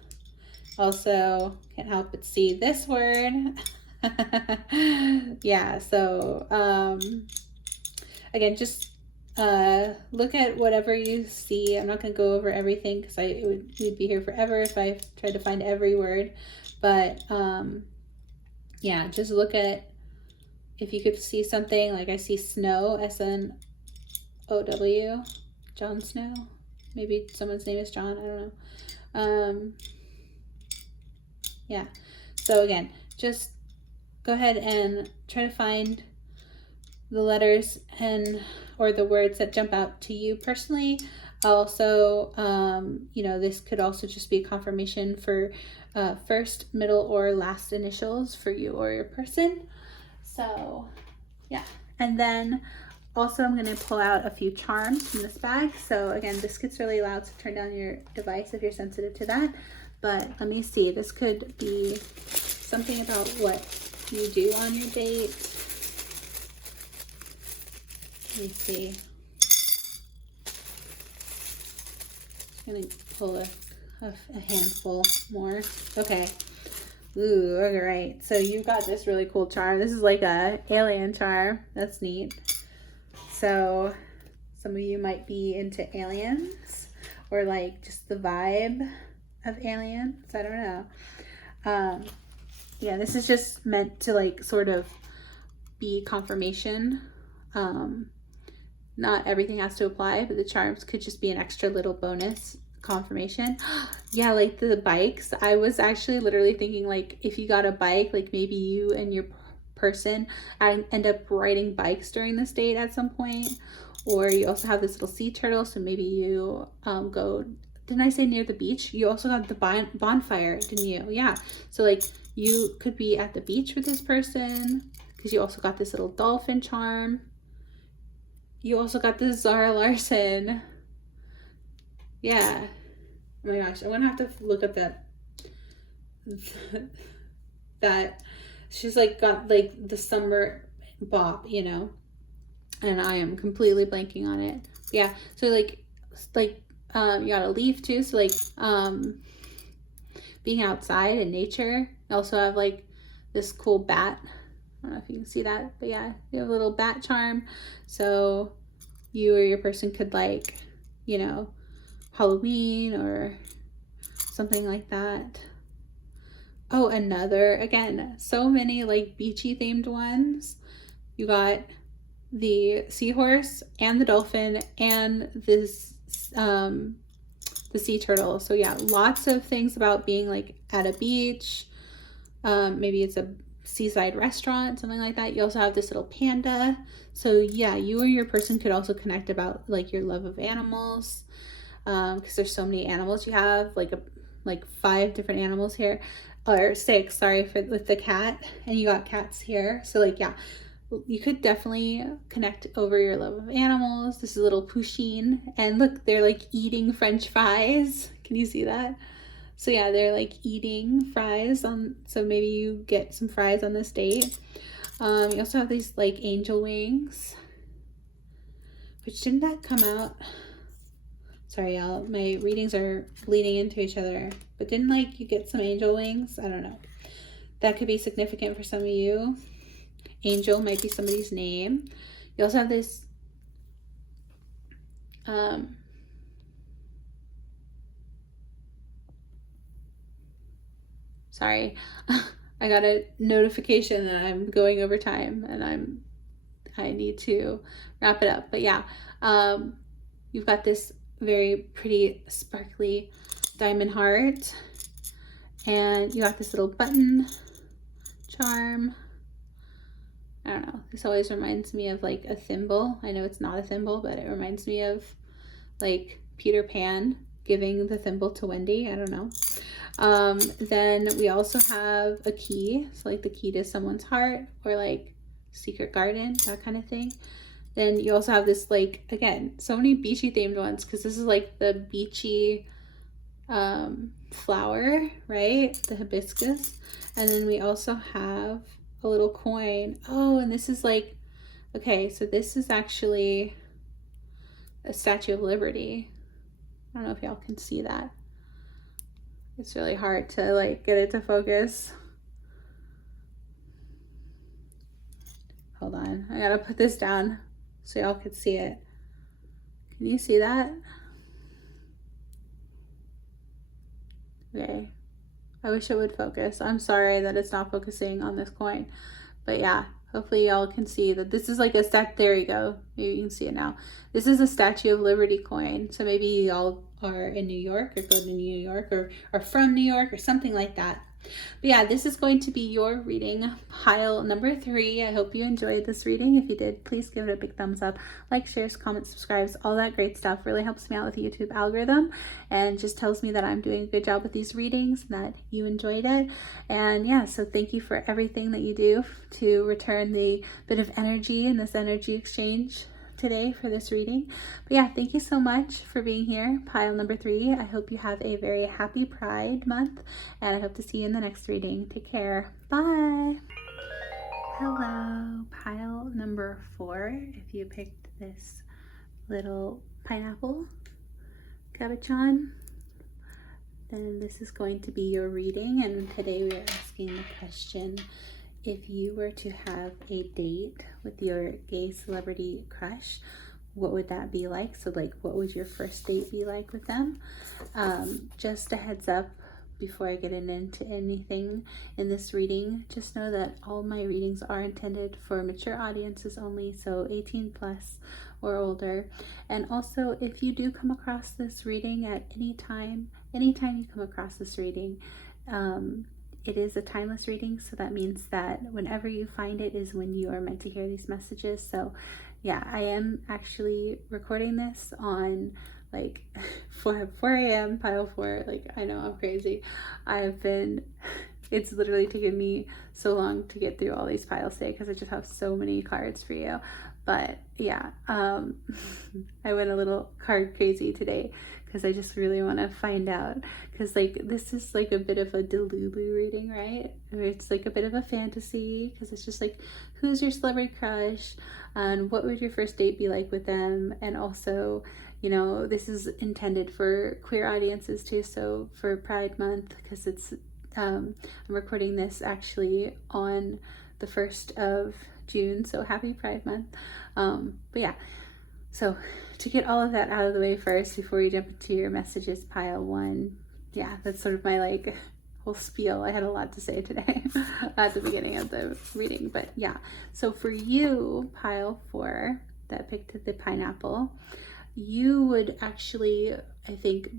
Also, can't help but see this word. Yeah, so, again, just look at whatever you see. I'm not going to go over everything because we'd be here forever if I tried to find every word. But, yeah, just look at, if you could see something, like I see snow, S-N-O-W, Jon Snow. Maybe someone's name is John, I don't know. Yeah, so again, just go ahead and try to find the letters or the words that jump out to you personally. Also, you know, this could also just be a confirmation for first, middle, or last initials for you or your person. So yeah, and then also I'm going to pull out a few charms from this bag. So again, this gets really loud, so turn down your device if you're sensitive to that. But let me see, this could be something about what you do on your date. Let me see. I'm gonna pull a handful more. Okay. Ooh, all right. So you got this really cool charm. This is like a alien charm. That's neat. So some of you might be into aliens or like just the vibe of aliens. I don't know. Yeah, this is just meant to like sort of be confirmation. Not everything has to apply, but the charms could just be an extra little bonus confirmation. Yeah, like the bikes. I was actually literally thinking like if you got a bike, like maybe you and your person end up riding bikes during this date at some point. Or you also have this little sea turtle, so maybe you go, didn't I say near the beach? You also got the bonfire, didn't you? Yeah, so like you could be at the beach with this person because you also got this little dolphin charm. You also got this Zara Larsson. Yeah. Oh my gosh, I'm gonna have to look up that she's like got like the summer bop, you know, and I am completely blanking on it. Yeah, so like you got a leaf too, so like being outside in nature. You also have like this cool bat. I don't know if you can see that, but yeah, you have a little bat charm. So you or your person could like, you know, Halloween or something like that. Oh, another, again, so many like beachy themed ones. You got the seahorse and the dolphin and this, the sea turtle. So yeah, lots of things about being like at a beach, Maybe it's a seaside restaurant, something like that. You also have this little panda. So yeah, you or your person could also connect about like your love of animals, because there's so many animals. You have like 5 different animals here, or 6, sorry, with the cat, and you got cats here. So like, yeah, you could definitely connect over your love of animals. This is a little Pusheen, and look, they're like eating French fries. Can you see that? So yeah, they're like eating fries on, so maybe you get some fries on this date. You also have these like angel wings, which didn't that come out? Sorry, y'all, my readings are bleeding into each other, but didn't like you get some angel wings? I don't know. That could be significant for some of you. Angel might be somebody's name. You also have this, sorry, I got a notification that I'm going over time and I need to wrap it up. But yeah, you've got this very pretty sparkly diamond heart, and you got this little button charm. I don't know, this always reminds me of like a thimble. I know it's not a thimble, but it reminds me of like Peter Pan giving the thimble to Wendy. I don't know. Then we also have a key, so like the key to someone's heart, or like secret garden, that kind of thing. Then you also have this, like, again, so many beachy themed ones, because this is like the beachy flower, right? The hibiscus. And then we also have a little coin. Oh, and this is like, okay, so this is actually a Statue of Liberty. I don't know if y'all can see that. It's really hard to like get it to focus. Hold on, I gotta put this down so y'all can see it. Can you see that? Okay, I wish it would focus. I'm sorry that it's not focusing on this coin, but yeah, hopefully y'all can see that this is like a there you go, maybe you can see it now. This is a Statue of Liberty coin, so maybe y'all are in New York or go to New York or are from New York or something like that. But yeah, this is going to be your reading, pile number 3. I hope you enjoyed this reading. If you did, please give it a big thumbs up. Like, shares, comments, subscribes, all that great stuff really helps me out with the YouTube algorithm and just tells me that I'm doing a good job with these readings and that you enjoyed it. And yeah, so thank you for everything that you do to return the bit of energy in this energy exchange today for this reading. But yeah, thank you so much for being here, pile number 3. I hope you have a very happy Pride month, and I hope to see you in the next reading. Take care. Bye. Hello, pile number 4. If you picked this little pineapple cabochon, then this is going to be your reading. And today we are asking the question: if you were to have a date with your gay celebrity crush, what would that be like? So like, what would your first date be like with them? Just a heads up before I get into anything in this reading, just know that all my readings are intended for mature audiences only, so 18 plus or older. And also, if you do come across this reading at anytime you come across this reading, it is a timeless reading, so that means that whenever you find it is when you are meant to hear these messages. So yeah, I am actually recording this on like 4 a.m. pile 4. Like, I know I'm crazy. It's literally taken me so long to get through all these piles today because I just have so many cards for you. But yeah, I went a little card crazy today because I just really want to find out, because like this is like a bit of a Delulu reading, right? Or it's like a bit of a fantasy, because it's just like, who's your celebrity crush and what would your first date be like with them? And also, you know, this is intended for queer audiences too, so for Pride Month, because it's I'm recording this actually on the 1st of June, so happy Pride Month. But yeah, so to get all of that out of the way first before you jump into your messages, pile 1, yeah, that's sort of my like whole spiel. I had a lot to say today at the beginning of the reading, but yeah, so for you, pile 4, that picked the pineapple, you would actually, I think,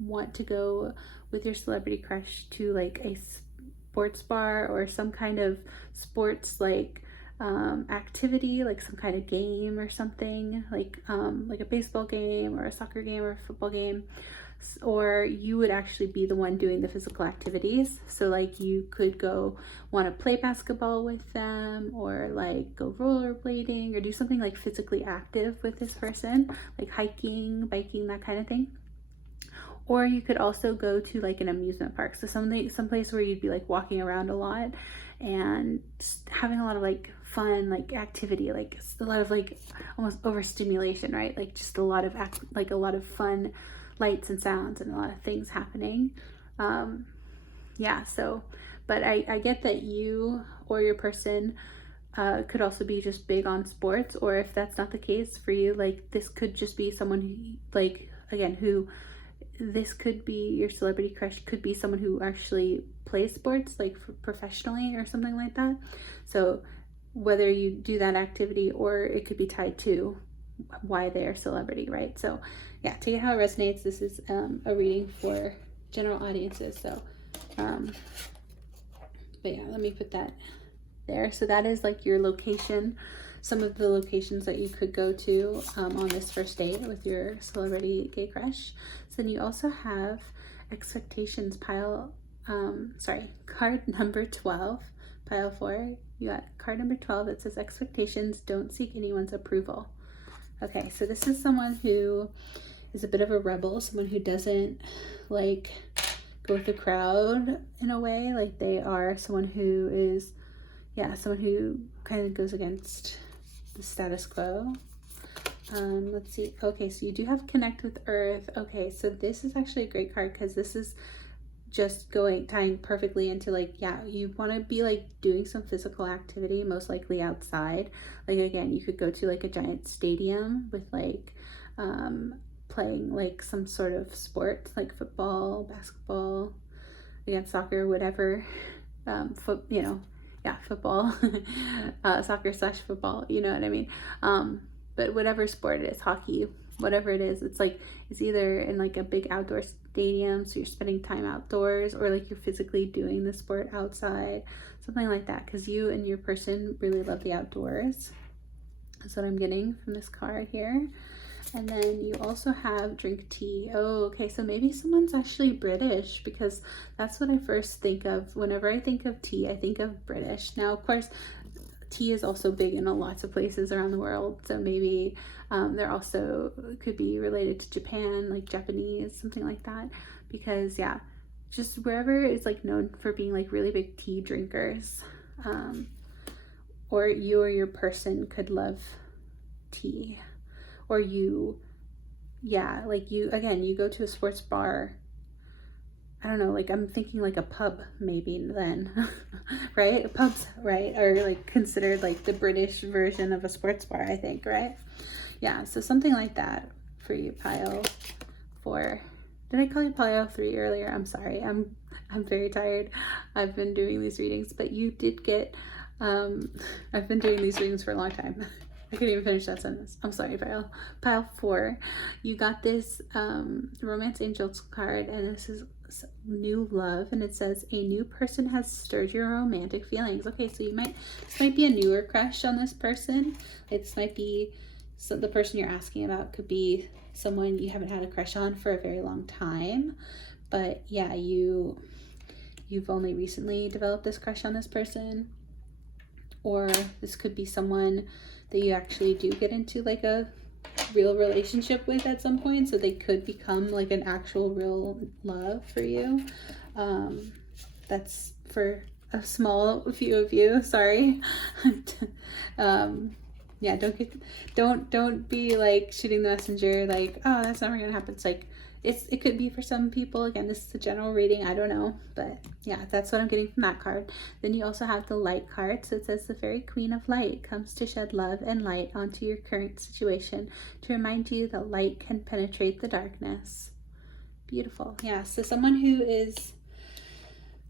want to go with your celebrity crush to like a sports bar or some kind of sports like activity, like some kind of game or something, like a baseball game or a soccer game or a football game, or you would actually be the one doing the physical activities. So like you could go want to play basketball with them, or like go rollerblading, or do something like physically active with this person, like hiking, biking, that kind of thing. Or you could also go to like an amusement park, so some place where you'd be like walking around a lot and just having a lot of like fun, like activity, like a lot of like almost overstimulation, right? Like just a lot of like a lot of fun lights and sounds and a lot of things happening. Yeah, so, but I get that you or your person could also be just big on sports, or if that's not the case for you, like this could just be someone who, like, again, who, this could be your celebrity crush, could be someone who actually plays sports like professionally or something like that. So whether you do that activity, or it could be tied to why they're a celebrity, right? So yeah, take it how it resonates. This is a reading for general audiences. So but yeah, let me put that there. So that is like your location, some of the locations that you could go to on this first date with your celebrity gay crush. So then you also have expectations pile, card number 12, pile 4. You got card number 12 that says expectations, don't seek anyone's approval. Okay, so this is someone who is a bit of a rebel, someone who doesn't like go with the crowd in a way. Like they are someone who is, yeah, someone who kind of goes against the status quo. Let's see. Okay, so you do have connect with earth. Okay, so this is actually a great card because this is just tying perfectly into like, yeah, you want to be like doing some physical activity, most likely outside. Like again, you could go to like a giant stadium with like playing like some sort of sport, like football, basketball, again, soccer, whatever, football, soccer / football, you know what I mean? But whatever sport it is, hockey, whatever it is, it's like, it's either in like a big outdoor stadium, so you're spending time outdoors, or like you're physically doing the sport outside, something like that, because you and your person really love the outdoors. That's what I'm getting from this card here. And then you also have drink tea. Oh, okay, so maybe someone's actually British, because that's what I first think of. Whenever I think of tea, I think of British. Now, of course, tea is also big in lots of places around the world, so maybe they're also could be related to Japan, like Japanese, something like that, because yeah, just wherever is like known for being like really big tea drinkers, or you or your person could love tea. Or you, yeah, like you, again, you go to a sports bar, I don't know, like I'm thinking like a pub maybe then, right? Pubs, right, are like considered like the British version of a sports bar, I think, right? Yeah, so something like that for you, pile 4. Did I call you pile 3 earlier? I'm sorry, I'm very tired. I've been doing these readings, but you did get, I've been doing these readings for a long time. I couldn't even finish that sentence. I'm sorry, pile 4. You got this romance angels card, and this is new love, and it says a new person has stirred your romantic feelings. Okay, so this might be a newer crush on this person. This might be, so the person you're asking about could be someone you haven't had a crush on for a very long time, but yeah, you've only recently developed this crush on this person. Or this could be someone that you actually do get into like a real relationship with at some point, so they could become like an actual real love for you. That's for a small few of you, sorry. Yeah, don't be like shooting the messenger like, oh, that's never gonna happen. It's like, it could be for some people. Again, this is a general reading, I don't know, but yeah, that's what I'm getting from that card. Then you also have the light card, so it says the fairy queen of light comes to shed love and light onto your current situation to remind you that light can penetrate the darkness. Beautiful. Yeah, so someone who is,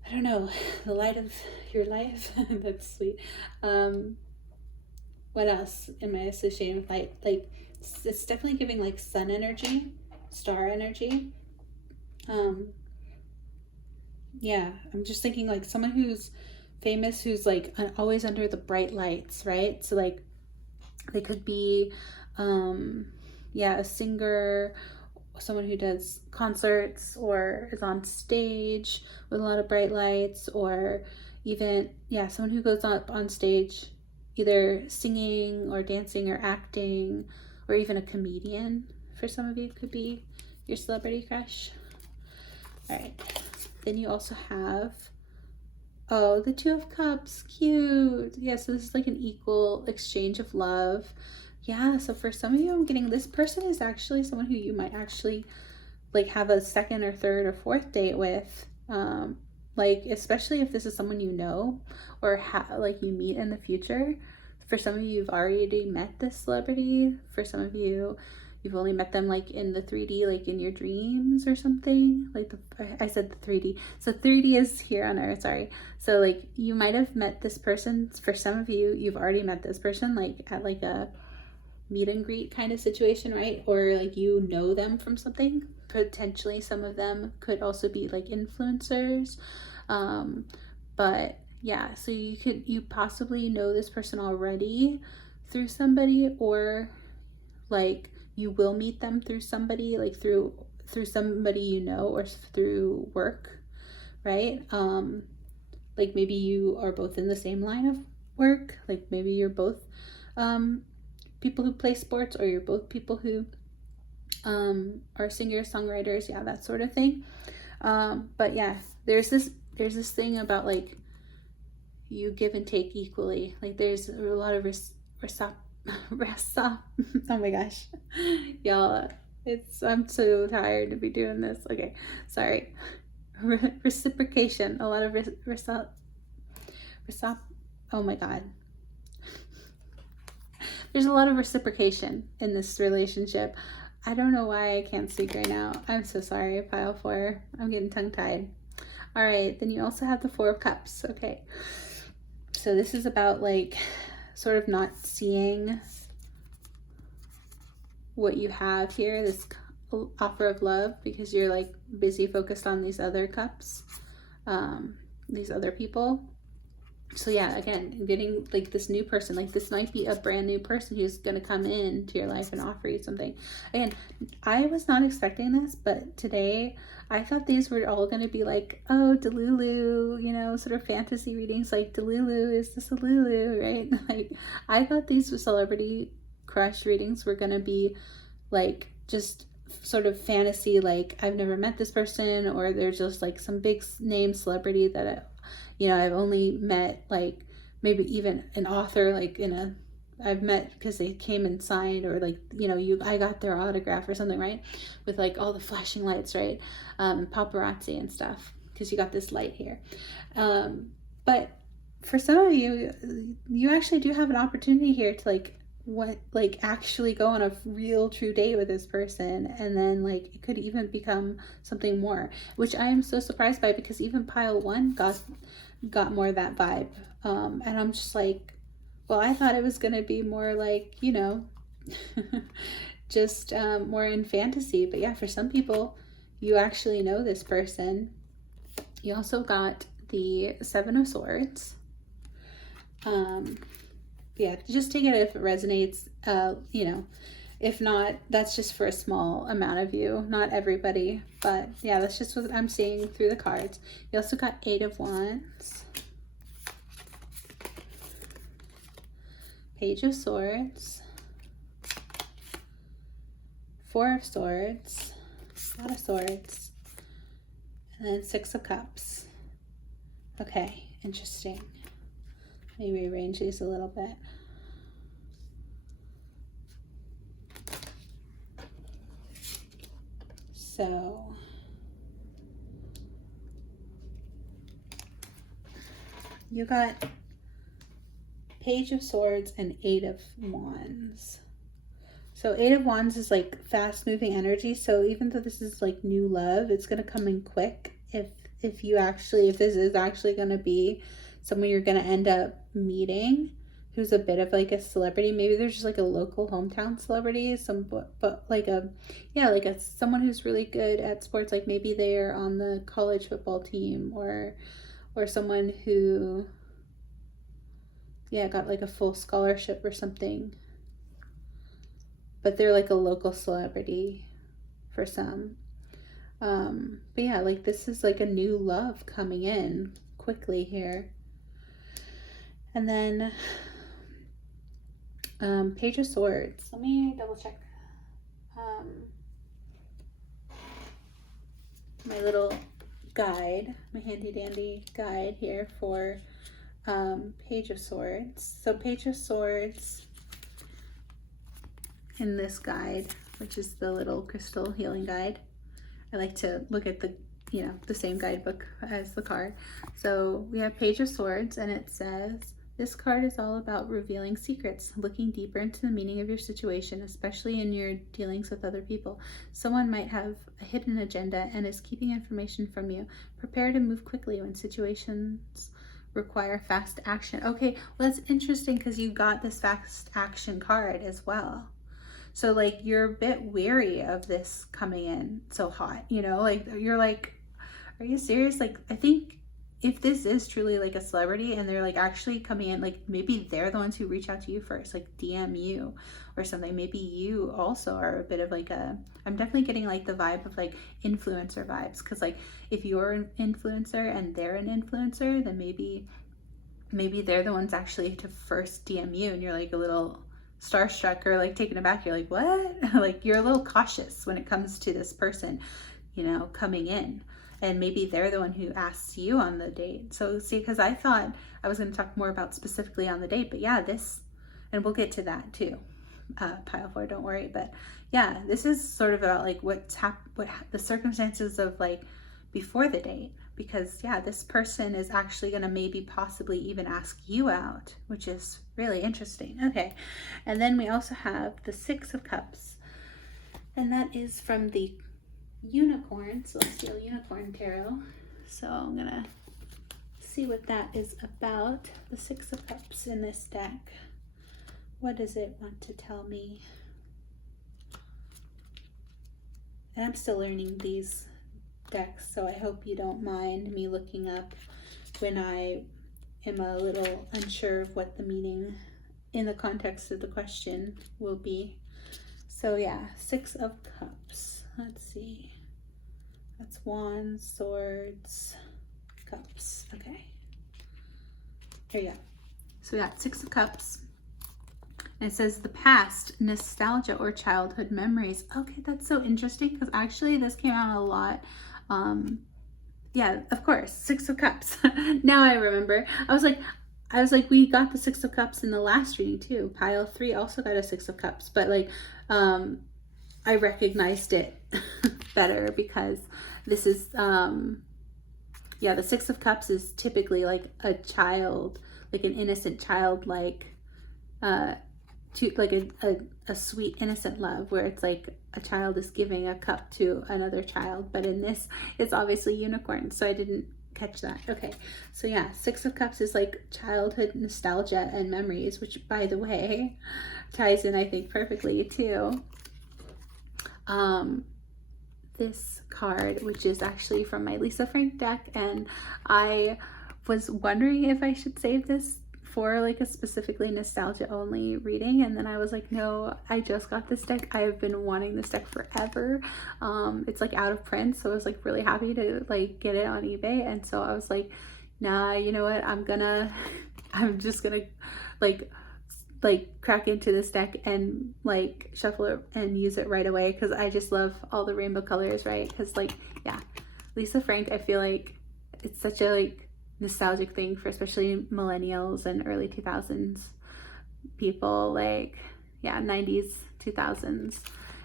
I don't know, the light of your life. That's sweet. What else am I associating with light? Like, it's definitely giving like sun energy, star energy. yeah, I'm just thinking like someone who's famous, who's like always under the bright lights, right? So like they could be, yeah, a singer, someone who does concerts or is on stage with a lot of bright lights, or even, yeah, someone who goes up on stage either singing or dancing or acting, or even a comedian. For some of you could be your celebrity crush. All right, then you also have, oh, the Two of Cups, cute. Yeah, so this is like an equal exchange of love. Yeah, so for some of you, I'm getting this person is actually someone who you might actually like have a second or third or fourth date with. Like, especially if this is someone you know or like you meet in the future. For some of you, you've already met this celebrity. For some of you, you've only met them like in the 3D, like in your dreams or something. Like I said the 3D. So 3D is here on Earth, sorry. So like you might have met this person. For some of you, you've already met this person like at like a meet and greet kind of situation, right? Or like you know them from something. Potentially some of them could also be like influencers. But yeah, so you possibly know this person already through somebody, or like you will meet them through somebody, like through somebody you know, or through work, right? Like maybe you are both in the same line of work, like maybe you're both people who play sports, or you're both people who are singers, songwriters, yeah, that sort of thing. But yeah, there's this thing about like you give and take equally. Like there's a lot of oh my gosh, y'all, I'm so tired to be doing this. Okay, sorry. Reciprocation, a lot of oh my god, there's a lot of reciprocation in this relationship. I don't know why I can't speak right now. I'm so sorry, pile 4. I'm getting tongue-tied. All right, then you also have the 4 of Cups. Okay, so this is about like sort of not seeing what you have here, this offer of love, because you're like busy focused on these other cups, these other people. So yeah, again, getting like this new person, like this might be a brand new person who's going to come into your life and offer you something. Again, I was not expecting this, but today I thought these were all going to be like, oh, Delulu, you know, sort of fantasy readings, like Delulu, is this a Lulu, right? Like I thought these celebrity crush readings were going to be like just sort of fantasy, like I've never met this person, or there's just like some big name celebrity that I've only met, like maybe even an author, like I've met because they came and signed, or like, I got their autograph or something, right? With like all the flashing lights, right? Paparazzi and stuff, because you got this light here. But for some of you actually do have an opportunity here to actually go on a real true date with this person, and then like it could even become something more, which I am so surprised by, because even pile 1 got more of that vibe, and I'm just like, well, I thought it was gonna be more like, just more in fantasy. But yeah, for some people, you actually know this person. You also got the 7 of Swords. Yeah, just take it if it resonates. If not, that's just for a small amount of you, not everybody. But yeah, that's just what I'm seeing through the cards. You also got 8 of Wands, Page of Swords, 4 of Swords, a lot of swords, and then 6 of Cups. Okay, interesting. Let me rearrange these a little bit. So you got Page of Swords and 8 of Wands. So 8 of Wands is like fast moving energy. So even though this is like new love, it's going to come in quick. If this is actually going to be someone you're going to end up meeting, who's a bit of like a celebrity. Maybe there's just like a local hometown celebrity, but like a, yeah, like a someone who's really good at sports. Like maybe they're on the college football team, or someone who, yeah, got like a full scholarship or something. But they're like a local celebrity for some. But yeah, like this is like a new love coming in quickly here. And then Page of Swords. Let me double check my little guide, my handy dandy guide here for Page of Swords. So Page of Swords in this guide, which is the little crystal healing guide. I like to look at the, you know, the same guidebook as the card. So we have Page of Swords, and it says, this card is all about revealing secrets, looking deeper into the meaning of your situation, especially in your dealings with other people. Someone might have a hidden agenda and is keeping information from you. Prepare to move quickly when situations require fast action. Okay, well, that's interesting because you got this fast action card as well. So like you're a bit weary of this coming in so hot, you know, like you're like, are you serious? Like, I think if this is truly like a celebrity and they're like actually coming in, like maybe they're the ones who reach out to you first, like DM you or something. Maybe you also are a bit of like a, I'm definitely getting like the vibe of like influencer vibes. Cause like if you're an influencer and they're an influencer, then maybe they're the ones actually to first DM you and you're like a little starstruck or like taken aback. You're like, what? Like you're a little cautious when it comes to this person, you know, coming in. And maybe they're the one who asks you on the date. So see, because I thought I was going to talk more about specifically on the date, but yeah, this, and we'll get to that too, pile 4, don't worry. But yeah, this is sort of about like what the circumstances of like before the date, because yeah, this person is actually going to maybe possibly even ask you out, which is really interesting. Okay, and then we also have the 6 of Cups, and that is from the Unicorn, Celestial Unicorn Tarot. So I'm gonna see what that is about. The 6 of Cups in this deck. What does it want to tell me? And I'm still learning these decks, so I hope you don't mind me looking up when I am a little unsure of what the meaning in the context of the question will be. So yeah, 6 of Cups. Let's see. That's Wands, Swords, Cups. Okay. Here you go. So we got 6 of Cups. And it says the past, nostalgia, or childhood memories. Okay, that's so interesting because actually this came out a lot. Yeah, of course, 6 of Cups. Now I remember. I was like, we got the 6 of Cups in the last reading too. Pile 3 also got a 6 of Cups, but like, I recognized it better because this is, yeah, the 6 of Cups is typically like a child, like an innocent child, like a sweet innocent love where it's like a child is giving a cup to another child. But in this, it's obviously unicorn, so I didn't catch that. Okay, so yeah, 6 of Cups is like childhood nostalgia and memories, which by the way ties in I think perfectly too. This card, which is actually from my Lisa Frank deck, and I was wondering if I should save this for like a specifically nostalgia only reading, and then I was like, no, I just got this deck. I have been wanting this deck forever. It's like out of print, so I was like really happy to like get it on eBay, and so I was like, nah, you know what, I'm just gonna like crack into this deck and like shuffle it and use it right away because I just love all the rainbow colors, right? Because like, yeah, Lisa Frank, I feel like it's such a like nostalgic thing for especially millennials and early 2000s people, like yeah, 90s 2000s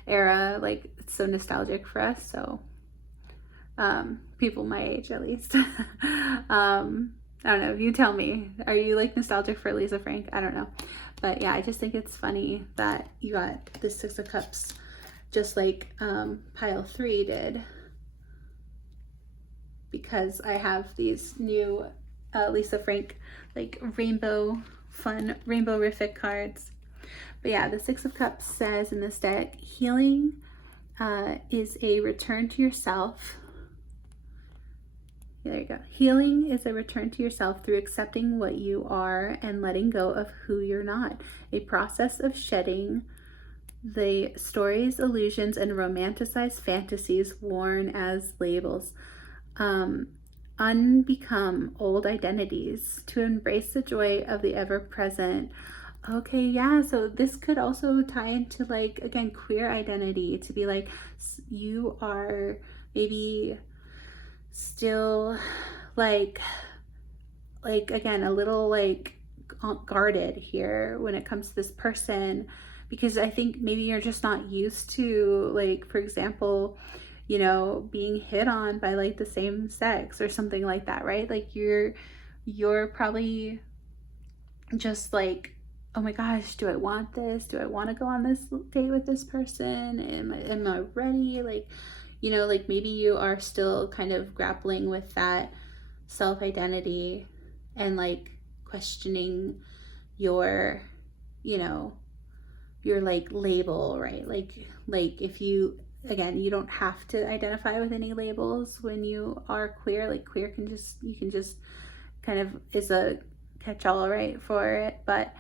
era, like it's so nostalgic for us. So people my age at least. I don't know, you tell me, are you like nostalgic for Lisa Frank? I don't know, but yeah, I just think it's funny that you got the 6 of Cups just like pile 3 did, because I have these new Lisa Frank like rainbow fun rainbow-rific cards. But yeah, the Six of Cups says in this deck, healing is a return to yourself. There you go. Healing is a return to yourself through accepting what you are and letting go of who you're not. A process of shedding the stories, illusions, and romanticized fantasies worn as labels. Unbecome old identities to embrace the joy of the ever-present. Okay, yeah, so this could also tie into, like, again, queer identity, to be like, you are maybe still like again, a little like guarded here when it comes to this person, because I think maybe you're just not used to, like, for example, you know, being hit on by like the same sex or something like that, right? Like you're probably just like, oh my gosh, do I want this? Do I want to go on this date with this person? Am I ready? Like, you know, like maybe you are still kind of grappling with that self-identity and like questioning your, you know, your like label, right? Like if you, again, you don't have to identify with any labels when you are queer. Like queer can just, you can just kind of is a catch-all, right, for it. But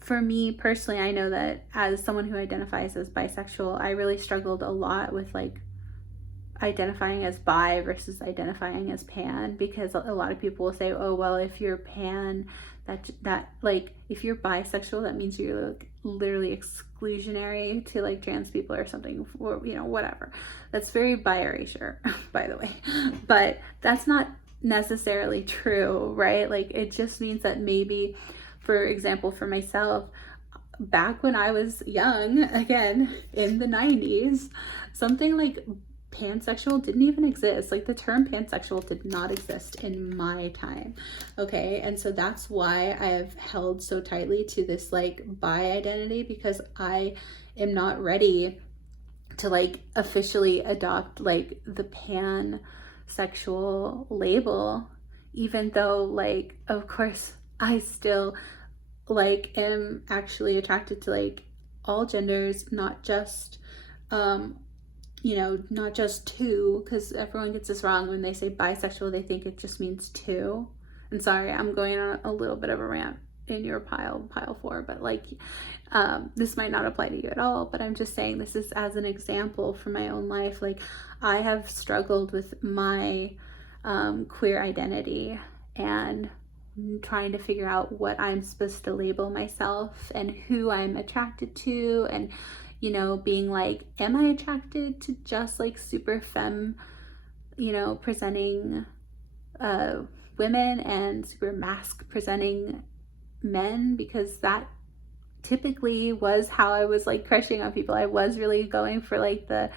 for me personally, I know that as someone who identifies as bisexual, I really struggled a lot with like identifying as bi versus identifying as pan, because a lot of people will say, oh, well, if you're pan, that like if you're bisexual, that means you're like literally exclusionary to like trans people or something, or, you know, whatever. That's very bi erasure, by the way. But that's not necessarily true, right? Like it just means that maybe, for example, for myself, back when I was young, again, in the 90s, something like pansexual didn't even exist. Like the term pansexual did not exist in my time. Okay. And so that's why I have held so tightly to this like bi identity, because I am not ready to like officially adopt like the pansexual label, even though like, of course, I still like am actually attracted to like all genders, not just you know, not just two, because everyone gets this wrong when they say bisexual. They think it just means two. And sorry, I'm going on a little bit of a rant in your pile 4, but like this might not apply to you at all, but I'm just saying this is as an example from my own life. Like I have struggled with my queer identity and trying to figure out what I'm supposed to label myself and who I'm attracted to, and, you know, being like, am I attracted to just like super femme, you know, presenting women and super masc presenting men, because that typically was how I was like crushing on people. I was really going for like the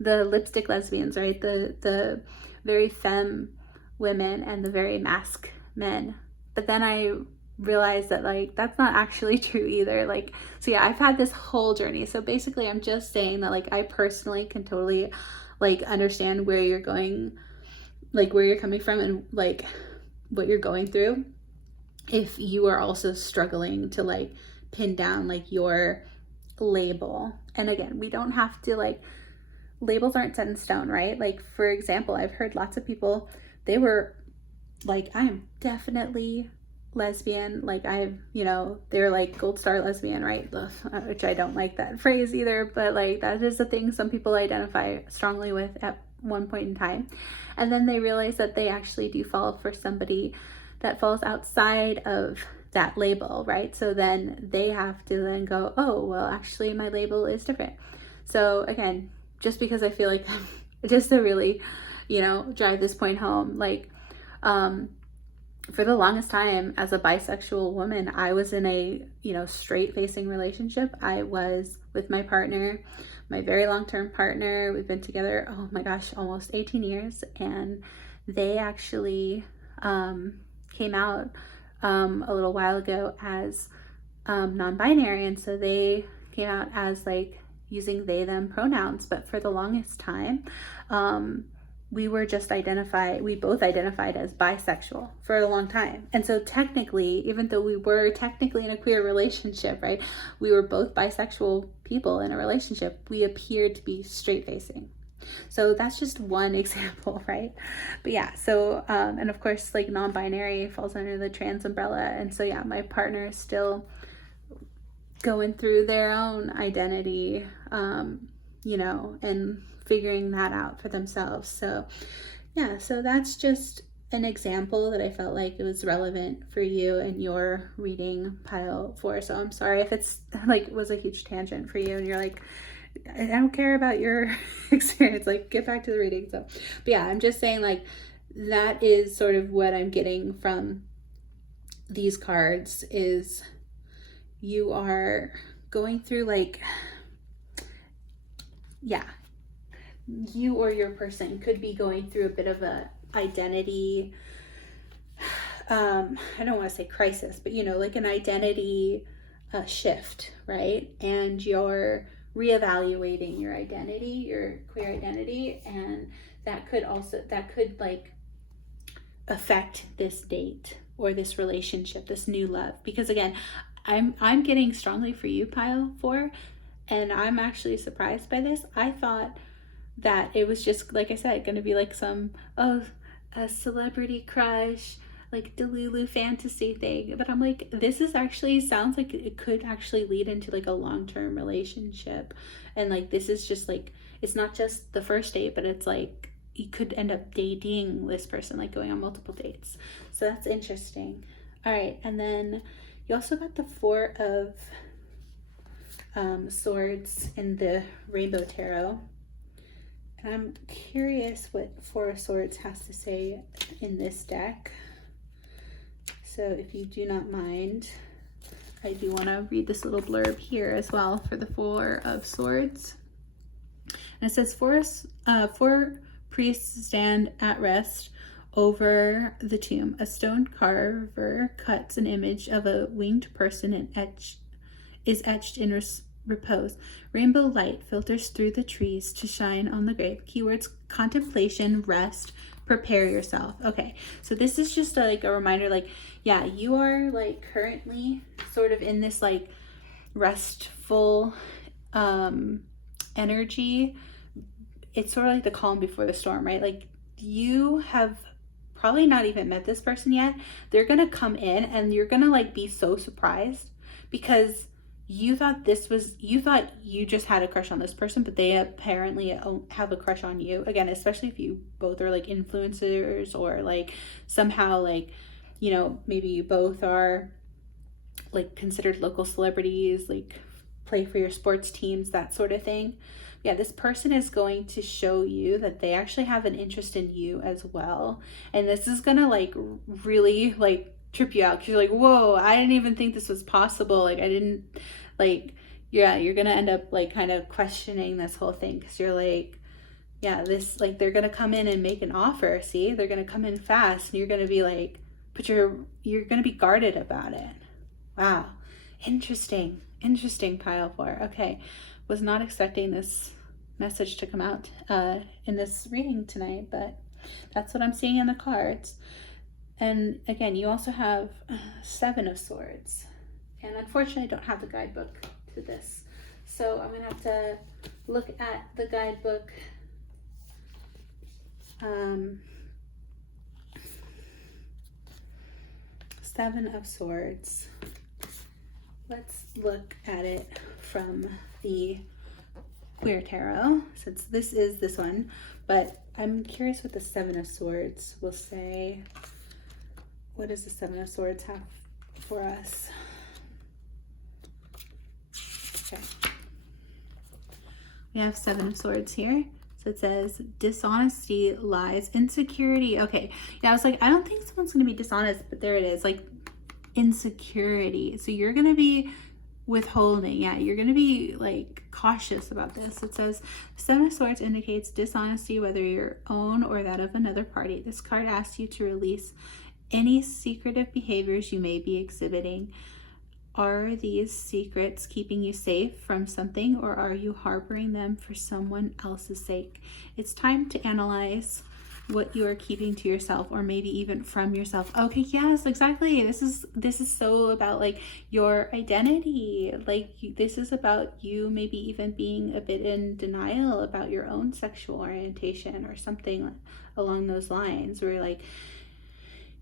lipstick lesbians, right? The very femme women and the very masc men. But then I realized that like that's not actually true either. Like, so yeah, I've had this whole journey. So basically I'm just saying that like I personally can totally like understand where you're going, like where you're coming from and like what you're going through, if you are also struggling to like pin down like your label. And again, we don't have to, like, labels aren't set in stone, right? Like, for example, I've heard lots of people, they were like, I am definitely lesbian, like I've, you know, they're like gold star lesbian, right? Ugh, which I don't like that phrase either, but like that is a thing some people identify strongly with at one point in time. And then they realize that they actually do fall for somebody that falls outside of that label, right? So then they have to then go, oh, well, actually my label is different. So again, just because I feel like just to really, you know, drive this point home, like, for the longest time as a bisexual woman, I was in a, you know, straight facing relationship. I was with my partner, my very long-term partner. We've been together, oh my gosh, almost 18 years. And they actually came out a little while ago as non-binary. And so they came out as like using they, them pronouns. But for the longest time, we both identified as bisexual for a long time. And so technically, even though we were technically in a queer relationship, right, we were both bisexual people in a relationship, we appeared to be straight facing. So that's just one example, right? But yeah, so, and of course, like non-binary falls under the trans umbrella. And so yeah, my partner is still going through their own identity, you know, and figuring that out for themselves. So yeah, so that's just an example that I felt like it was relevant for you and your reading pile 4. So I'm sorry if it's like was a huge tangent for you and you're like, I don't care about your experience, like get back to the reading. So but yeah, I'm just saying like that is sort of what I'm getting from these cards is you are going through like, yeah, you or your person could be going through a bit of a identity, I don't want to say crisis, but you know, like an identity shift, right? And you're reevaluating your identity, your queer identity, and that could like affect this date or this relationship, this new love. Because again, I'm getting strongly for you, pile 4, and I'm actually surprised by this. I thought that it was just, like I said, going to be like some, a celebrity crush, like Delulu fantasy thing. But I'm like, this is actually, sounds like it could actually lead into like a long-term relationship. And like, this is just like, it's not just the first date, but it's like, you could end up dating this person, like going on multiple dates. So that's interesting. All right. And then you also got the 4 of Swords in the Rainbow Tarot. And I'm curious what 4 of Swords has to say in this deck. So if you do not mind, I do want to read this little blurb here as well for the 4 of Swords. And it says, 4 priests stand at rest over the tomb. A stone carver cuts an image of a winged person and is etched in repose. Rainbow light filters through the trees to shine on the grave. Keywords: contemplation, rest, prepare yourself. Okay, so this is just like a reminder, like, yeah, you are like currently sort of in this like restful energy. It's sort of like the calm before the storm, right? Like you have probably not even met this person yet. They're gonna come in and you're gonna like be so surprised because you thought you just had a crush on this person, but they apparently have a crush on you. Again, especially if you both are like influencers or like somehow like, you know, maybe you both are like considered local celebrities, like play for your sports teams, that sort of thing. Yeah, this person is going to show you that they actually have an interest in you as well. And this is gonna like really like trip you out because you're like, whoa, I didn't even think this was possible. Like I didn't like, yeah, you're gonna end up like kind of questioning this whole thing because you're like, yeah, this like they're gonna come in and make an offer. See, they're gonna come in fast and you're gonna be like, but you're gonna be guarded about it. Wow, interesting pile 4. Okay, was not expecting this message to come out in this reading tonight, but that's what I'm seeing in the cards. And again, you also have 7 of Swords. And unfortunately, I don't have the guidebook to this. So I'm going to have to look at the guidebook. 7 of Swords. Let's look at it from the Queer Tarot, since this is this one. But I'm curious what the 7 of Swords will say. What does the 7 of Swords have for us? Okay. We have 7 of Swords here. So it says dishonesty, lies, insecurity. Okay. Yeah, I was like, I don't think someone's going to be dishonest, but there it is. Like insecurity. So you're going to be withholding. Yeah, you're going to be like cautious about this. It says 7 of Swords indicates dishonesty, whether your own or that of another party. This card asks you to release any secretive behaviors you may be exhibiting. Are these secrets keeping you safe from something, or are you harboring them for someone else's sake? It's time to analyze what you are keeping to yourself, or maybe even from yourself. Okay, yes, exactly. This is so about like your identity. Like this is about you maybe even being a bit in denial about your own sexual orientation or something along those lines, where like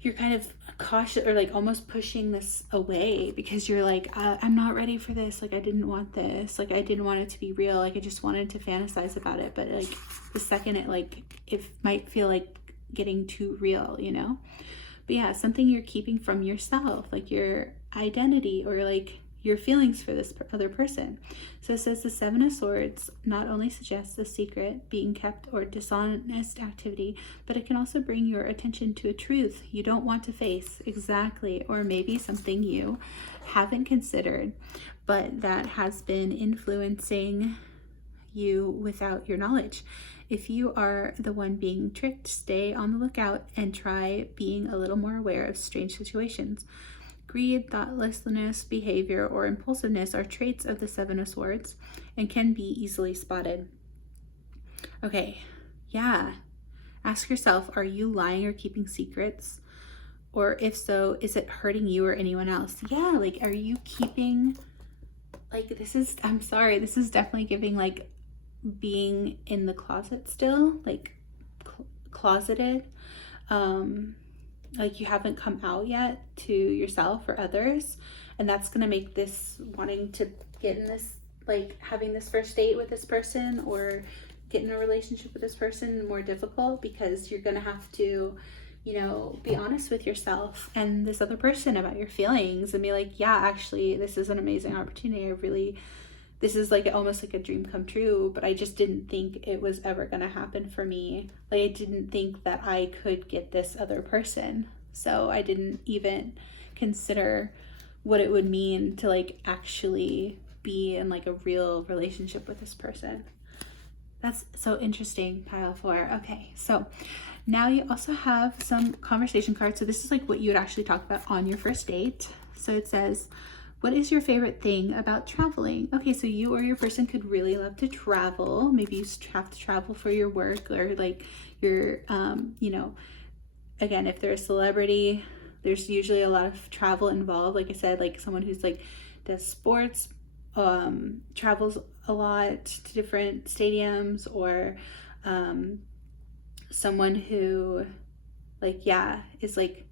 you're kind of cautious or like almost pushing this away because you're like, I'm not ready for this. Like, I didn't want this. Like, I didn't want it to be real. Like, I just wanted to fantasize about it. But like the second it might feel like getting too real, you know? But yeah, something you're keeping from yourself, like your identity or like your feelings for this other person. So it says the Seven of Swords not only suggests a secret, being kept, or dishonest activity, but it can also bring your attention to a truth you don't want to face. Exactly. Or maybe something you haven't considered, but that has been influencing you without your knowledge. If you are the one being tricked, stay on the lookout and try being a little more aware of strange situations. Greed, thoughtlessness, behavior, or impulsiveness are traits of the Seven of Swords and can be easily spotted. Okay, yeah. Ask yourself, are you lying or keeping secrets? Or if so, is it hurting you or anyone else? Yeah, like, are you keeping, like, this is definitely giving, like, being in the closet still, like, closeted. Like you haven't come out yet to yourself or others, and that's gonna make this wanting to get in this, like having this first date with this person or get in a relationship with this person more difficult, because you're gonna have to, you know, be honest with yourself and this other person about your feelings and be like, yeah, actually this is an amazing opportunity. This is like almost like a dream come true, but I just didn't think it was ever gonna happen for me. Like I didn't think that I could get this other person. So I didn't even consider what it would mean to like actually be in like a real relationship with this person. That's so interesting, pile 4. Okay, so now you also have some conversation cards. So this is like what you would actually talk about on your first date. So it says, what is your favorite thing about traveling? Okay, so you or your person could really love to travel. Maybe you have to travel for your work or like your, you know, again, if they're a celebrity, there's usually a lot of travel involved. Like I said, like someone who's like does sports, travels a lot to different stadiums, or someone who like, yeah, is like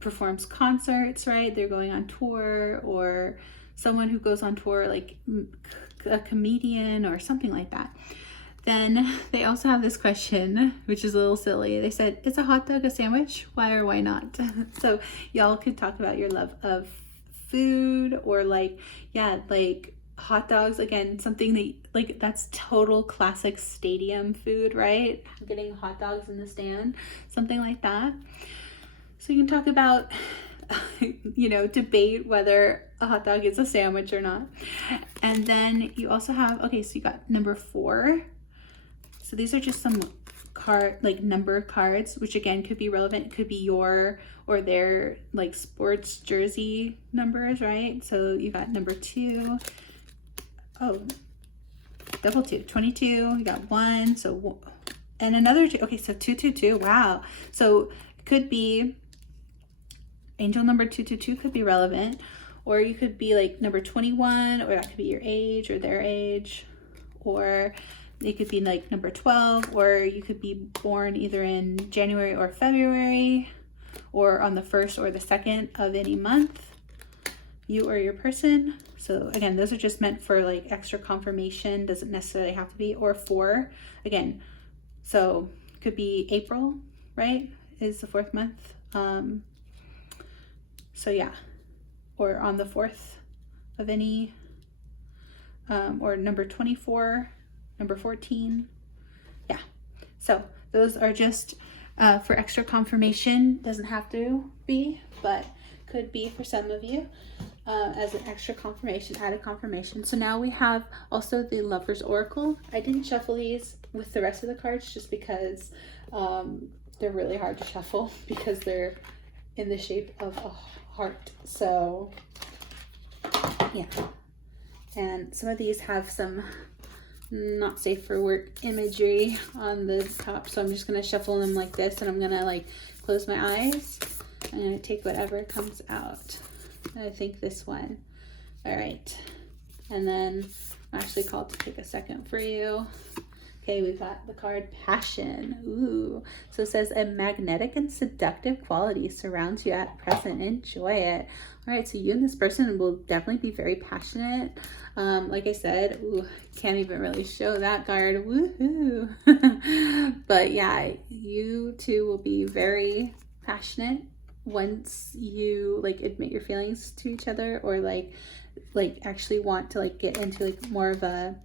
performs concerts, right? They're going on tour, or someone who goes on tour, like a comedian or something like that. Then they also have this question, which is a little silly. They said, is a hot dog a sandwich? Why or why not? So y'all could talk about your love of food, or like, yeah, like hot dogs, again, something that like that's total classic stadium food, right? Getting hot dogs in the stand, something like that. So you can talk about, you know, debate whether a hot dog is a sandwich or not. And then you also have, okay, so you got number 4. So these are just some number cards, which again could be relevant. It could be your or their like sports jersey numbers, right? So you got number 2. Oh, double 2, 22. You got 1. So, and another 2. Okay, so 222. Wow. So it could be angel number 222 could be relevant, or you could be like number 21, or that could be your age or their age, or it could be like number 12, or you could be born either in January or February, or on the 1st or the 2nd of any month, you or your person. So again, those are just meant for like extra confirmation, doesn't necessarily have to be, or 4 again. So could be April, right, is the 4th month. So yeah, or on the 4th of any, or number 24, number 14. Yeah, so those are just for extra confirmation. Doesn't have to be, but could be for some of you as an extra confirmation, added confirmation. So now we have also the Lover's Oracle. I didn't shuffle these with the rest of the cards just because they're really hard to shuffle because they're in the shape of a heart. So yeah, and some of these have some not safe for work imagery on the top. So I'm just going to shuffle them like this, and I'm going to like close my eyes. I'm going to take whatever comes out. I think this one. All right. And then I'm actually called to take a second for you. Okay, we've got the card Passion. Ooh. So it says a magnetic and seductive quality surrounds you at present. Enjoy it. All right, so you and this person will definitely be very passionate. Like I said, ooh, can't even really show that card. Woohoo. But yeah, you two will be very passionate once you like admit your feelings to each other, or like actually want to like get into like more of a,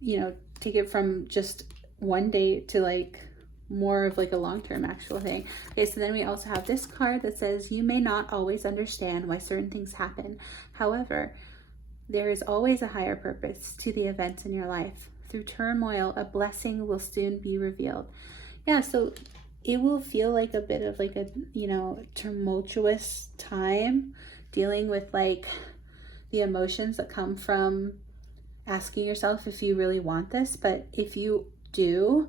you know, take it from just one date to like more of like a long-term actual thing. Okay, so then we also have this card that says you may not always understand why certain things happen. However, there is always a higher purpose to the events in your life. Through turmoil, a blessing will soon be revealed. Yeah, so it will feel like a bit of like a, you know, tumultuous time dealing with like the emotions that come from asking yourself if you really want this. But if you do,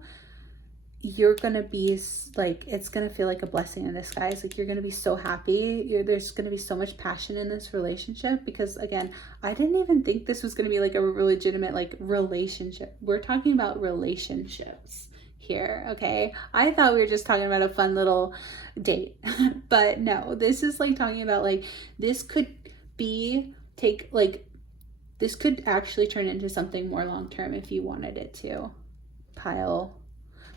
you're gonna be like, it's gonna feel like a blessing in disguise. Like you're gonna be so happy. There's gonna be so much passion in this relationship, because again, I didn't even think this was gonna be like a legitimate like relationship. We're talking about relationships here, okay? I thought we were just talking about a fun little date, but no, this is like talking about like, this could be this could actually turn into something more long-term if you wanted it to. Pile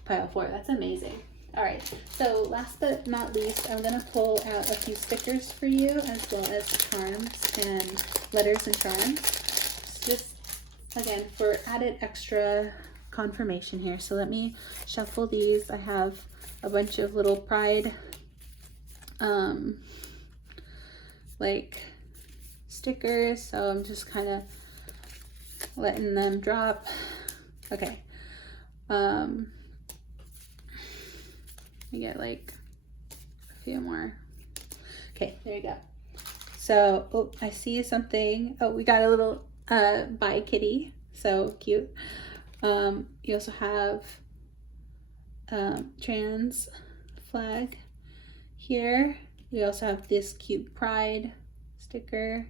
4, that's amazing. All right, so last but not least, I'm gonna pull out a few stickers for you, as well as charms and letters and charms, just again for added extra confirmation here. So let me shuffle these. I have a bunch of little pride like stickers, so I'm just kind of letting them drop. Okay, we get like a few more. Okay, there you go. So, oh, I see something. Oh, we got a little bye kitty, so cute. You also have trans flag here. We also have this cute pride sticker.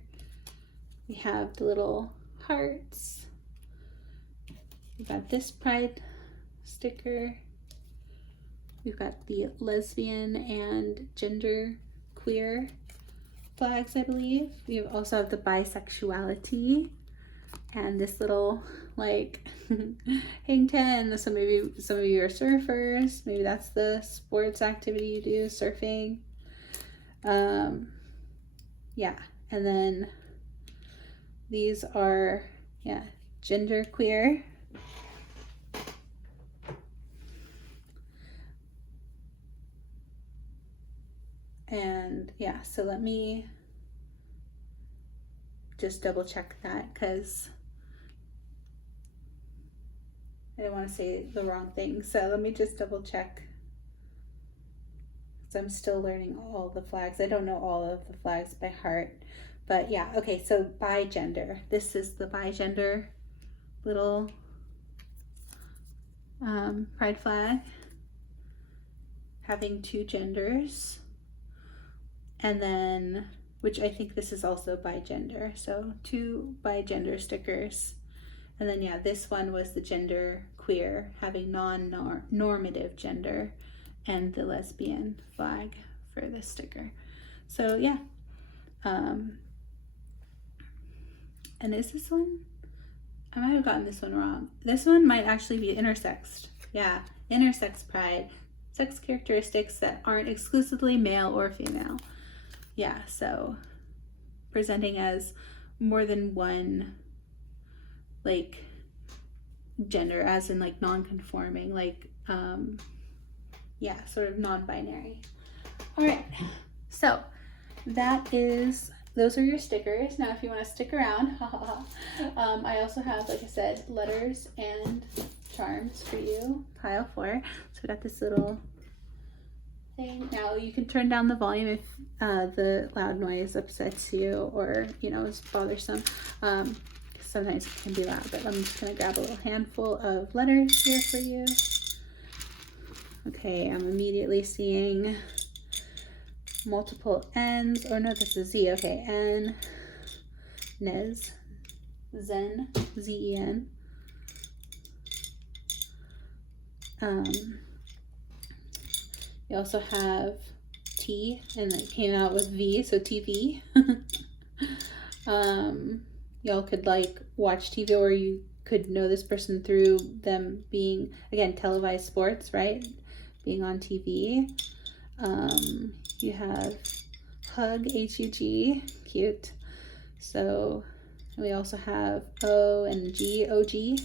We have the little hearts. We got this pride sticker. We've got the lesbian and gender queer flags, I believe. We also have the bisexuality and this little like hang ten. So maybe some of you are surfers. Maybe that's the sports activity you do, surfing. Yeah, and then these are, yeah, gender queer. And yeah, so let me just double check that, because I didn't want to say the wrong thing. So let me just double check, because I'm still learning all the flags. I don't know all of the flags by heart, but yeah. Okay, so bi-gender. This is the bi-gender little pride flag, having 2 genders. And then, which I think this is also bi-gender. So 2 bi-gender stickers. And then yeah, this one was the gender queer, having non-normative gender, and the lesbian flag for this sticker. So yeah. And is this one? I might have gotten this one wrong. This one might actually be intersexed. Yeah, intersex pride. Sex characteristics that aren't exclusively male or female. Yeah, so presenting as more than one like gender, as in like non-conforming, like yeah, sort of non-binary. All right, so those are your stickers. Now if you want to stick around, I also have, like I said, letters and charms for you, pile 4. So we got this little thing. Now you can turn down the volume if the loud noise upsets you, or you know, is bothersome. Sometimes it can be loud, but I'm just gonna grab a little handful of letters here for you. Okay, I'm immediately seeing multiple N's. Oh no, this is Z. Okay, N, Nez, Zen, Z-E-N. You also have T, and it came out with V, so TV. Y'all could like watch TV, or you could know this person through them being, again, televised sports, right? Being on TV. You have Hug, H-U-G, cute. So we also have O and G, O-G.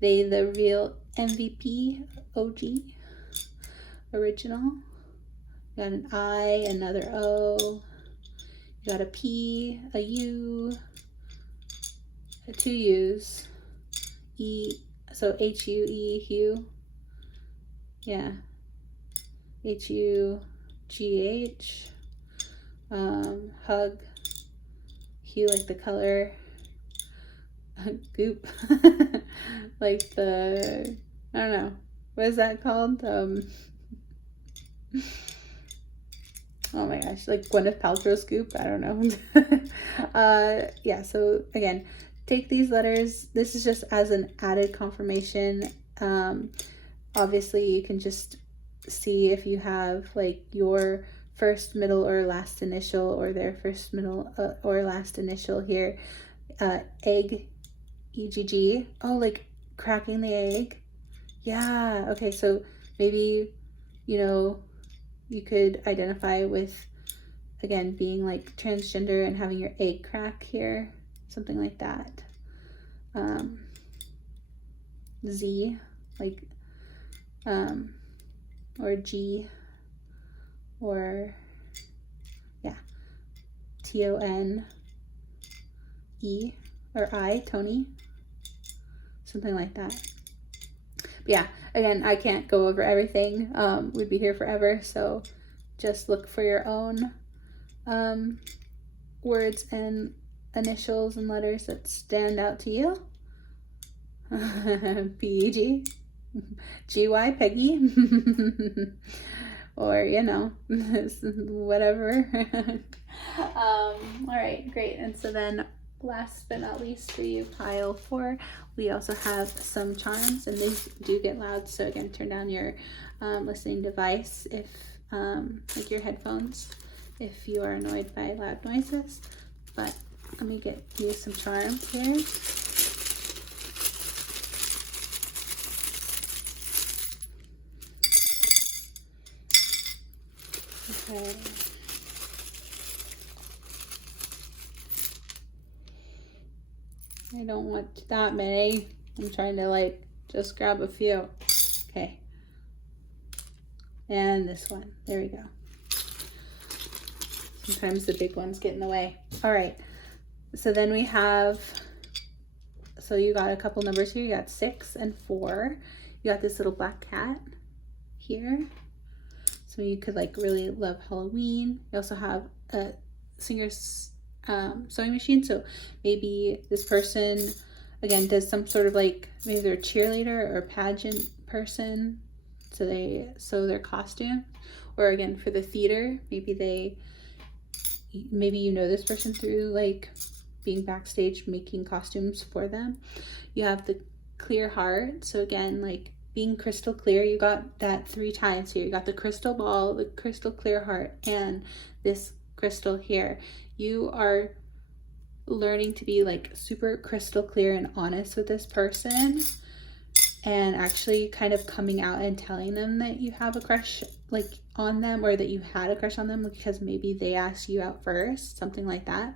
They, the real MVP, OG, original. You got an I, another O. You got a P, a U, two U's, E, so H-U-E, Hugh. Yeah. H-U-G-H. Hug. Hue, like the color. Goop. Like the, I don't know. What is that called? Oh my gosh, like Gwyneth Paltrow's Goop. I don't know. Yeah, so again, take these letters. This is just as an added confirmation. Obviously, you can just see if you have like your first, middle, or last initial, or their first, middle, or last initial here. Egg, EGG. Oh, like cracking the egg. Yeah, okay, so maybe, you know, you could identify with, again, being like transgender and having your egg crack here, something like that. Z, like, or G, or, yeah, T-O-N-E, or I, Tony, something like that. But yeah, again, I can't go over everything. We'd be here forever, so just look for your own words and initials and letters that stand out to you. P-E-G, G-Y, Peggy, or, you know, whatever. All right, great. And so then last but not least for you, pile 4, we also have some charms, and these do get loud, so again, turn down your listening device if like your headphones if you are annoyed by loud noises. But let me get you some charms here. Okay. I don't want that many. I'm trying to like just grab a few. Okay. And this one. There we go. Sometimes the big ones get in the way. All right. So then we have, so you got a couple numbers here. You got 6 and 4. You got this little black cat here. So you could like really love Halloween. You also have a singer's sewing machine, so maybe this person again does some sort of like, maybe they're a cheerleader or pageant person, so they sew their costume. Or again, for the theater, maybe you know this person through like being backstage making costumes for them. You have the clear heart, so again, like being crystal clear. You got that 3 times here. You got the crystal ball, the crystal clear heart, and this crystal here. You are learning to be like super crystal clear and honest with this person, and actually kind of coming out and telling them that you have a crush like on them, or that you had a crush on them because maybe they asked you out first, something like that.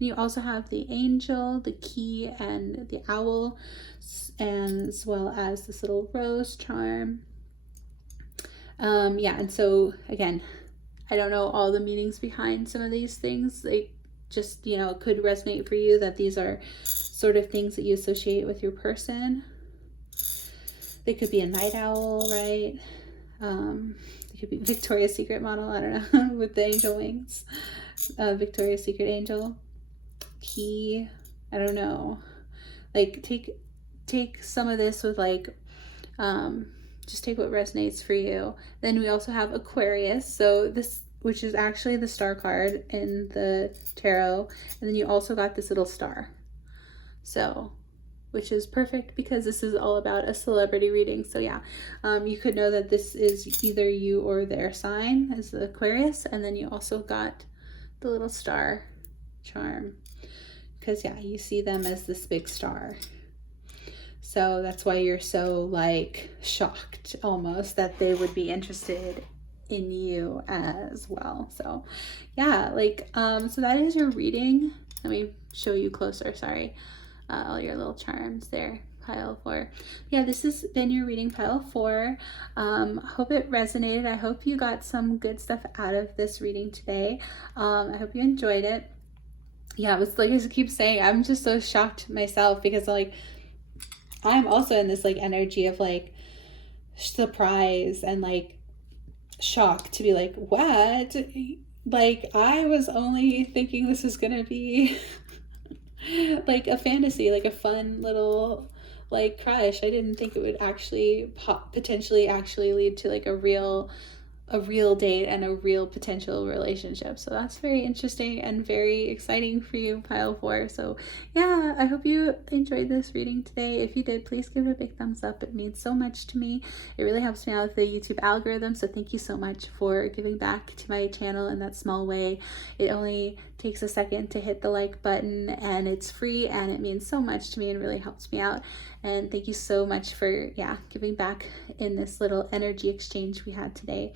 You also have the angel, the key, and the owl, and as well as this little rose charm. Yeah, and so again, I don't know all the meanings behind some of these things. They just, you know, it could resonate for you that these are sort of things that you associate with your person. They could be a night owl, right? It could be Victoria's Secret model, I don't know, with the angel wings. Victoria's Secret angel. Key, I don't know, like take some of this with like, just take what resonates for you. Then we also have Aquarius, so this, which is actually the star card in the tarot, and then you also got this little star, so, which is perfect because this is all about a celebrity reading. So yeah, you could know that this is either you or their sign as the Aquarius, and then you also got the little star charm because yeah, you see them as this big star. So that's why you're so like shocked almost that they would be interested in you as well. So yeah, like, so that is your reading. Let me show you closer, sorry. All your little charms there, pile 4. Yeah, this has been your reading, pile 4. Hope it resonated. I hope you got some good stuff out of this reading today. I hope you enjoyed it. Yeah, it was like I keep saying, I'm just so shocked myself because like I'm also in this like energy of like surprise and like shock to be like, what? Like I was only thinking this was gonna be like a fantasy, like a fun little like crush. I didn't think it would actually potentially actually lead to like a real date and a real potential relationship. So that's very interesting and very exciting for you, pile 4. So yeah, I hope you enjoyed this reading today. If you did, please give it a big thumbs up. It means so much to me. It really helps me out with the YouTube algorithm. So thank you so much for giving back to my channel in that small way. It only takes a second to hit the like button and it's free and it means so much to me and really helps me out. And thank you so much for giving back in this little energy exchange we had today.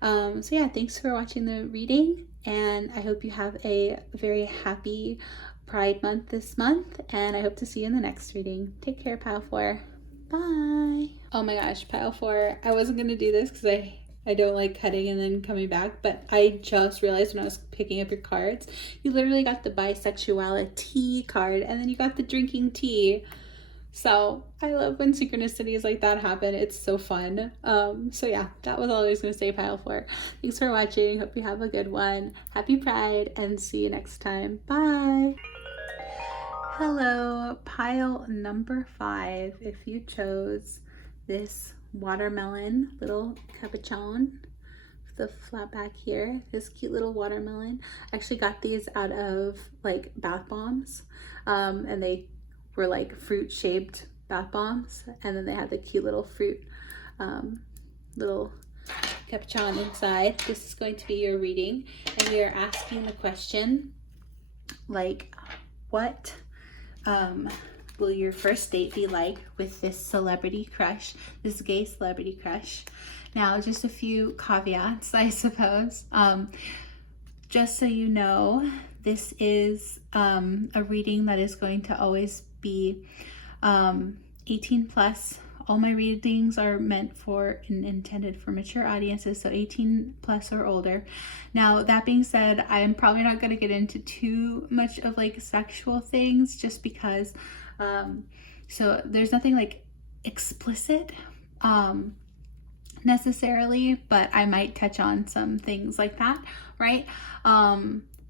So yeah, thanks for watching the reading and I hope you have a very happy Pride Month this month and I hope to see you in the next reading. Take care, pile 4. Bye. Oh my gosh, pile 4. I wasn't gonna do this because I don't like cutting and then coming back, but I just realized when I was picking up your cards, you literally got the bisexuality card and then you got the drinking tea. So I love when synchronicities like that happen. It's so fun. So yeah, that was all I was going to say, pile 4. Thanks for watching. Hope you have a good one. Happy Pride and see you next time. Bye. Hello, pile number 5. If you chose this watermelon little capuchon, the flat back here, this cute little watermelon. I actually got these out of like bath bombs, and they were like fruit shaped bath bombs, and then they had the cute little fruit little capuchon inside. This is going to be your reading and you're asking the question like, what will your first date be like with this celebrity crush, this gay celebrity crush? Now, just a few caveats, I suppose. Just so you know, this is a reading that is going to always be 18 plus. All my readings are meant for and intended for mature audiences, so 18 plus or older. Now, that being said, I am probably not going to get into too much of like sexual things just because so there's nothing like explicit necessarily, but I might touch on some things like that, right?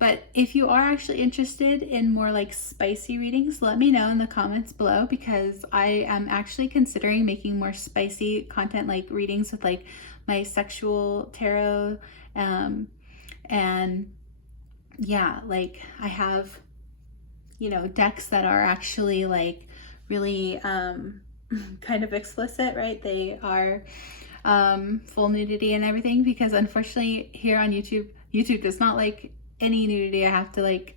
But if you are actually interested in more like spicy readings, let me know in the comments below because I am actually considering making more spicy content, like readings with like my sexual tarot. And yeah, like I have, you know, decks that are actually like really kind of explicit, right? They are full nudity and everything because unfortunately here on YouTube does not like any nudity. I have to like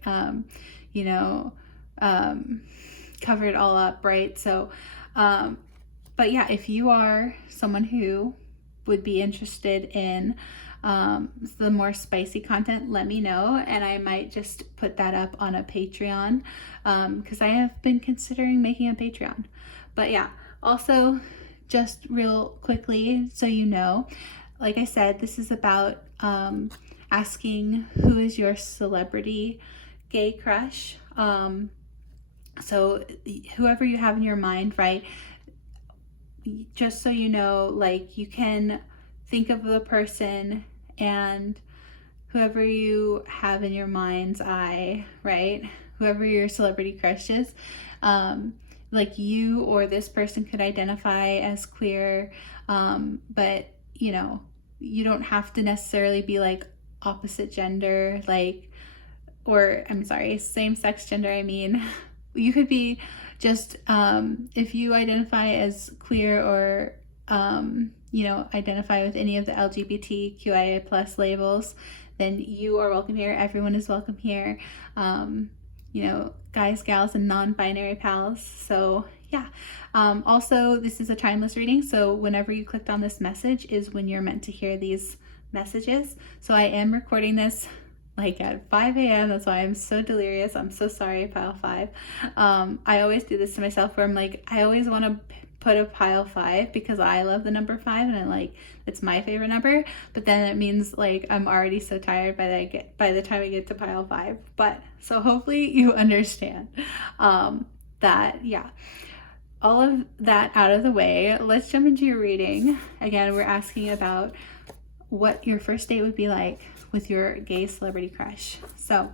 you know, cover it all up, right? So but yeah, if you are someone who would be interested in the more spicy content, let me know and I might just put that up on a Patreon because I have been considering making a Patreon. But yeah, also just real quickly so you know, like I said, this is about asking who is your celebrity gay crush. So whoever you have in your mind, right? Just so you know, like you can think of the person and whoever you have in your mind's eye, right? whoever your celebrity crush is, like you or this person could identify as queer, but you know, you don't have to necessarily be like opposite gender, like, or I'm sorry, same-sex gender, I mean. You could be just, if you identify as queer or, you know, identify with any of the LGBTQIA plus labels, then you are welcome here. Everyone is welcome here. You know, guys, gals, and non-binary pals. So yeah. Also, this is a timeless reading, so whenever you clicked on this message is when you're meant to hear these messages. So I am recording this like at 5 a.m. That's why I'm so delirious. I'm so sorry, pile 5. I always do this to myself where I'm like, I always want to put a pile 5 because I love the number 5 and I like, it's my favorite number, but then it means like I'm already so tired by the time I get to pile 5. But so hopefully you understand that. Yeah, all of that out of the way, let's jump into your reading. Again, we're asking about what your first date would be like with your gay celebrity crush. So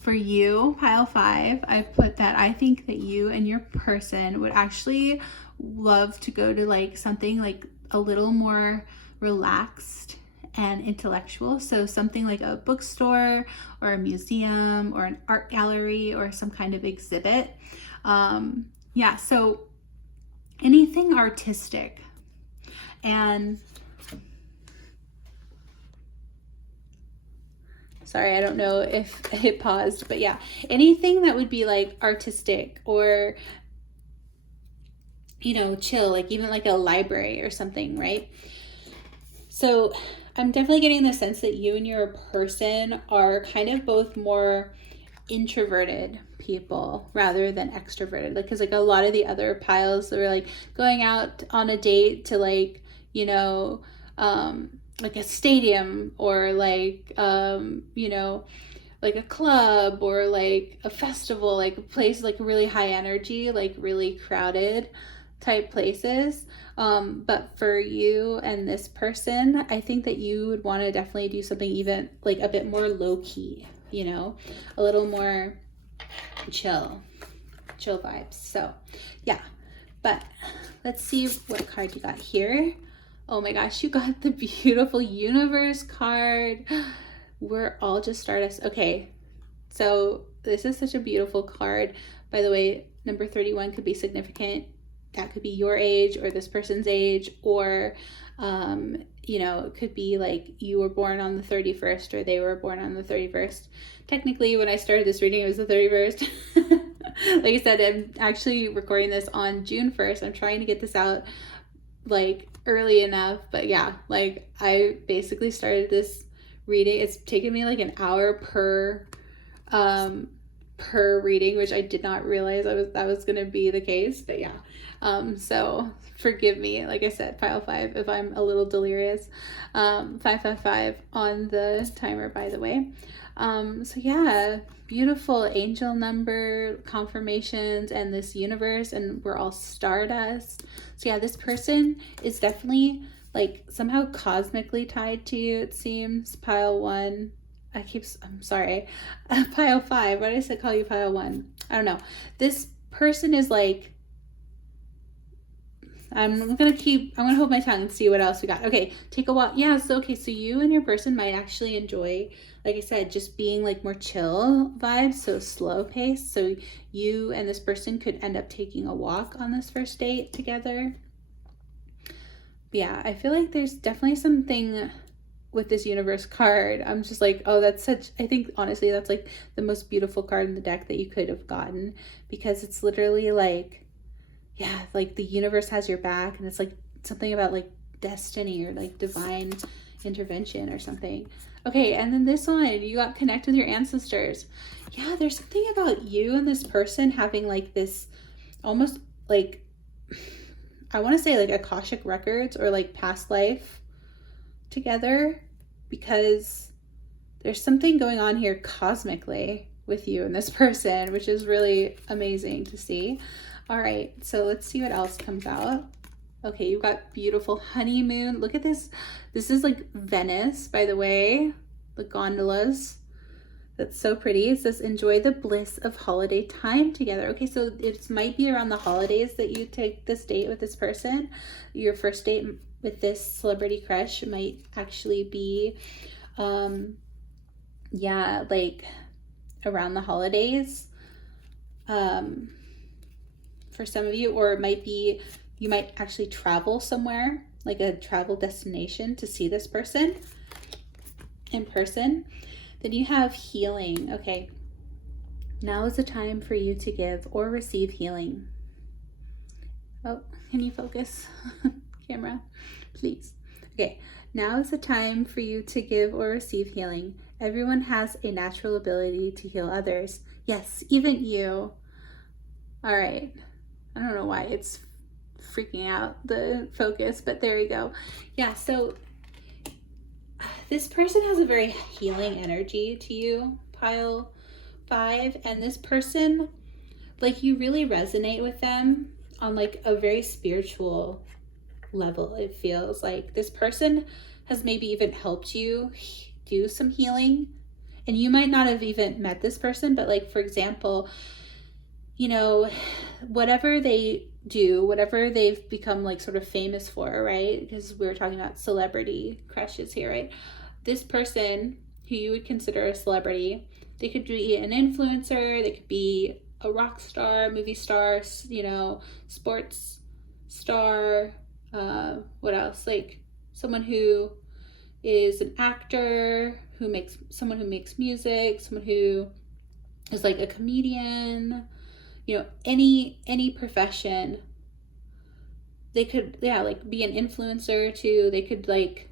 for you, pile 5, I put that I think that you and your person would actually love to go to like something like a little more relaxed and intellectual. So something like a bookstore or a museum or an art gallery or some kind of exhibit. Yeah, so anything artistic. And sorry, I don't know if it paused, but yeah, anything that would be like artistic or, you know, chill, like even like a library or something, right? So I'm definitely getting the sense that you and your person are kind of both more introverted people rather than extroverted. Like, because like a lot of the other piles that were like going out on a date to like, you know, like a stadium or like, you know, like a club or like a festival, like a place like really high energy, like really crowded type places. But for you and this person, I think that you would want to definitely do something even like a bit more low key, you know, a little more chill vibes. So yeah, but let's see what card you got here. Oh my gosh, you got the beautiful universe card. We're all just stardust. Okay, so this is such a beautiful card. By the way, number 31 could be significant. That could be your age or this person's age, or you know, it could be like you were born on the 31st or they were born on the 31st. Technically, when I started this reading, it was the 31st. Like I said, I'm actually recording this on June 1st. I'm trying to get this out like early enough, but yeah, like I basically started this reading. It's taken me like an hour per reading, which I did not realize that was gonna be the case, but yeah. So forgive me, like I said, pile 5 if I'm a little delirious. 555 on the timer, by the way. So yeah, beautiful angel number confirmations and this universe, and we're all stardust. So yeah, this person is definitely like somehow cosmically tied to you, it seems. Pile 1. I'm sorry. Pile 5. Why did I call you pile 1? I don't know. This person is like, I'm gonna hold my tongue and see what else we got. Okay, take a walk. Yeah, so okay, so you and your person might actually enjoy, like I said, just being like more chill vibes, so slow pace. So you and this person could end up taking a walk on this first date together. But yeah, I feel like there's definitely something with this universe card. I'm just like, oh, I think honestly that's like the most beautiful card in the deck that you could have gotten, because it's literally like, yeah, like the universe has your back, and it's like something about like destiny or like divine intervention or something. Okay, and then this one, you got connect with your ancestors. Yeah, there's something about you and this person having like this almost like, I want to say like Akashic records or like past life together, because there's something going on here cosmically with you and this person, which is really amazing to see. All right, so let's see what else comes out. Okay, you've got beautiful honeymoon. Look at this. This is like Venice, by the way, the gondolas. That's so pretty. It says, enjoy the bliss of holiday time together. Okay, so it might be around the holidays that you take this date with this person. Your first date with this celebrity crush might actually be, yeah, like around the holidays for some of you. Or it might be, you might actually travel somewhere, like a travel destination, to see this person in person. Then you have healing. Okay, now is the time for you to give or receive healing. Oh, can you focus? Camera, please. Okay, now is the time for you to give or receive healing. Everyone has a natural ability to heal others. Yes, even you. All right. I don't know why it's freaking out the focus, but there you go. Yeah, so this person has a very healing energy to you, pile 5, and this person, like, you really resonate with them on like a very spiritual level. It feels like this person has maybe even helped you do some healing, and you might not have even met this person, but like, for example, you know, whatever they do, whatever they've become like sort of famous for, right? Because we were talking about celebrity crushes here, right? This person who you would consider a celebrity, they could be an influencer, they could be a rock star, movie star, you know, sports star, what else? Like someone who is an actor, someone who makes music, someone who is like a comedian, you know, any profession. They could, yeah, like be an influencer too. They could like,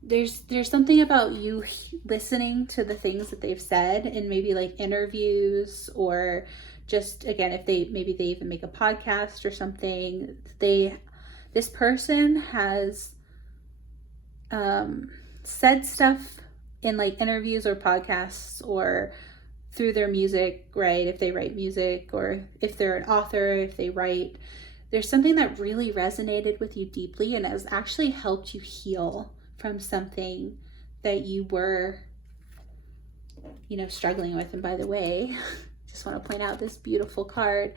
there's something about you listening to the things that they've said in maybe like interviews, or just, again, if maybe they even make a podcast or something. This person has said stuff in like interviews or podcasts, or through their music, right? If they write music, or if they're an author, if they write, there's something that really resonated with you deeply and has actually helped you heal from something that you were, you know, struggling with. And by the way, just want to point out this beautiful card.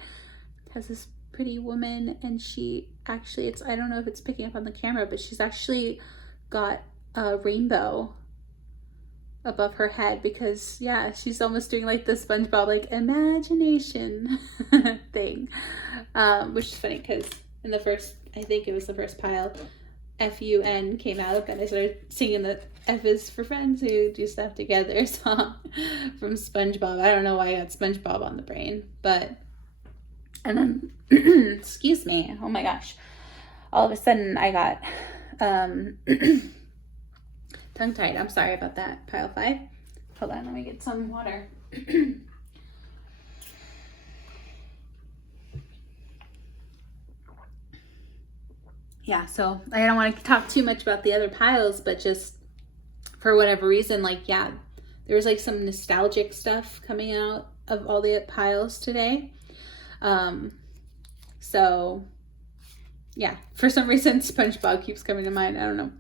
It has this pretty woman, and she actually, I don't know if it's picking up on the camera, but she's actually got a rainbow above her head, because yeah, she's almost doing like the SpongeBob like imagination thing, which is funny because in the first, I think it was the first pile, FUN came out, and I started singing the F is for friends who do stuff together song from SpongeBob. I don't know why I got SpongeBob on the brain, but, and then excuse me, oh my gosh, all of a sudden I got tongue-tied. I'm sorry about that, pile 5. Hold on, let me get some water. Yeah, so I don't want to talk too much about the other piles, but just for whatever reason, like, yeah, there was like some nostalgic stuff coming out of all the piles today. So yeah, for some reason SpongeBob keeps coming to mind. I don't know.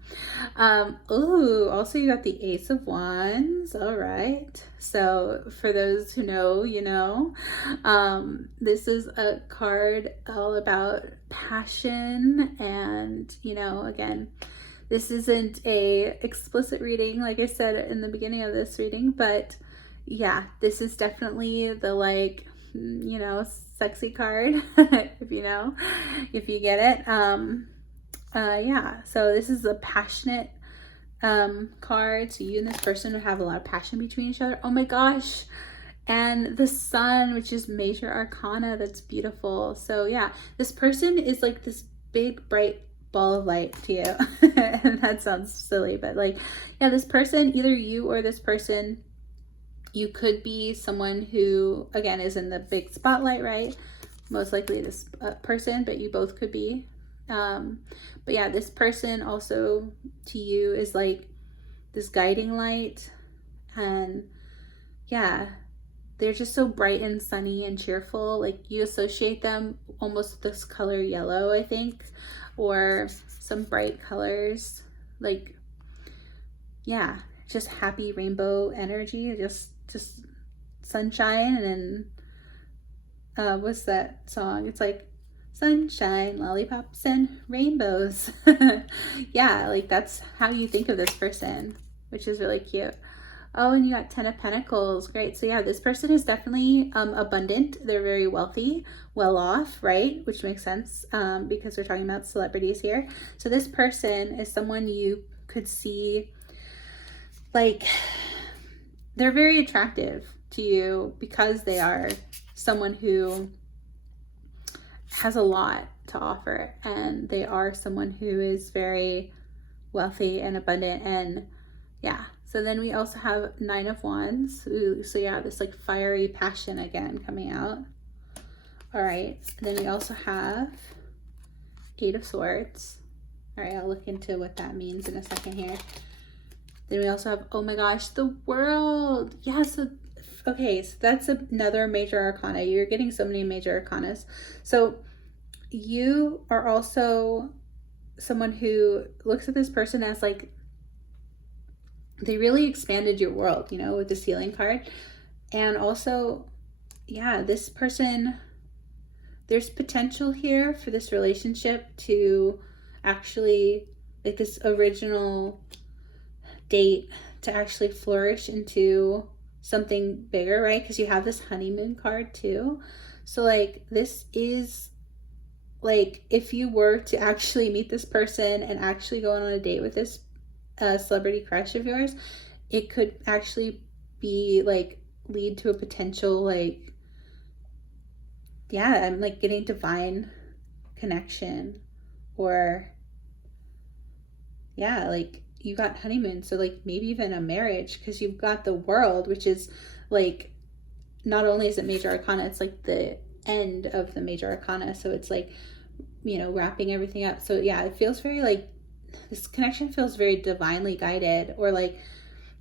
Oh, also you got the Ace of Wands. All right. So for those who know, you know, this is a card all about passion, and, you know, again, this isn't a explicit reading, like I said in the beginning of this reading, but yeah, this is definitely the, like, you know, sexy card, if you get it. Yeah, so this is a passionate card. So you and this person would have a lot of passion between each other. Oh my gosh. And the Sun, which is major arcana. That's beautiful. So yeah, this person is like this big bright ball of light to you. And that sounds silly, but like, yeah, this person, either you or this person, you could be someone who, again, is in the big spotlight, right? Most likely this person, but you both could be. But yeah, this person also to you is like this guiding light. And yeah, they're just so bright and sunny and cheerful. Like, you associate them almost with this color yellow, I think, or some bright colors. Like, yeah, just happy rainbow energy, just sunshine. And what's that song? It's like sunshine, lollipops, and rainbows. Yeah, like that's how you think of this person, which is really cute. Oh, and you got 10 of Pentacles. Great. So yeah, this person is definitely abundant. They're very wealthy, well off, right? Which makes sense because we're talking about celebrities here. So this person is someone you could see, like, they're very attractive to you because they are someone who has a lot to offer, and they are someone who is very wealthy and abundant. And yeah, so then we also have 9 of Wands. Ooh, so yeah, this like fiery passion again coming out. All right, then we also have 8 of Swords. All right, I'll look into what that means in a second here. Then we also have, oh my gosh, the World. Yeah, so okay, so that's another major arcana. You're getting so many major arcanas. So you are also someone who looks at this person as like, they really expanded your world, you know, with this healing card. And also, yeah, this person, there's potential here for this relationship to actually, like this original date to actually flourish into something bigger, right? Because you have this honeymoon card too. So like this is like, if you were to actually meet this person and actually go on a date with this celebrity crush of yours, it could actually be like lead to a potential, like, yeah, I'm like getting divine connection, or yeah, like you got honeymoon, so like maybe even a marriage, because you've got the World, which is like, not only is it major arcana, it's like the end of the major arcana, so it's like, you know, wrapping everything up. So yeah, it feels very like, this connection feels very divinely guided, or like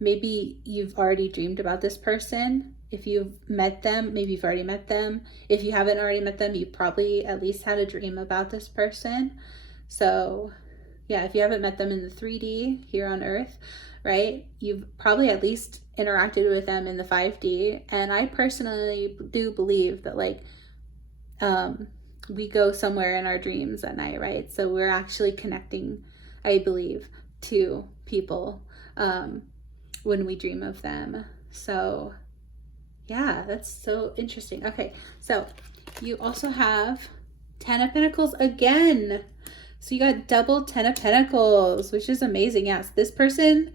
maybe you've already dreamed about this person. If you've met them, maybe you've already met them. If you haven't already met them, you probably at least had a dream about this person. So yeah, if you haven't met them in the 3D here on Earth, right, you've probably at least interacted with them in the 5D. And I personally do believe that like we go somewhere in our dreams at night, right? So we're actually connecting, I believe, to people when we dream of them. So yeah, that's so interesting. Okay, so you also have 10 of Pentacles again. So you got double 10 of Pentacles, which is amazing. Yes, this person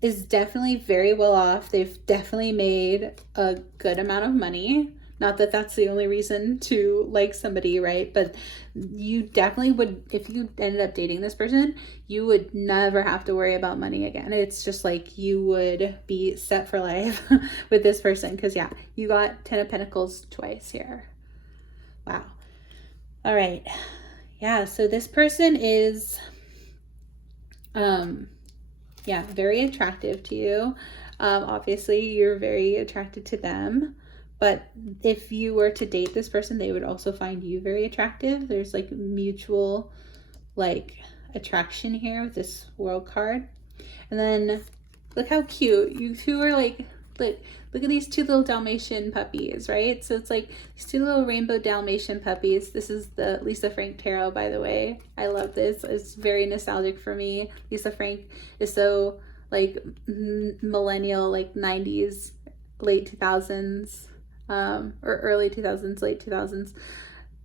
is definitely very well off. They've definitely made a good amount of money. Not that that's the only reason to like somebody, right? But you definitely would, if you ended up dating this person, you would never have to worry about money again. It's just like you would be set for life with this person, because yeah, you got 10 of Pentacles twice here. Wow. All right. Yeah, so this person is yeah, very attractive to you. Obviously you're very attracted to them. But if you were to date this person, they would also find you very attractive. There's like mutual like attraction here with this World card. And then look how cute. You two are like, look at these two little Dalmatian puppies, right? So it's like these two little rainbow Dalmatian puppies. This is the Lisa Frank Tarot, by the way. I love this. It's very nostalgic for me. Lisa Frank is so like millennial, like 90s, late 2000s. Or early 2000s, late 2000s,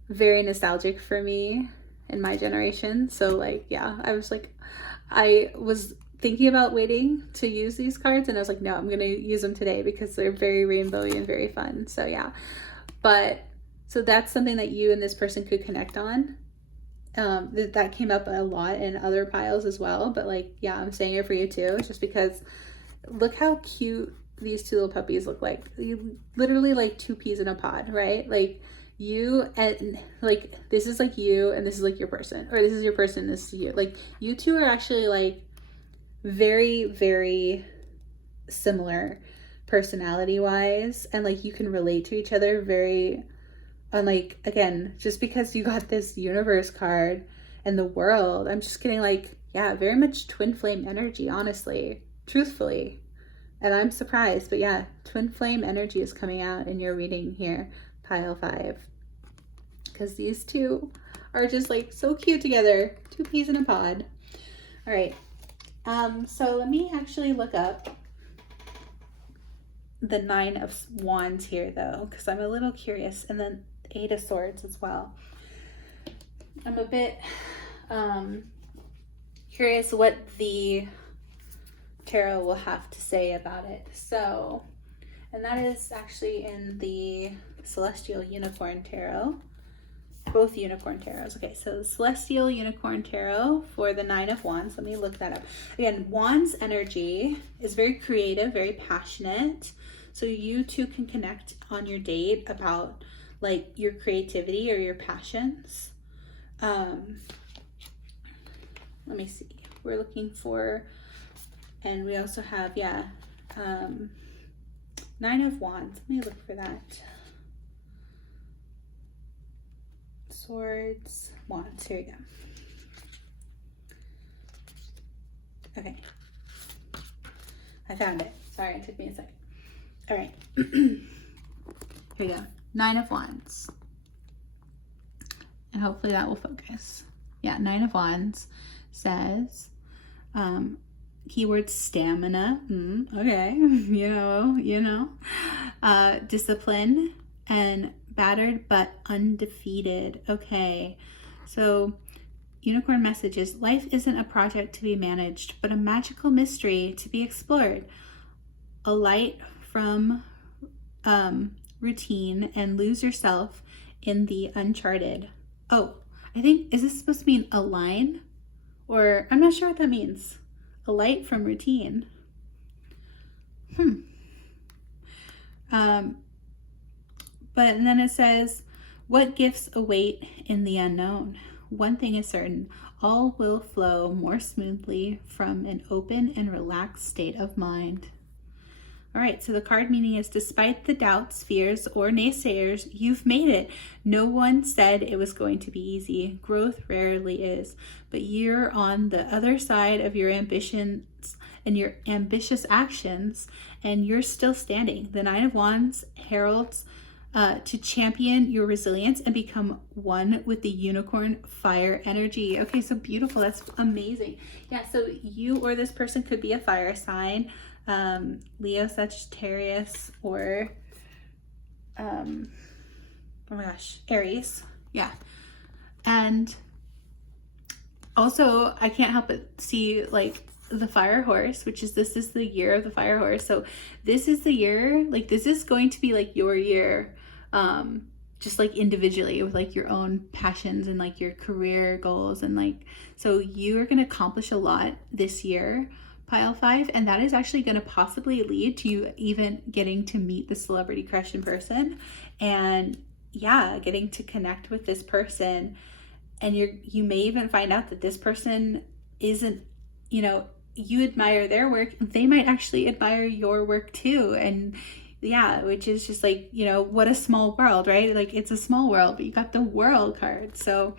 very nostalgic for me in my generation. So like, yeah, I was thinking about waiting to use these cards, and I was like, no, I'm gonna use them today because they're very rainbowy and very fun. So yeah, but so that's something that you and this person could connect on. That came up a lot in other piles as well, but like, yeah, I'm saying it for you too, just because look how cute these two little puppies look like. You literally like 2 peas in a pod, right? Like you and like, this is like you, and this is like your person, or this is your person, this is you. Like you two are actually like very, very similar personality wise, and like you can relate to each other very, unlike, again, just because you got this universe card and the World, I'm just getting like, yeah, very much twin flame energy, honestly, truthfully. And I'm surprised, but yeah, twin flame energy is coming out in your reading here, pile 5. Because these two are just like so cute together. 2 peas in a pod. All right. So let me actually look up the 9 of Wands here though, because I'm a little curious. And then 8 of Swords as well. I'm a bit curious what the tarot will have to say about it. So, and that is actually in the Celestial Unicorn Tarot. Both Unicorn Tarots. Okay, so the Celestial Unicorn Tarot for the 9 of Wands. Let me look that up. Again, Wands energy is very creative, very passionate. So you two can connect on your date about like your creativity or your passions. Let me see. We're looking for, and we also have, yeah, 9 of Wands. Let me look for that. Swords, Wands. Here we go. Okay. I found it. Sorry, it took me a second. All right. Here we go. 9 of Wands. And hopefully that will focus. Yeah, 9 of Wands says, keyword stamina. Okay. you know. Discipline and battered but undefeated. Okay. So unicorn messages, life isn't a project to be managed, but a magical mystery to be explored. A light from routine and lose yourself in the uncharted. Oh, I think, is this supposed to mean a line? Or I'm not sure what that means. A light from routine. But and then it says, what gifts await in the unknown? One thing is certain, all will flow more smoothly from an open and relaxed state of mind. All right, so the card meaning is, despite the doubts, fears, or naysayers, you've made it. No one said it was going to be easy. Growth rarely is, but you're on the other side of your ambitions and your ambitious actions, and you're still standing. The 9 of Wands heralds to champion your resilience and become one with the unicorn fire energy. Okay, so beautiful. That's amazing. Yeah, so you or this person could be a fire sign, Leo, Sagittarius, or oh my gosh, Aries. Yeah. And also I can't help but see like the fire horse, which is, this is the year of the fire horse. So this is the year, like this is going to be like your year, just like individually with like your own passions and like your career goals. And like, so you are going to accomplish a lot this year, pile 5. And that is actually going to possibly lead to you even getting to meet the celebrity crush in person. And yeah, getting to connect with this person. And you may even find out that this person isn't, you admire their work, they might actually admire your work too. And yeah, which is just like, what a small world, right? Like it's a small world, but you got the world card. So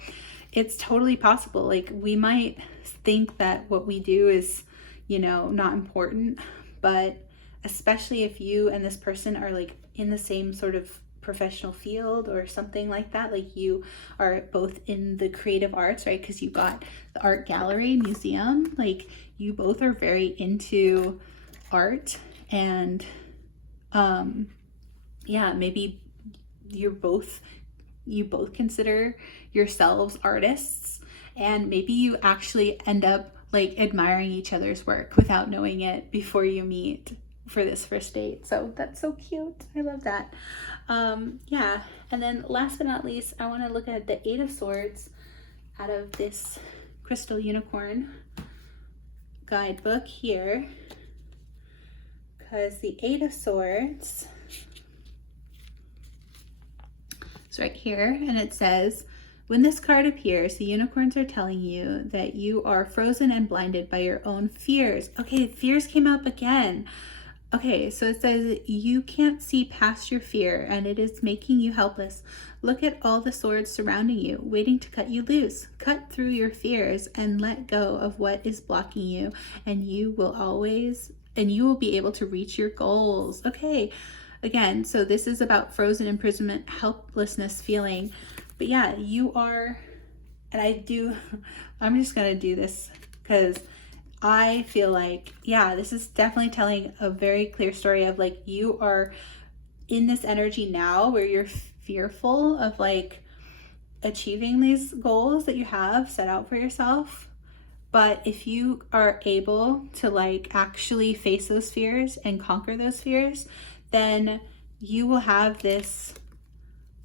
it's totally possible. Like we might think that what we do is, not important, but especially if you and this person are like in the same sort of professional field or something like that, like you are both in the creative arts, right? Because you got the art gallery, museum, like you both are very into art. And yeah, maybe you both consider yourselves artists, and maybe you actually end up like admiring each other's work without knowing it before you meet for this first date. So that's so cute. I love that. Yeah. And then last but not least, I want to look at the 8 of Swords out of this Crystal Unicorn guidebook here, because the 8 of Swords is right here, and it says, when this card appears, the unicorns are telling you that you are frozen and blinded by your own fears. Okay, fears came up again. Okay, so it says you can't see past your fear and it is making you helpless. Look at all the swords surrounding you, waiting to cut you loose. Cut through your fears and let go of what is blocking you, and you will always and you will be able to reach your goals. Okay, again, so this is about frozen imprisonment, helplessness feeling. But yeah, you are, and I'm just gonna do this because I feel like, yeah, this is definitely telling a very clear story of like, you are in this energy now where you're fearful of like achieving these goals that you have set out for yourself. But if you are able to like actually face those fears and conquer those fears, then you will have this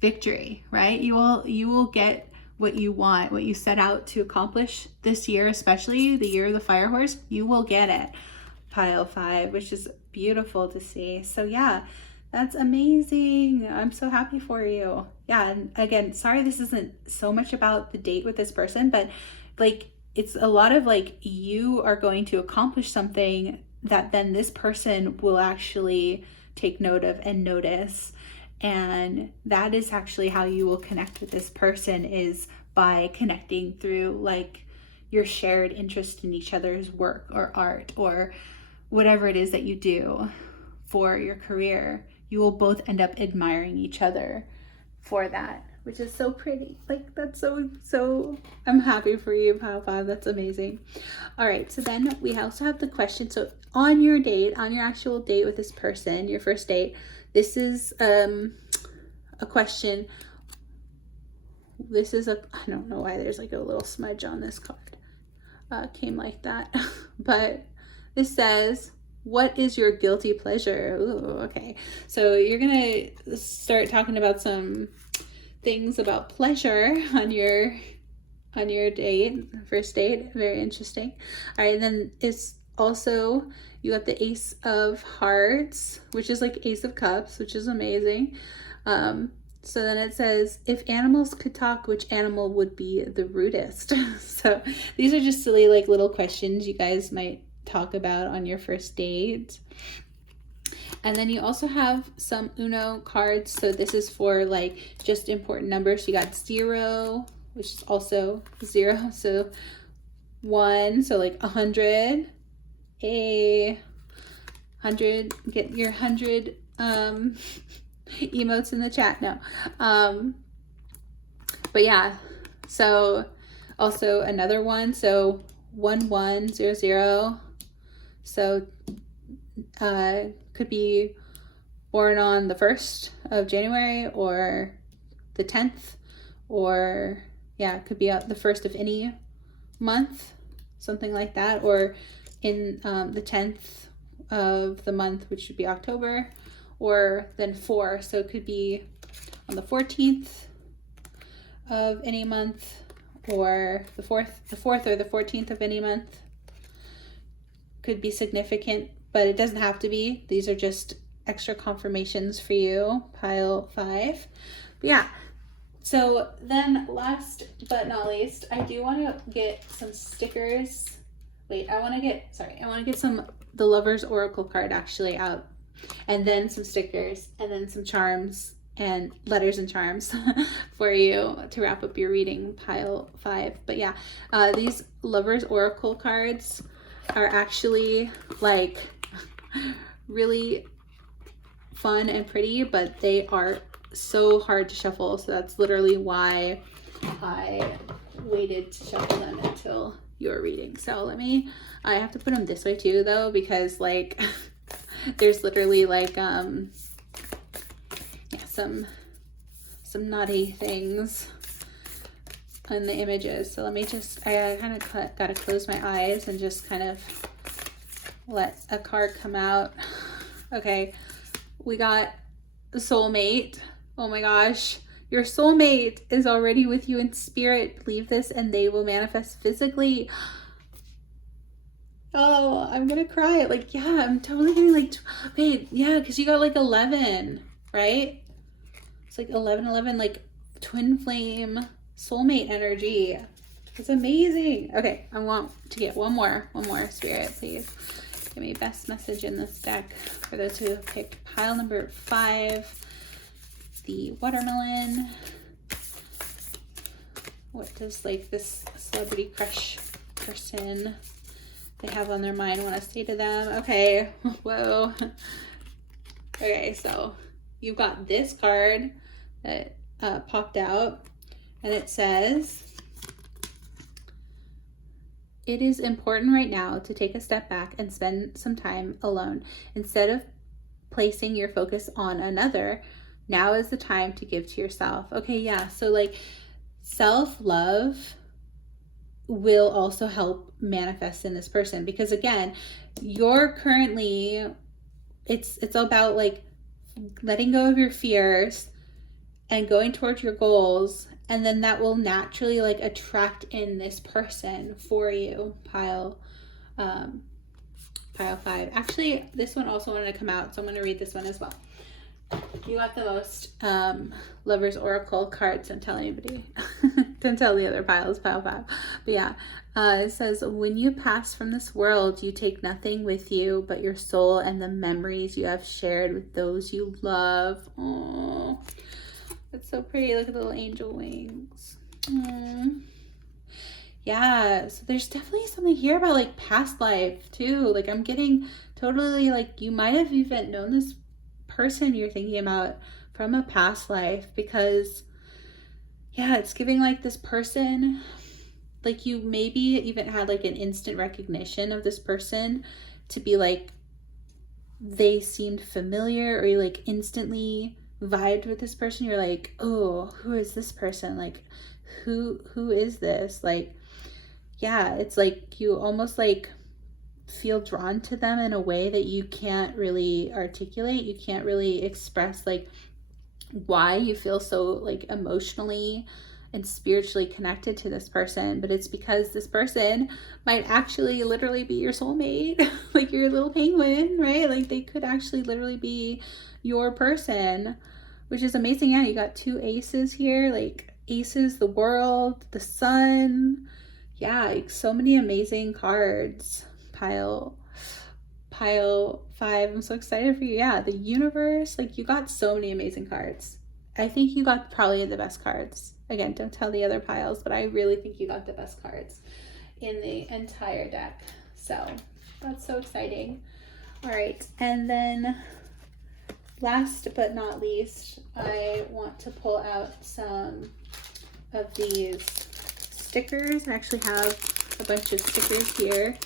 victory, right? You will get what you want, what you set out to accomplish this year, especially the year of the fire horse. You will get it. Pile 5, which is beautiful to see. So yeah, that's amazing. I'm so happy for you. Yeah, and again, sorry this isn't so much about the date with this person, but like it's a lot of like you are going to accomplish something that then this person will actually take note of and notice. And that is actually how you will connect with this person, is by connecting through like your shared interest in each other's work or art or whatever it is that you do for your career. You will both end up admiring each other for that, which is so pretty. Like that's so I'm happy for you, Pile 5. That's amazing. All right, so then we also have the question. So on your date, on your actual date with this person, your first date, this is a question. This is I don't know why there's like a little smudge on this card. Came like that. But this says, what is your guilty pleasure? Ooh, okay. So you're gonna start talking about some things about pleasure on your date, first date. Very interesting. All right, and then it's also, you got the Ace of Hearts, which is like Ace of Cups, which is amazing. So then it says, if animals could talk, which animal would be the rudest? So these are just silly like little questions you guys might talk about on your first date. And then you also have some Uno cards. So this is for like just important numbers. You got 0, which is also 0. So 1, so like 100. 100, get your 100 emotes in the chat now. But yeah, so also another one, so 1100. So could be born on the 1st of January or the 10th, or yeah, it could be the 1st of any month, something like that, or in the 10th of the month, which would be October, or then 4. So it could be on the 14th of any month, or the 4th or the 14th of any month. Could be significant, but it doesn't have to be. These are just extra confirmations for you, Pile 5. But yeah, so then last but not least, I do want to get some stickers. Wait, I want to get the Lover's Oracle card actually out, and then some stickers, and then some charms and letters and charms for you to wrap up your reading, Pile 5. But yeah, these Lover's Oracle cards are actually like really fun and pretty, but they are so hard to shuffle. So that's literally why I waited to shuffle them until your reading. So I have to put them this way too though, because like there's literally like yeah, some naughty things in the images. So I kind of gotta close my eyes and just kind of let a card come out. Okay, we got the soulmate. Oh my gosh, your soulmate is already with you in spirit. Believe this and they will manifest physically. Oh, I'm gonna cry. Like, yeah, I'm totally getting like, okay, yeah, because you got like 11, right? It's like 11, like twin flame soulmate energy. It's amazing. Okay, I want to get one more spirit, please. Give me best message in this deck for those who have picked pile number 5, the watermelon. What does like this celebrity crush person they have on their mind want to say to them. Okay, whoa. Okay, so you've got this card that popped out, and it says, it is important right now to take a step back and spend some time alone. Instead of placing your focus on another, now is the time to give to yourself. Okay, yeah, so like self-love will also help manifest in this person, because again, you're currently, it's about like letting go of your fears and going towards your goals, and then that will naturally like attract in this person for you. Pile 5. Actually, this one also wanted to come out, so I'm going to read this one as well. You got the most Lover's Oracle cards. Don't tell anybody. Don't tell the other piles, pile 5. But yeah, it says, when you pass from this world, you take nothing with you but your soul and the memories you have shared with those you love. Oh, that's so pretty. Look at the little angel wings. Yeah, so there's definitely something here about like past life too. Like I'm getting totally like you might have even known this person you're thinking about from a past life, because yeah, it's giving like this person, like you maybe even had like an instant recognition of this person to be like they seemed familiar, or you like instantly vibed with this person. You're like, oh, who is this person? Like who is this? Like yeah, it's like you almost like feel drawn to them in a way that you can't really articulate. You can't really express like why you feel so like emotionally and spiritually connected to this person, but it's because this person might actually literally be your soulmate. Like your little penguin, right? Like they could actually literally be your person, which is amazing. Yeah, you got 2 aces here, like aces, the world, the sun. Yeah, like so many amazing cards. Pile 5. I'm so excited for you. Yeah, the universe. Like you got so many amazing cards. I think you got probably the best cards. Again, don't tell the other piles, but I really think you got the best cards in the entire deck. So that's so exciting. All right, and then last but not least, I want to pull out some of these stickers. I actually have a bunch of stickers here.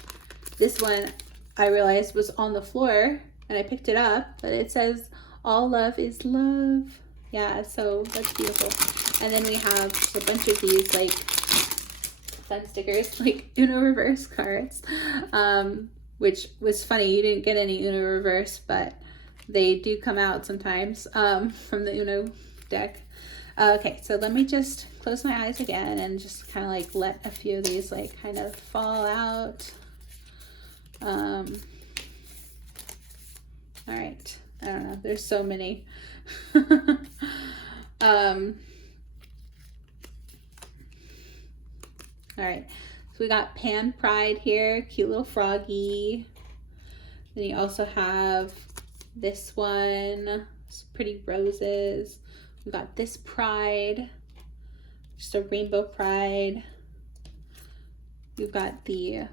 This one I realized was on the floor and I picked it up, but it says all love is love. Yeah, so that's beautiful. And then we have just a bunch of these like fun stickers, like Uno reverse cards, which was funny. You didn't get any Uno reverse, but they do come out sometimes from the Uno deck. Okay, so let me just close my eyes again and just kind of like let a few of these like kind of fall out. All right, I don't know, there's so many. All right, so we got Pan Pride here, cute little froggy. Then you also have this one, some pretty roses. We got this pride, just a rainbow pride. You've got the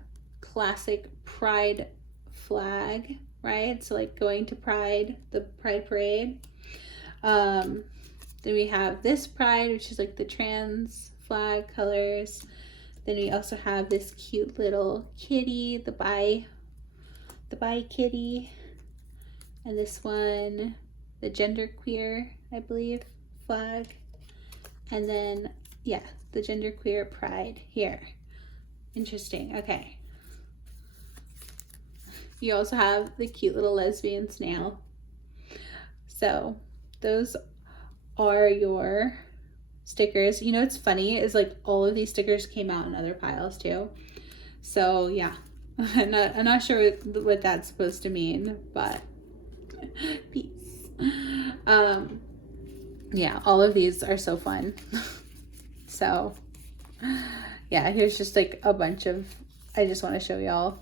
classic pride flag, right? So like going to Pride, the Pride Parade. Then we have this pride, which is like the trans flag colors. Then we also have this cute little kitty, the bi kitty. And this one, the genderqueer, I believe, flag. And then, yeah, the genderqueer pride here. Interesting, okay. You also have the cute little lesbian snail. So those are your stickers. You know what's funny is like all of these stickers came out in other piles too. So yeah, I'm not sure what that's supposed to mean, but peace. Yeah, all of these are so fun. So yeah, here's just like a bunch of, I just want to show y'all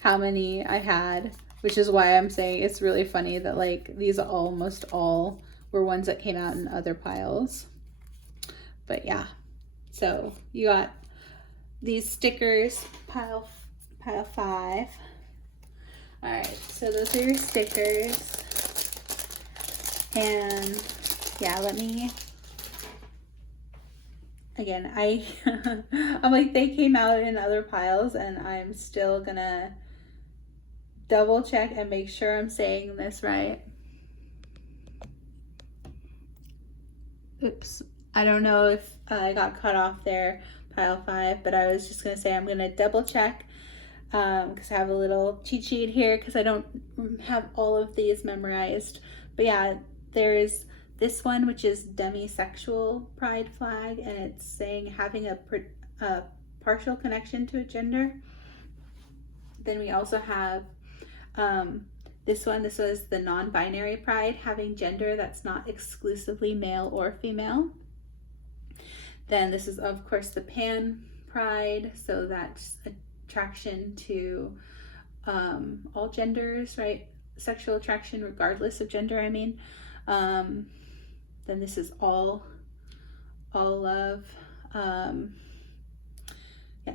how many I had, which is why I'm saying it's really funny that like these almost all were ones that came out in other piles. But yeah, so you got these stickers, pile pile 5. All right, so those are your stickers. And yeah, let me, again, I'm like, they came out in other piles and I'm still gonna double check and make sure I'm saying this right. Oops, I don't know if I got cut off there, pile 5, but I was just gonna say I'm gonna double check because I have a little cheat sheet here because I don't have all of these memorized. But yeah, there's this one, which is demisexual pride flag, and it's saying having a partial connection to a gender. Then we also have this one. This was the non-binary pride, having gender that's not exclusively male or female. Then this is, of course, the pan pride, so that's attraction to all genders, right? Sexual attraction regardless of gender, I mean. Then this is all love, yeah,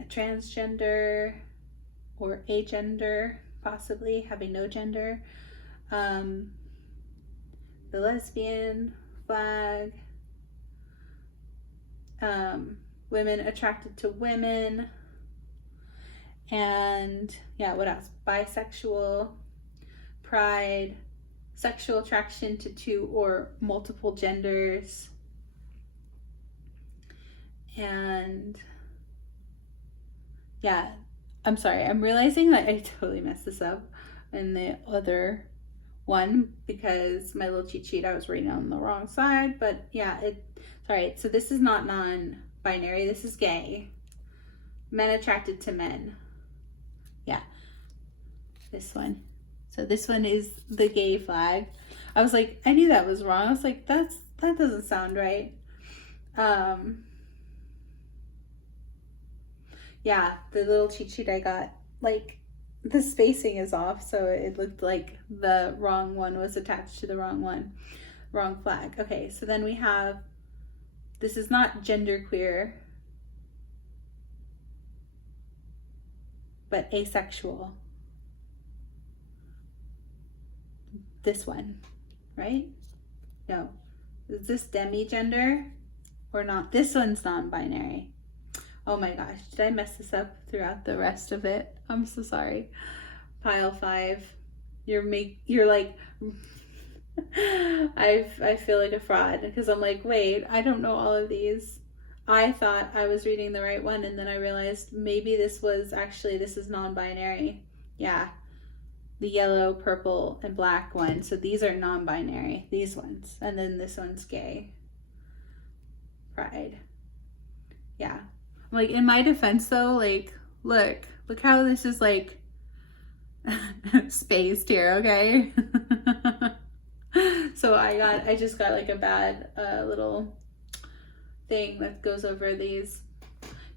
transgender or agender, possibly having no gender. The lesbian flag, women attracted to women, and yeah, what else? Bisexual pride, sexual attraction to 2 or multiple genders, and yeah, I'm sorry, I'm realizing that I totally messed this up in the other one because my little cheat sheet I was reading on the wrong side, but yeah, sorry, so this is not non-binary, this is gay, men attracted to men. Yeah, this one. So this one is the gay flag. I was like, I knew that was wrong. I was like, that doesn't sound right. Yeah, the little cheat sheet I got, like, the spacing is off, so it looked like the wrong one was attached to the wrong flag. Okay, so then we have, this is not genderqueer, but asexual. This one, right? No. Is this demigender or not? This one's non-binary. Oh my gosh, did I mess this up throughout the rest of it? I'm so sorry. Pile 5. You're like I feel like a fraud because I'm like, wait, I don't know all of these. I thought I was reading the right one and then I realized maybe this is non-binary. Yeah. The yellow, purple, and black one. So these are non-binary, these ones. And then this one's gay. Pride. Yeah. Like, in my defense though, like, look how this is like spaced here, okay? So I just got like a bad little thing that goes over these.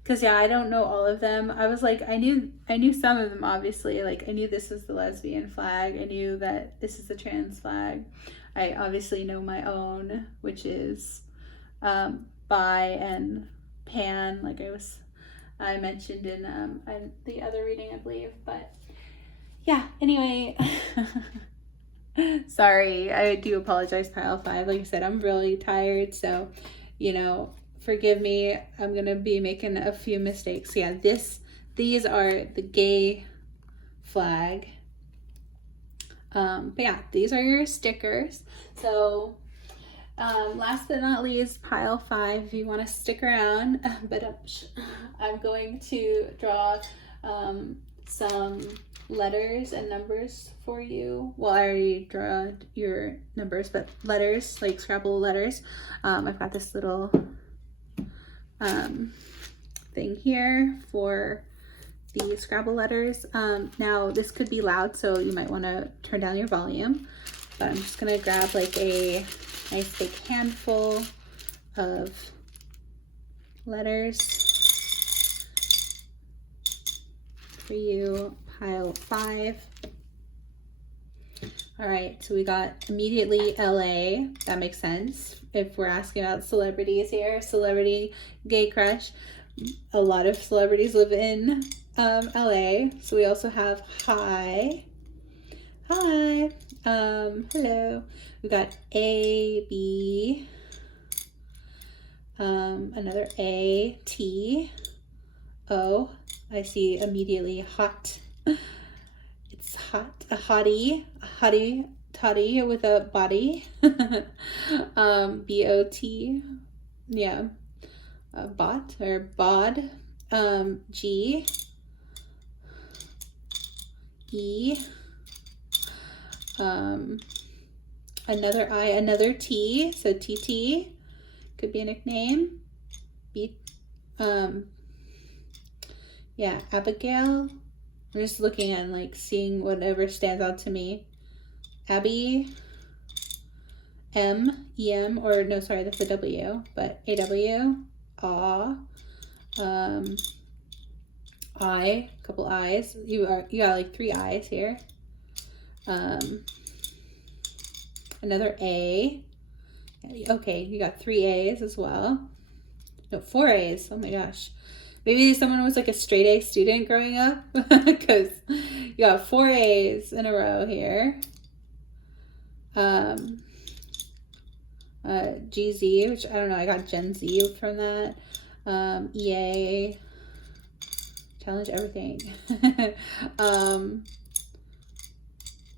Cause yeah, I don't know all of them. I was like, I knew some of them, obviously. Like, I knew this is the lesbian flag. I knew that this is the trans flag. I obviously know my own, which is bi and pan, like I mentioned in the other reading, I believe. But yeah, anyway, sorry, I do apologize, pile 5. Like I said, I'm really tired, so forgive me. I'm gonna be making a few mistakes. Yeah, these are the gay flag. But yeah, these are your stickers. So last but not least, pile 5, if you want to stick around, but I'm going to draw some letters and numbers for you. Well, I already draw your numbers, but letters, like Scrabble letters. I've got this little thing here for the Scrabble letters. Now this could be loud, so you might want to turn down your volume, but I'm just gonna grab like a nice big handful of letters for you, pile 5. All right, so we got immediately LA. That makes sense if we're asking about celebrities here. Celebrity gay crush. A lot of celebrities live in LA. So we also have hi. Hi. Hello. We got A, B, another A, T, O. I see immediately hot. It's hot. A hottie. Toddy with a body. B-O-T. Yeah. Bot or bod. G. E. Another I, another T. So TT could be a nickname. B. Yeah, Abigail. I'm just looking and like seeing whatever stands out to me. Abby, M, E-M, or no, sorry, that's a W, but A-W, Aw, I, couple I's. You got like 3 I's here. Another A. Okay, you got 3 A's as well. No, 4 A's. Oh my gosh. Maybe someone was like a straight A student growing up, because you got 4 A's in a row here. GZ, which I don't know, I got Gen Z from that. EA, challenge everything.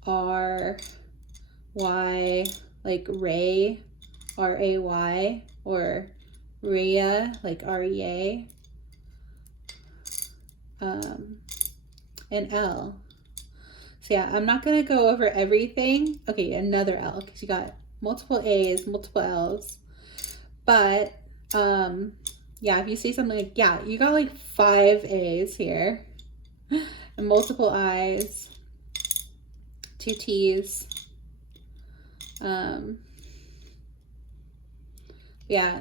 R, Y, like Ray, R-A-Y, or Rhea, like R-E-A. And L. So yeah, I'm not gonna go over everything. Okay, another L, because you got multiple A's, multiple L's. But yeah, if you see something like, yeah, you got like 5 A's here and multiple I's, 2 T's. Yeah,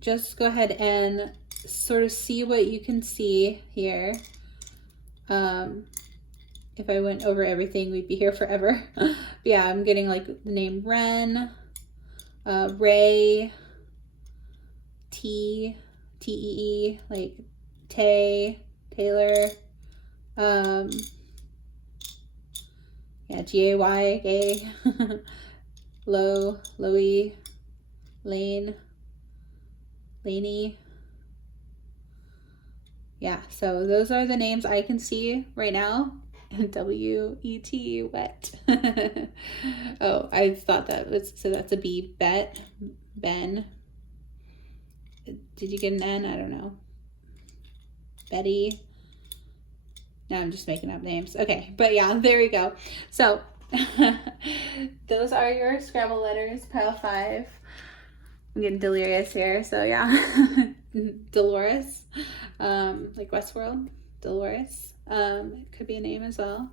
just go ahead and sort of see what you can see here. If I went over everything, we'd be here forever. But yeah, I'm getting like the name Ren, Ray, T, T-E-E, like Tay, Taylor, yeah, G-A-Y, gay, Low, Loey, Lane, Laney. Yeah, so those are the names I can see right now. W-E-T, wet. Oh, I thought that was, so that's a B. Bet, Ben. Did you get an N? I don't know. Betty. No, I'm just making up names. Okay, but yeah, there we go. So those are your Scrabble letters, pile 5. I'm getting delirious here, so yeah. Dolores, like Westworld, Dolores. It could be a name as well.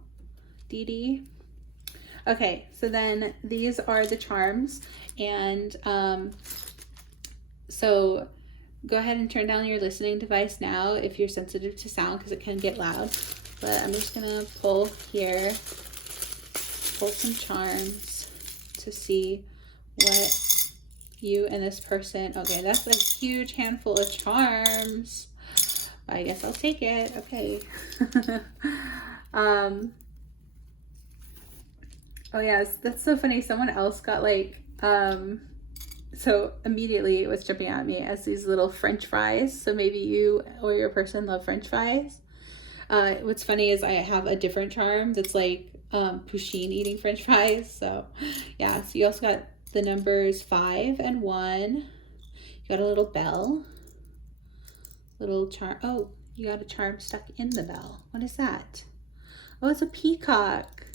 Dee Dee. Okay, so then these are the charms, and so go ahead and turn down your listening device now if you're sensitive to sound, because it can get loud. But I'm just gonna pull here, pull some charms to see what you and this person. Okay, that's a huge handful of charms. I guess I'll take it. Okay. Oh yes, that's so funny. Someone else got like so immediately it was jumping at me as these little French fries. So maybe you or your person love French fries. What's funny is I have a different charm that's like Pusheen eating French fries. So yeah, so you also got the numbers 5 and 1. You got a little bell. Little charm. Oh, you got a charm stuck in the bell. What is that? Oh, it's a peacock.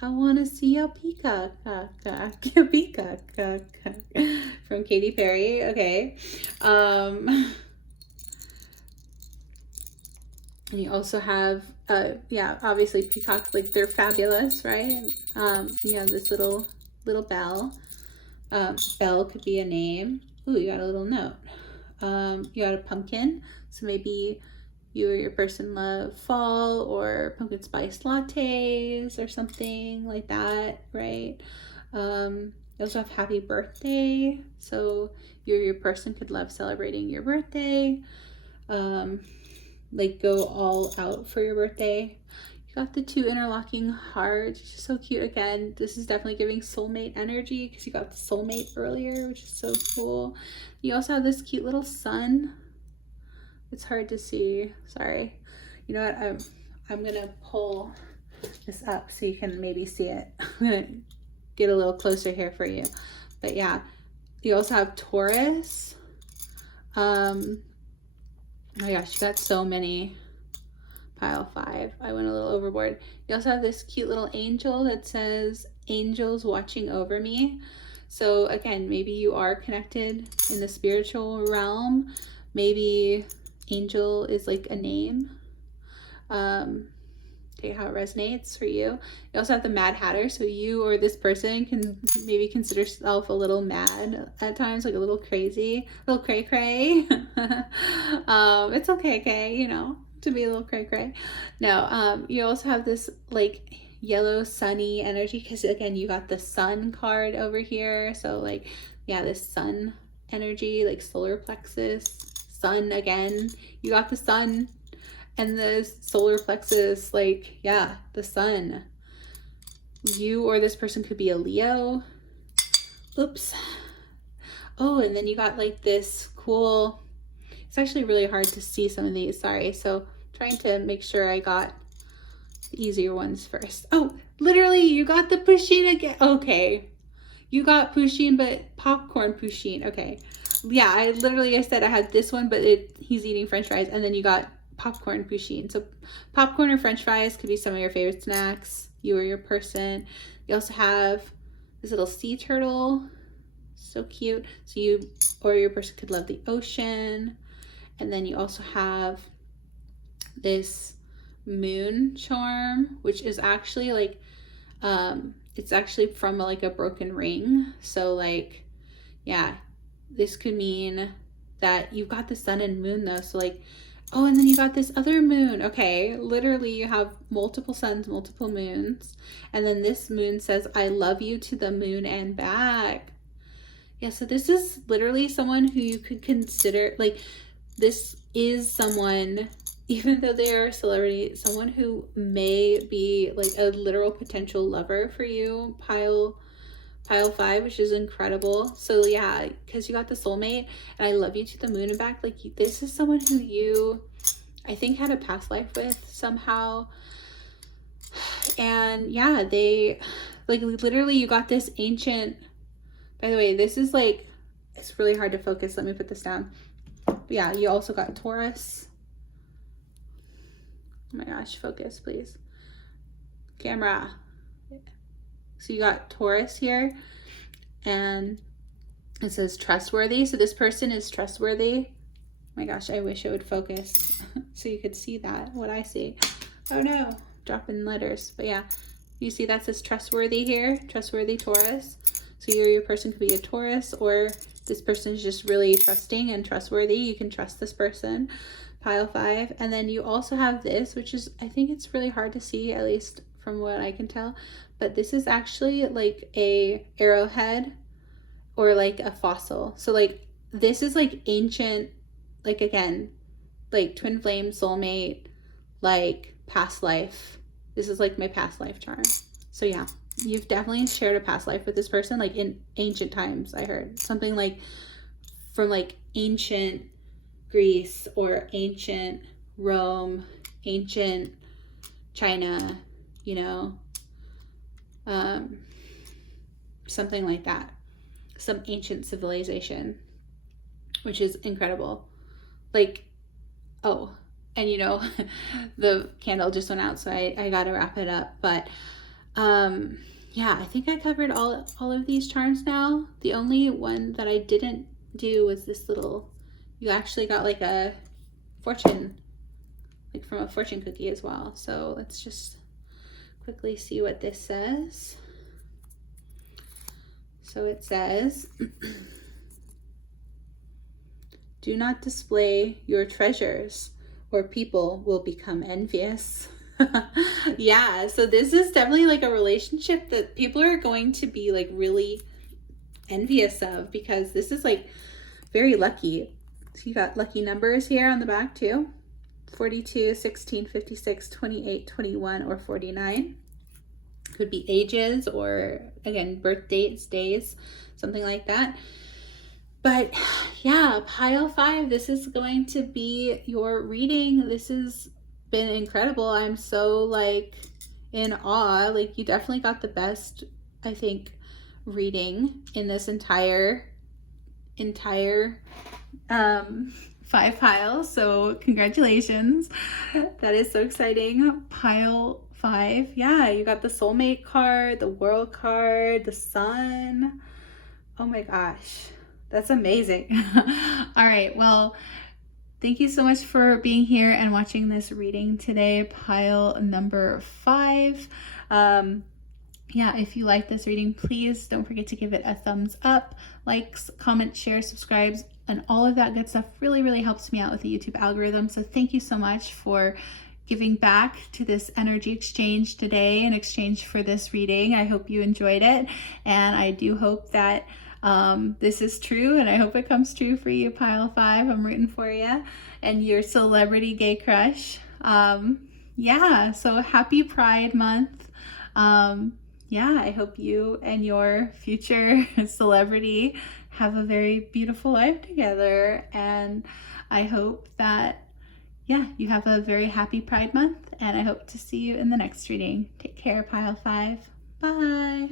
I want to see a peacock. A peacock. From Katy Perry. Okay. And you also have, yeah, obviously peacock, like they're fabulous, right? You have this little bell. Bell could be a name. Ooh, you got a little note. You got a pumpkin, so maybe you or your person love fall or pumpkin spice lattes or something like that, right? You also have happy birthday, so you or your person could love celebrating your birthday. like go all out for your birthday. You got the 2 interlocking hearts, which is so cute. Again, this is definitely giving soulmate energy because you got the soulmate earlier, which is so cool. You also have this cute little sun. It's hard to see, sorry. You know what, I'm gonna pull this up so you can maybe see it. I'm gonna get a little closer here for you. But yeah, you also have Taurus. Oh my gosh, you got so many. Pile 5. I went a little overboard. You also have this cute little angel that says, angels watching over me. So again, maybe you are connected in the spiritual realm. Maybe angel is like a name. Okay, how it resonates for you. You also have the Mad Hatter, so you or this person can maybe consider yourself a little mad at times, like a little crazy, a little cray cray. It's okay, you know, to be a little cray cray. No, you also have this like yellow sunny energy because again, you got the sun card over here. So like, yeah, this sun energy, like solar plexus, sun again. You got the sun. And the solar plexus, like, yeah, the sun. You or this person could be a Leo. Oops. Oh, and then you got like this cool, it's actually really hard to see some of these, sorry. So trying to make sure I got the easier ones first. Oh, literally you got the Pusheen again. Okay. You got Pusheen, but popcorn Pusheen. Okay. Yeah, I said I had this one, but he's eating French fries. And then you got popcorn Pusheen. So popcorn or French fries could be some of your favorite snacks, you or your person. You also have this little sea turtle, so cute. So you or your person could love the ocean. And then you also have this moon charm, which is actually like it's actually from like a broken ring. So like, yeah, this could mean that you've got the sun and moon though. So like, oh, and then you got this other moon. Okay, literally you have multiple suns, multiple moons. And then this moon says, I love you to the moon and back. Yeah, so this is literally someone who you could consider, like, this is someone, even though they are a celebrity, someone who may be like a literal potential lover for you. Pile 5, which is incredible. So yeah, because you got the soulmate and I love you to the moon and back. Like, this is someone who you, I think, had a past life with somehow. And yeah, they, like, literally you got this ancient, by the way, this is like, it's really hard to focus. Let me put this down. But yeah, you also got Taurus. Oh my gosh, focus, please. Camera. So you got Taurus here, and it says trustworthy. So this person is trustworthy. Oh my gosh, I wish it would focus so you could see that, what I see. Oh no, dropping letters. But yeah, you see that says trustworthy here, trustworthy Taurus. So you or your person could be a Taurus, or this person is just really trusting and trustworthy. You can trust this person. Pile 5. And then you also have this, which is, I think it's really hard to see, at least from what I can tell, but this is actually like a arrowhead or like a fossil. So like this is like ancient, like again, like twin flame, soulmate, like past life. This is like my past life charm. So yeah, you've definitely shared a past life with this person, like in ancient times. I heard something like from like ancient Greece or ancient Rome, ancient China, you know, something like that, some ancient civilization, which is incredible. Like, oh, and you know, the candle just went out, so I gotta wrap it up. But yeah, I think I covered all of these charms now. The only one that I didn't do was this little, you actually got like a fortune, like from a fortune cookie as well. So let's just quickly see what this says. So it says, do not display your treasures or people will become envious. Yeah, so this is definitely like a relationship that people are going to be like really envious of, because this is like very lucky. So you got lucky numbers here on the back too. 42, 16, 56, 28, 21, or 49. Could be ages or, again, birth dates, days, something like that. But yeah, pile 5, this is going to be your reading. This has been incredible. I'm so like in awe. Like, you definitely got the best, I think, reading in this entire 5 piles. So congratulations. That is so exciting. Pile 5. Yeah, you got the soulmate card, the world card, the sun. Oh my gosh. That's amazing. All right. Well, thank you so much for being here and watching this reading today, pile number 5. Yeah, if you like this reading, please don't forget to give it a thumbs up, likes, comments, shares, subscribes, and all of that good stuff really, really helps me out with the YouTube algorithm. So thank you so much for giving back to this energy exchange today in exchange for this reading. I hope you enjoyed it, and I do hope that this is true, and I hope it comes true for you, pile 5. I'm rooting for you and your celebrity gay crush. Yeah, so happy Pride Month. Yeah, I hope you and your future celebrity have a very beautiful life together, and I hope that, yeah, you have a very happy Pride Month, and I hope to see you in the next reading. Take care, pile 5. Bye.